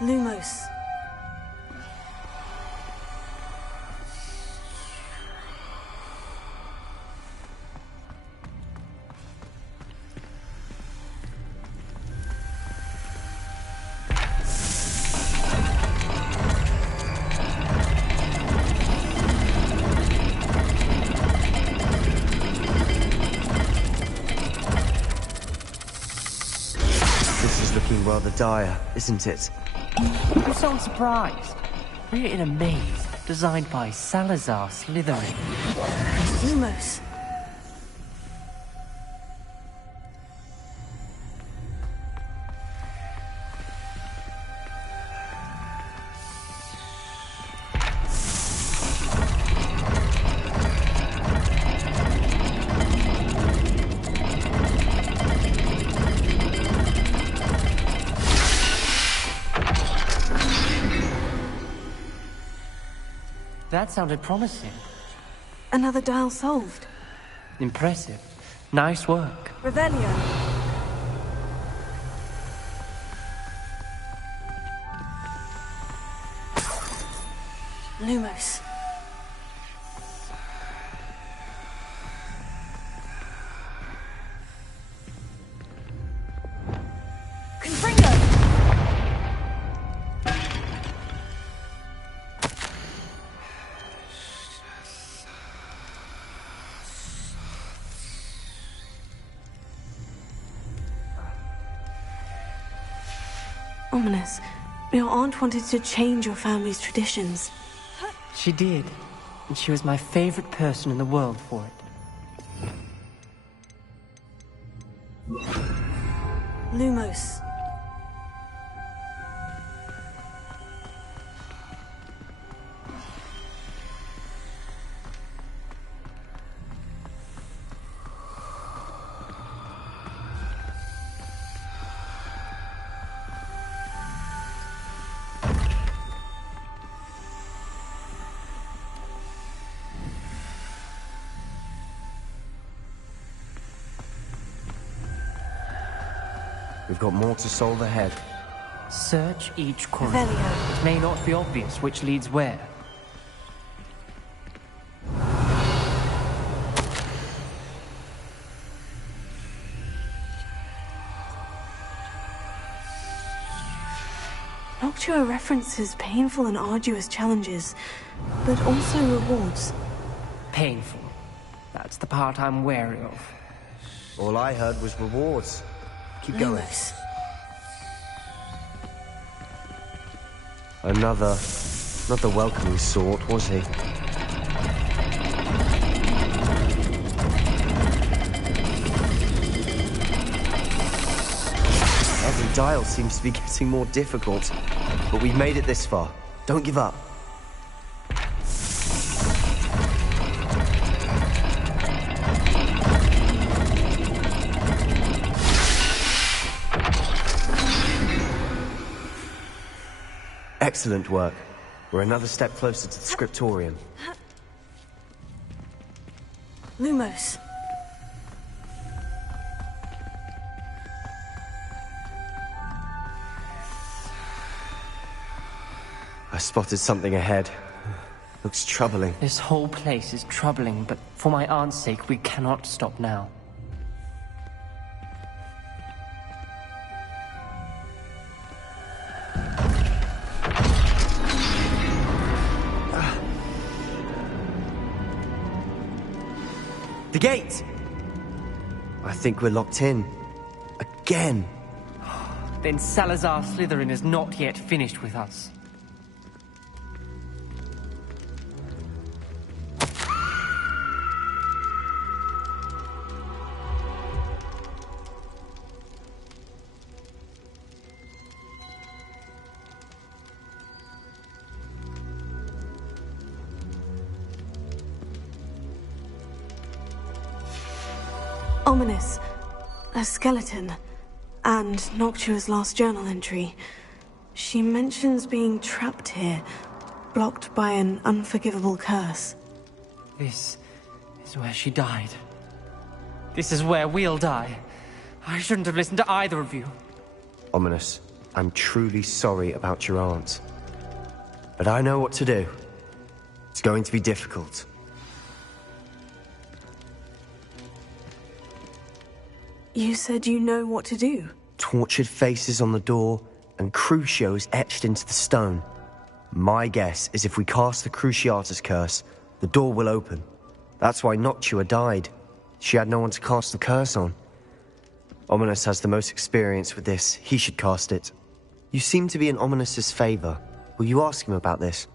Lumos. This is looking rather dire, isn't it? I'm so surprised. We're in a maze designed by Salazar Slytherin. Lumos. That sounded promising. Another dial solved. Impressive. Nice work. Revelio. Lumos. Ominous. Your aunt wanted to change your family's traditions. She did. And she was my favorite person in the world for it. Lumos. We've got more to solve ahead. Search each corner. It may not be obvious which leads where. Noctua references painful and arduous challenges, but also rewards. Painful. That's the part I'm wary of. All I heard was rewards. Keep going. Another... not the welcoming sort, was he? Every dial seems to be getting more difficult, but we've made it this far. Don't give up. Excellent work. We're another step closer to the scriptorium. Lumos. I spotted something ahead. Looks troubling. This whole place is troubling, but for my aunt's sake, we cannot stop now. The gate! I think we're locked in. Again. Then Salazar Slytherin is not yet finished with us. Ominous. A skeleton. And Noctua's last journal entry. She mentions being trapped here, blocked by an unforgivable curse. This is where she died. This is where we'll die. I shouldn't have listened to either of you. Ominous, I'm truly sorry about your aunt. But I know what to do. It's going to be difficult. You said you know what to do. Tortured faces on the door, and Crucios etched into the stone. My guess is if we cast the Cruciatus curse, the door will open. That's why Noctua died. She had no one to cast the curse on. Ominous has the most experience with this. He should cast it. You seem to be in Ominous's favor. Will you ask him about this?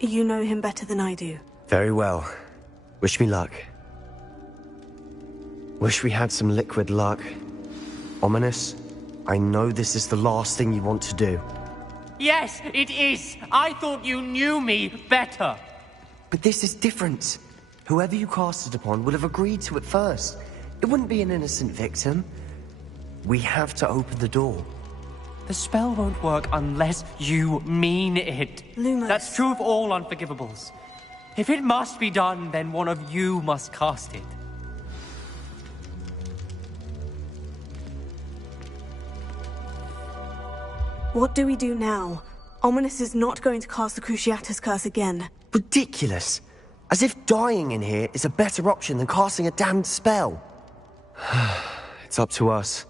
You know him better than I do. Very well. Wish me luck. Wish we had some liquid luck. Ominous, I know this is the last thing you want to do. Yes, it is! I thought you knew me better! But this is different. Whoever you cast it upon would have agreed to it first. It wouldn't be an innocent victim. We have to open the door. The spell won't work unless you mean it. Lumos. That's true of all unforgivables. If it must be done, then one of you must cast it. What do we do now? Ominous is not going to cast the Cruciatus curse again. Ridiculous. As if dying in here is a better option than casting a damned spell. It's up to us.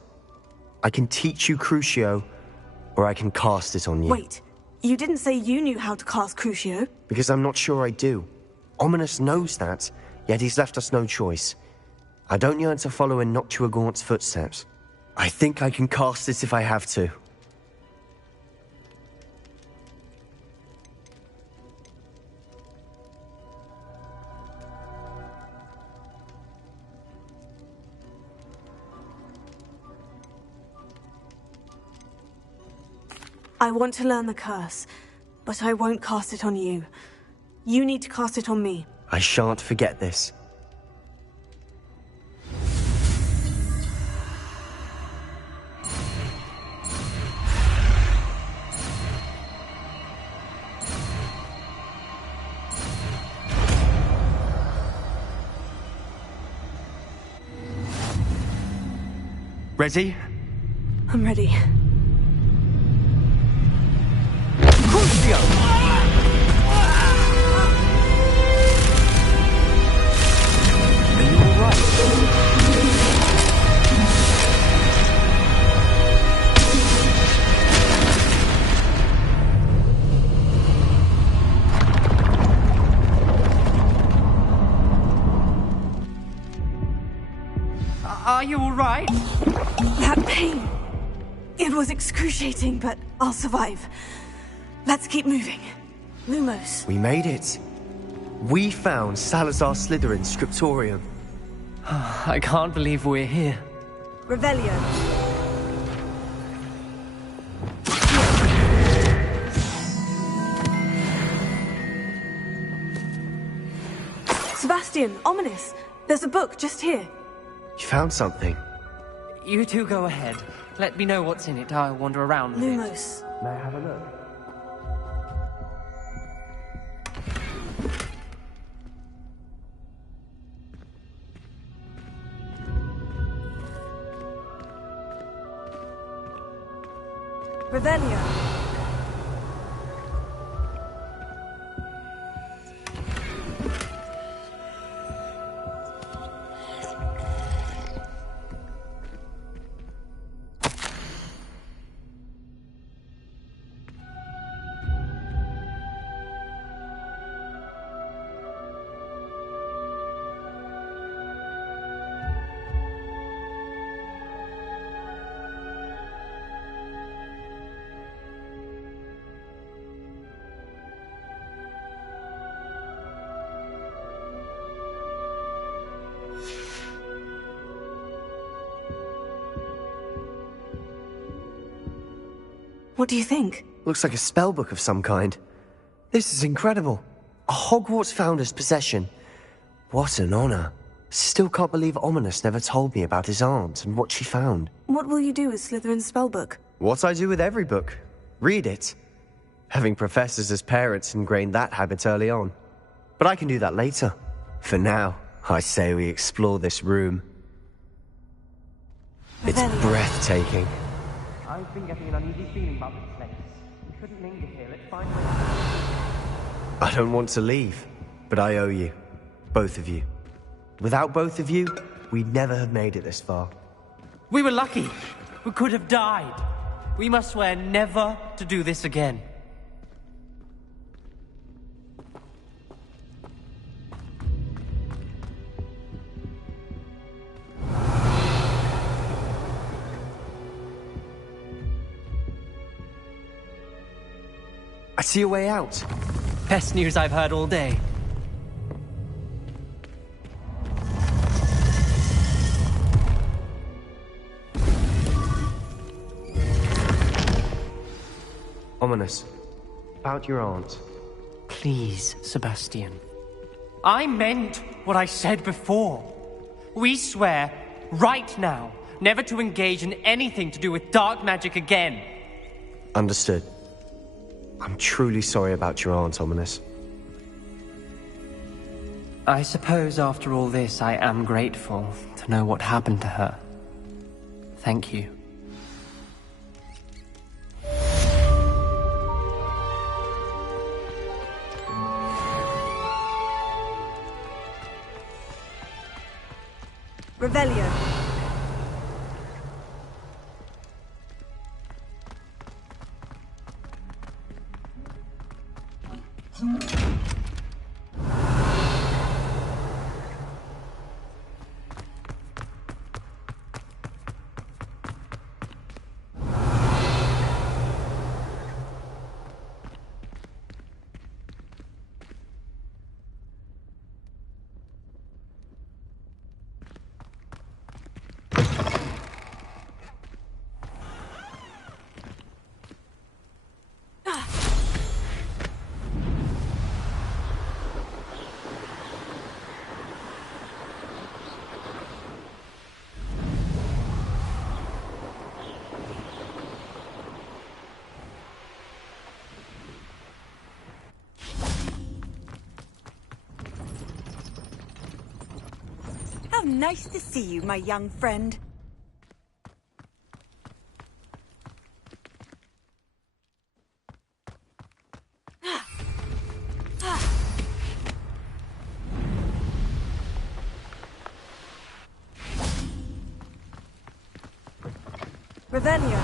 I can teach you Crucio, or I can cast it on you. Wait, you didn't say you knew how to cast Crucio? Because I'm not sure I do. Ominous knows that, yet he's left us no choice. I don't yearn to follow in Noctua Gaunt's footsteps. I think I can cast it if I have to. I want to learn the curse, but I won't cast it on you. You need to cast it on me. I shan't forget this. Ready? I'm ready. Crucio! Are you alright? Are you alright? That pain. It was excruciating, but I'll survive. Let's keep moving. Lumos. We made it. We found Salazar Slytherin's scriptorium. I can't believe we're here. Revelio. Sebastian, Ominous. There's a book just here. You found something? You two go ahead. Let me know what's in it. I'll wander around. Lumos. May I have a look? Revelio. What do you think? Looks like a spellbook of some kind. This is incredible. A Hogwarts founder's possession. What an honor. Still can't believe Ominous never told me about his aunt and what she found. What will you do with Slytherin's spellbook? What I do with every book. Read it. Having professors as parents ingrained that habit early on. But I can do that later. For now, I say we explore this room. It's breathtaking. I've been getting an uneasy feeling about this place. We couldn't linger here. Let's find a way. I don't want to leave, but I owe you. Both of you. Without both of you, we'd never have made it this far. We were lucky. We could have died. We must swear never to do this again. I see a way out. Best news I've heard all day. Ominous. About your aunt. Please, Sebastian. I meant what I said before. We swear, right now, never to engage in anything to do with dark magic again. Understood. I'm truly sorry about your aunt, Ominous. I suppose after all this, I am grateful to know what happened to her. Thank you. Revelio. How nice to see you, my young friend. Revelio.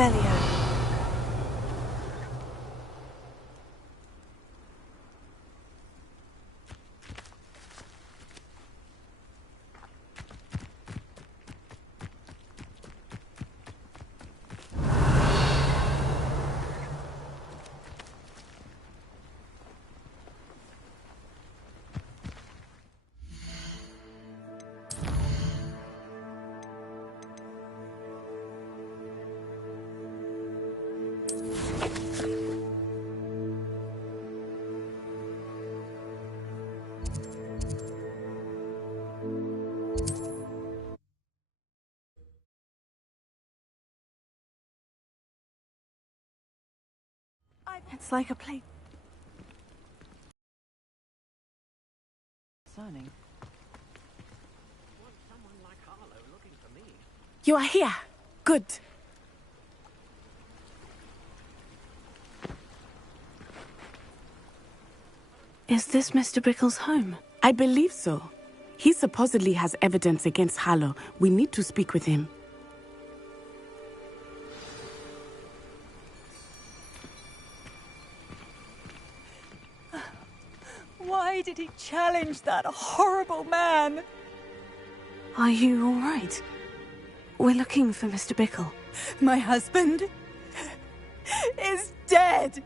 Revelio. It's like a play. Someone like Harlow looking for me. You are here. Good. Is this Mr. Bickle's home? I believe so. He supposedly has evidence against Harlow. We need to speak with him. Why did he challenge that horrible man? Are you all right? We're looking for Mr. Bickle. My husband is dead.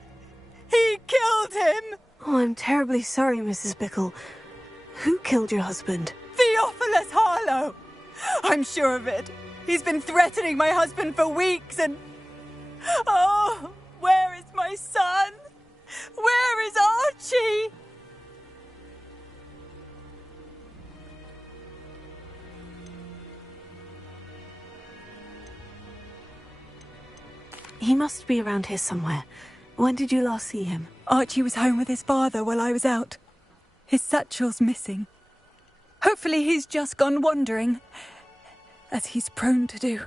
He killed him. Oh, I'm terribly sorry, Mrs. Bickle. Who killed your husband? Theophilus Harlow. I'm sure of it. He's been threatening my husband for weeks and... Oh, where is my son? Where is Archie? He must be around here somewhere. When did you last see him? Archie was home with his father while I was out. His satchel's missing. Hopefully he's just gone wandering, as he's prone to do.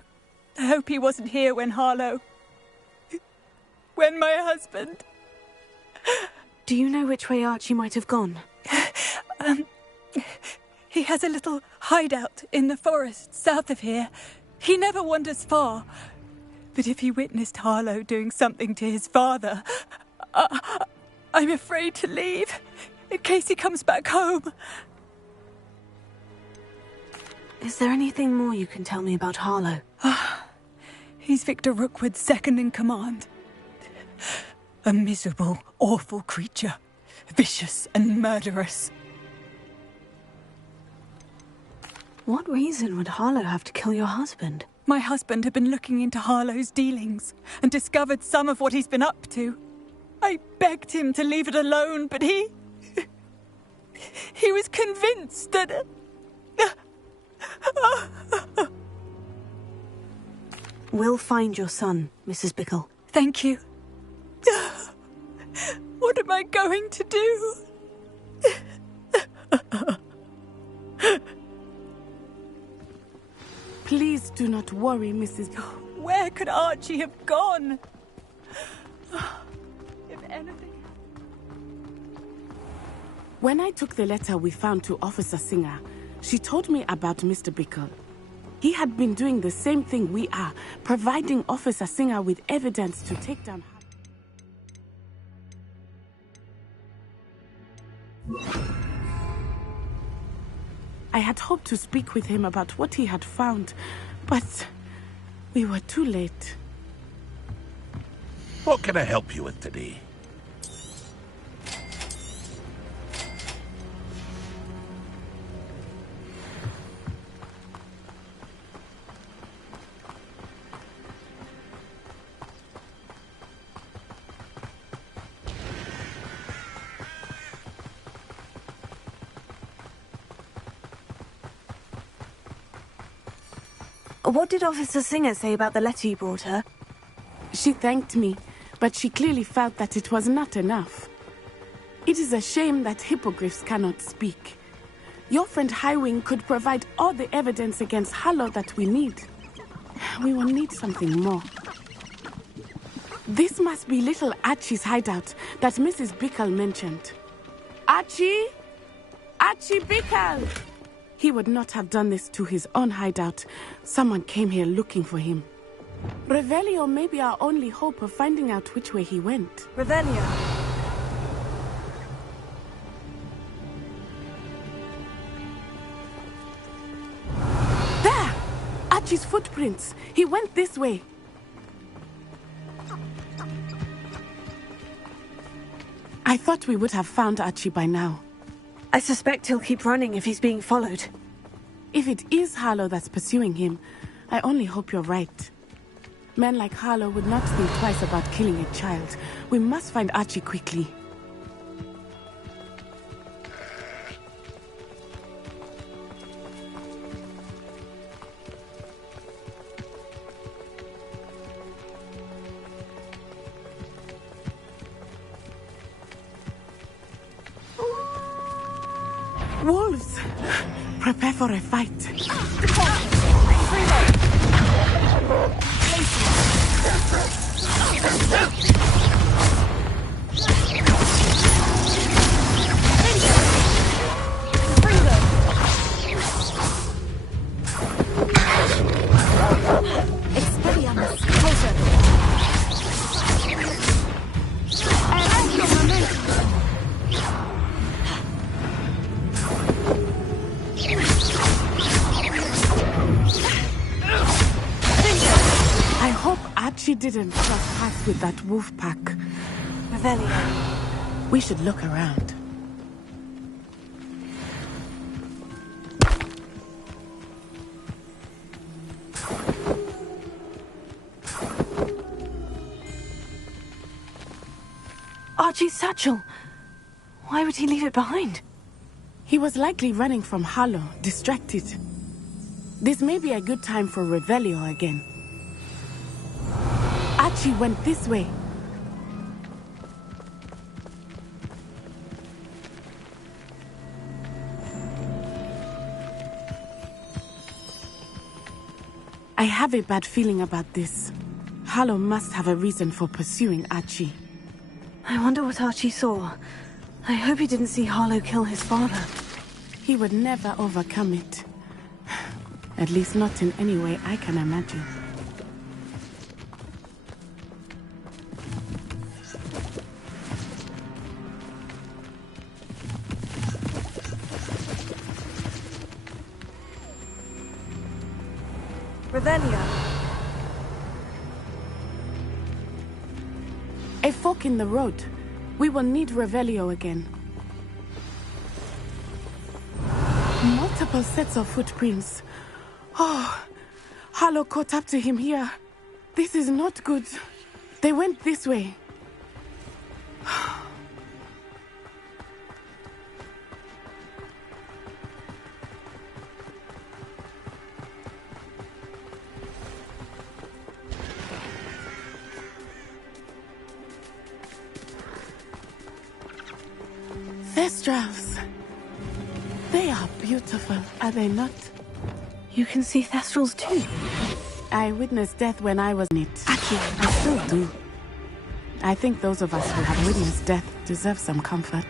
I hope he wasn't here when Harlow... when my husband... Do you know which way Archie might have gone? He has a little hideout in the forest south of here. He never wanders far. But if he witnessed Harlow doing something to his father, I'm afraid to leave, in case he comes back home. Is there anything more you can tell me about Harlow? He's Victor Rookwood's second in command. A miserable, awful creature. Vicious and murderous. What reason would Harlow have to kill your husband? My husband had been looking into Harlow's dealings and discovered some of what he's been up to. I begged him to leave it alone, but he was convinced that... We'll find your son, Mrs. Bickle. Thank you. What am I going to do? Please do not worry, Mrs. Where could Archie have gone? If anything... When I took the letter we found to Officer Singer, she told me about Mr. Bickle. He had been doing the same thing we are, providing Officer Singer with evidence to take down... I had hoped to speak with him about what he had found, but we were too late. What can I help you with today? What did Officer Singer say about the letter you brought her? She thanked me, but she clearly felt that it was not enough. It is a shame that hippogriffs cannot speak. Your friend Highwing could provide all the evidence against Harlow that we need. We will need something more. This must be little Archie's hideout that Mrs. Bickle mentioned. Archie? Archie Bickle! He would not have done this to his own hideout. Someone came here looking for him. Revelio may be our only hope of finding out which way he went. Revelio. There! Archie's footprints. He went this way. I thought we would have found Archie by now. I suspect he'll keep running if he's being followed. If it is Harlow that's pursuing him, I only hope you're right. Men like Harlow would not think twice about killing a child. We must find Archie quickly. Wolves! Prepare for a fight. Expelliarmus, closer. I hope Archie didn't cross paths with that wolf pack. Revelio. We should look around. Archie's satchel. Why would he leave it behind? He was likely running from Harlow, distracted. This may be a good time for Revelio again. Archie went this way. I have a bad feeling about this. Harlow must have a reason for pursuing Archie. I wonder what Archie saw. I hope he didn't see Harlow kill his father. He would never overcome it. At least not in any way I can imagine. Revelio. A fork in the road. We will need Revelio again. Multiple sets of footprints. Oh, Harlow caught up to him here. This is not good. They went this way. Thestrals. They are beautiful, are they not? You can see Thestrals too. I witnessed death when I was in it. I still do. I think those of us who have witnessed death deserve some comfort.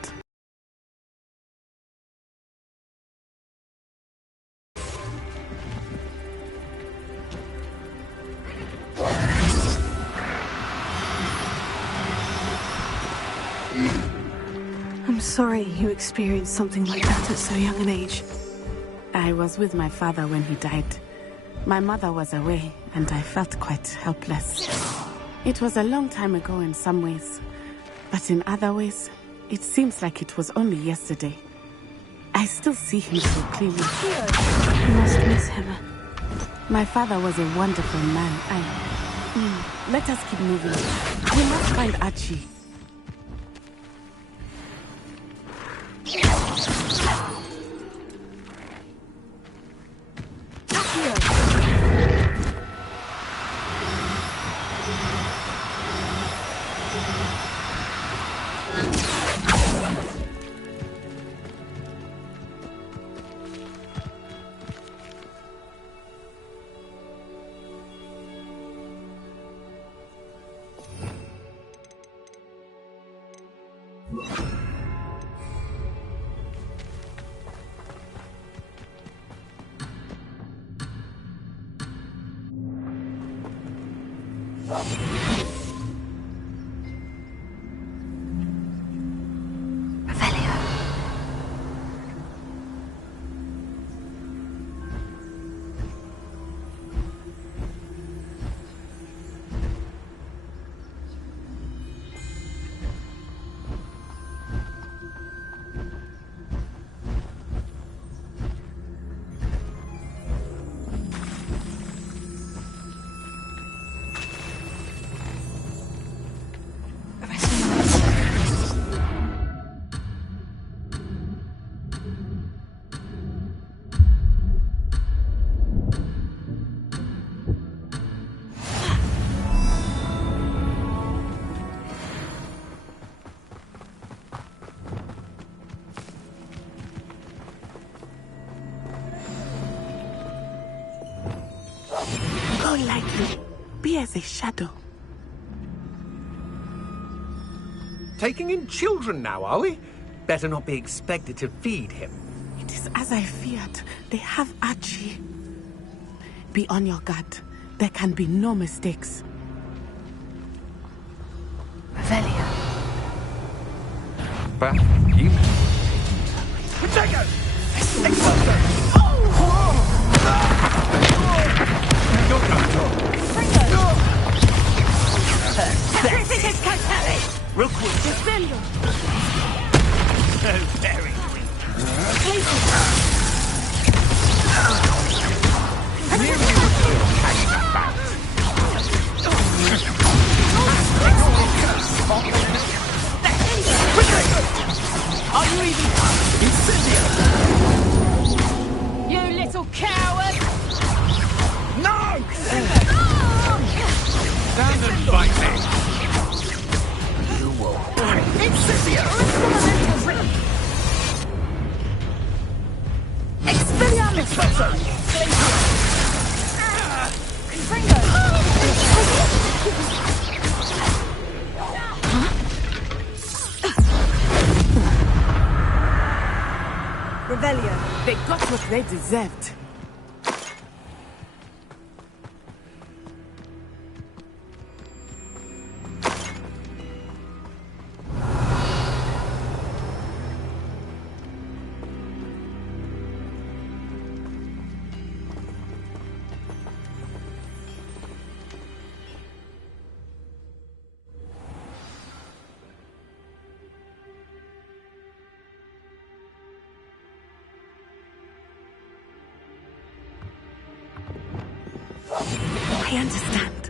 I'm sorry you experienced something like that at so young an age. I was with my father when he died. My mother was away, and I felt quite helpless. It was a long time ago in some ways, but in other ways, it seems like it was only yesterday. I still see him so clearly. You must miss him. My father was a wonderful man. Let us keep moving. We must find Archie. Go lightly. Be as a shadow. Taking in children now, are we? Better not be expected to feed him. It is as I feared. They have Archie. Be on your guard. There can be no mistakes. Revelia. But you... Potato! Rookwood. Defender. So very weak. Are you even... You little coward! No! Stand and fight me! You will... Incendio! Expelliarmus! Revelio. They got what they deserved. I understand.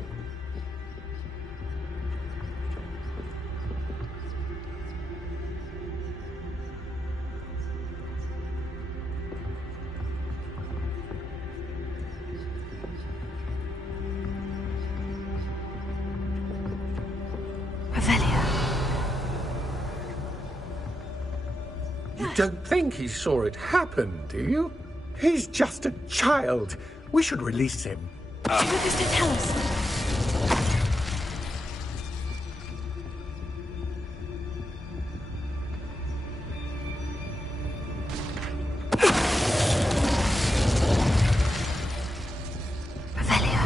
Revelia. You don't think he saw it happen, do you? He's just a child. We should release him. She took us to tell us. Revelia.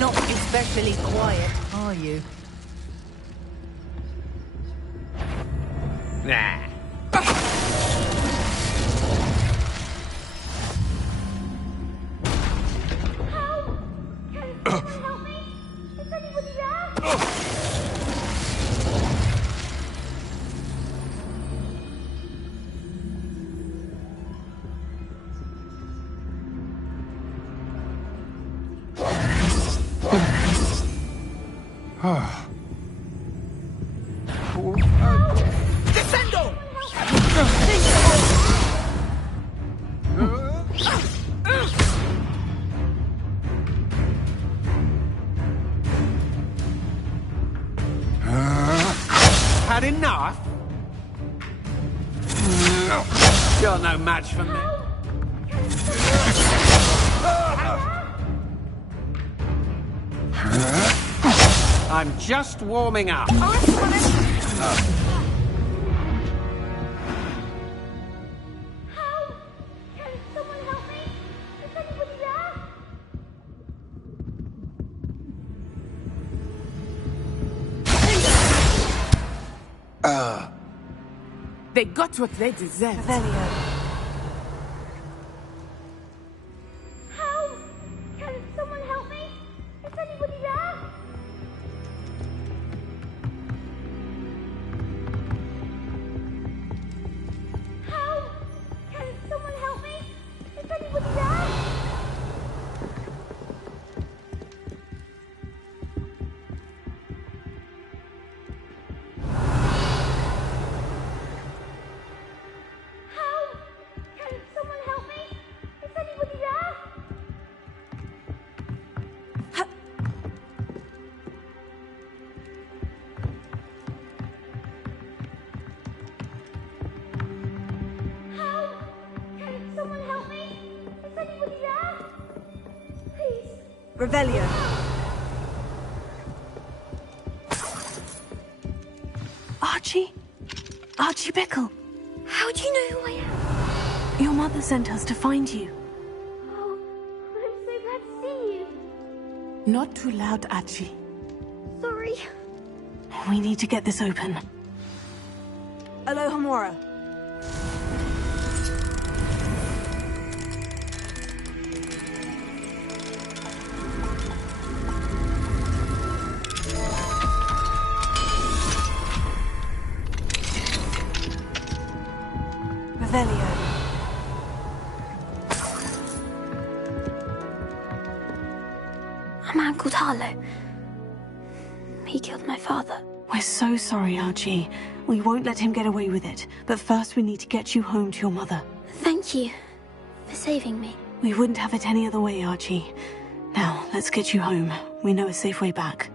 Not especially quiet, are you? Nah. Descendo! Had enough? You're no match for me. I'm just warming up. They got what they deserved. Revelio. Revelio. Archie? Archie Bickle. How do you know who I am? Your mother sent us to find you. Oh, I'm so glad to see you. Not too loud, Archie. Sorry. We need to get this open. Alohomora. Revelio. A man called Harlow. He killed my father. We're so sorry, Archie. We won't let him get away with it. But first we need to get you home to your mother. Thank you for saving me. We wouldn't have it any other way, Archie. Now, let's get you home. We know a safe way back.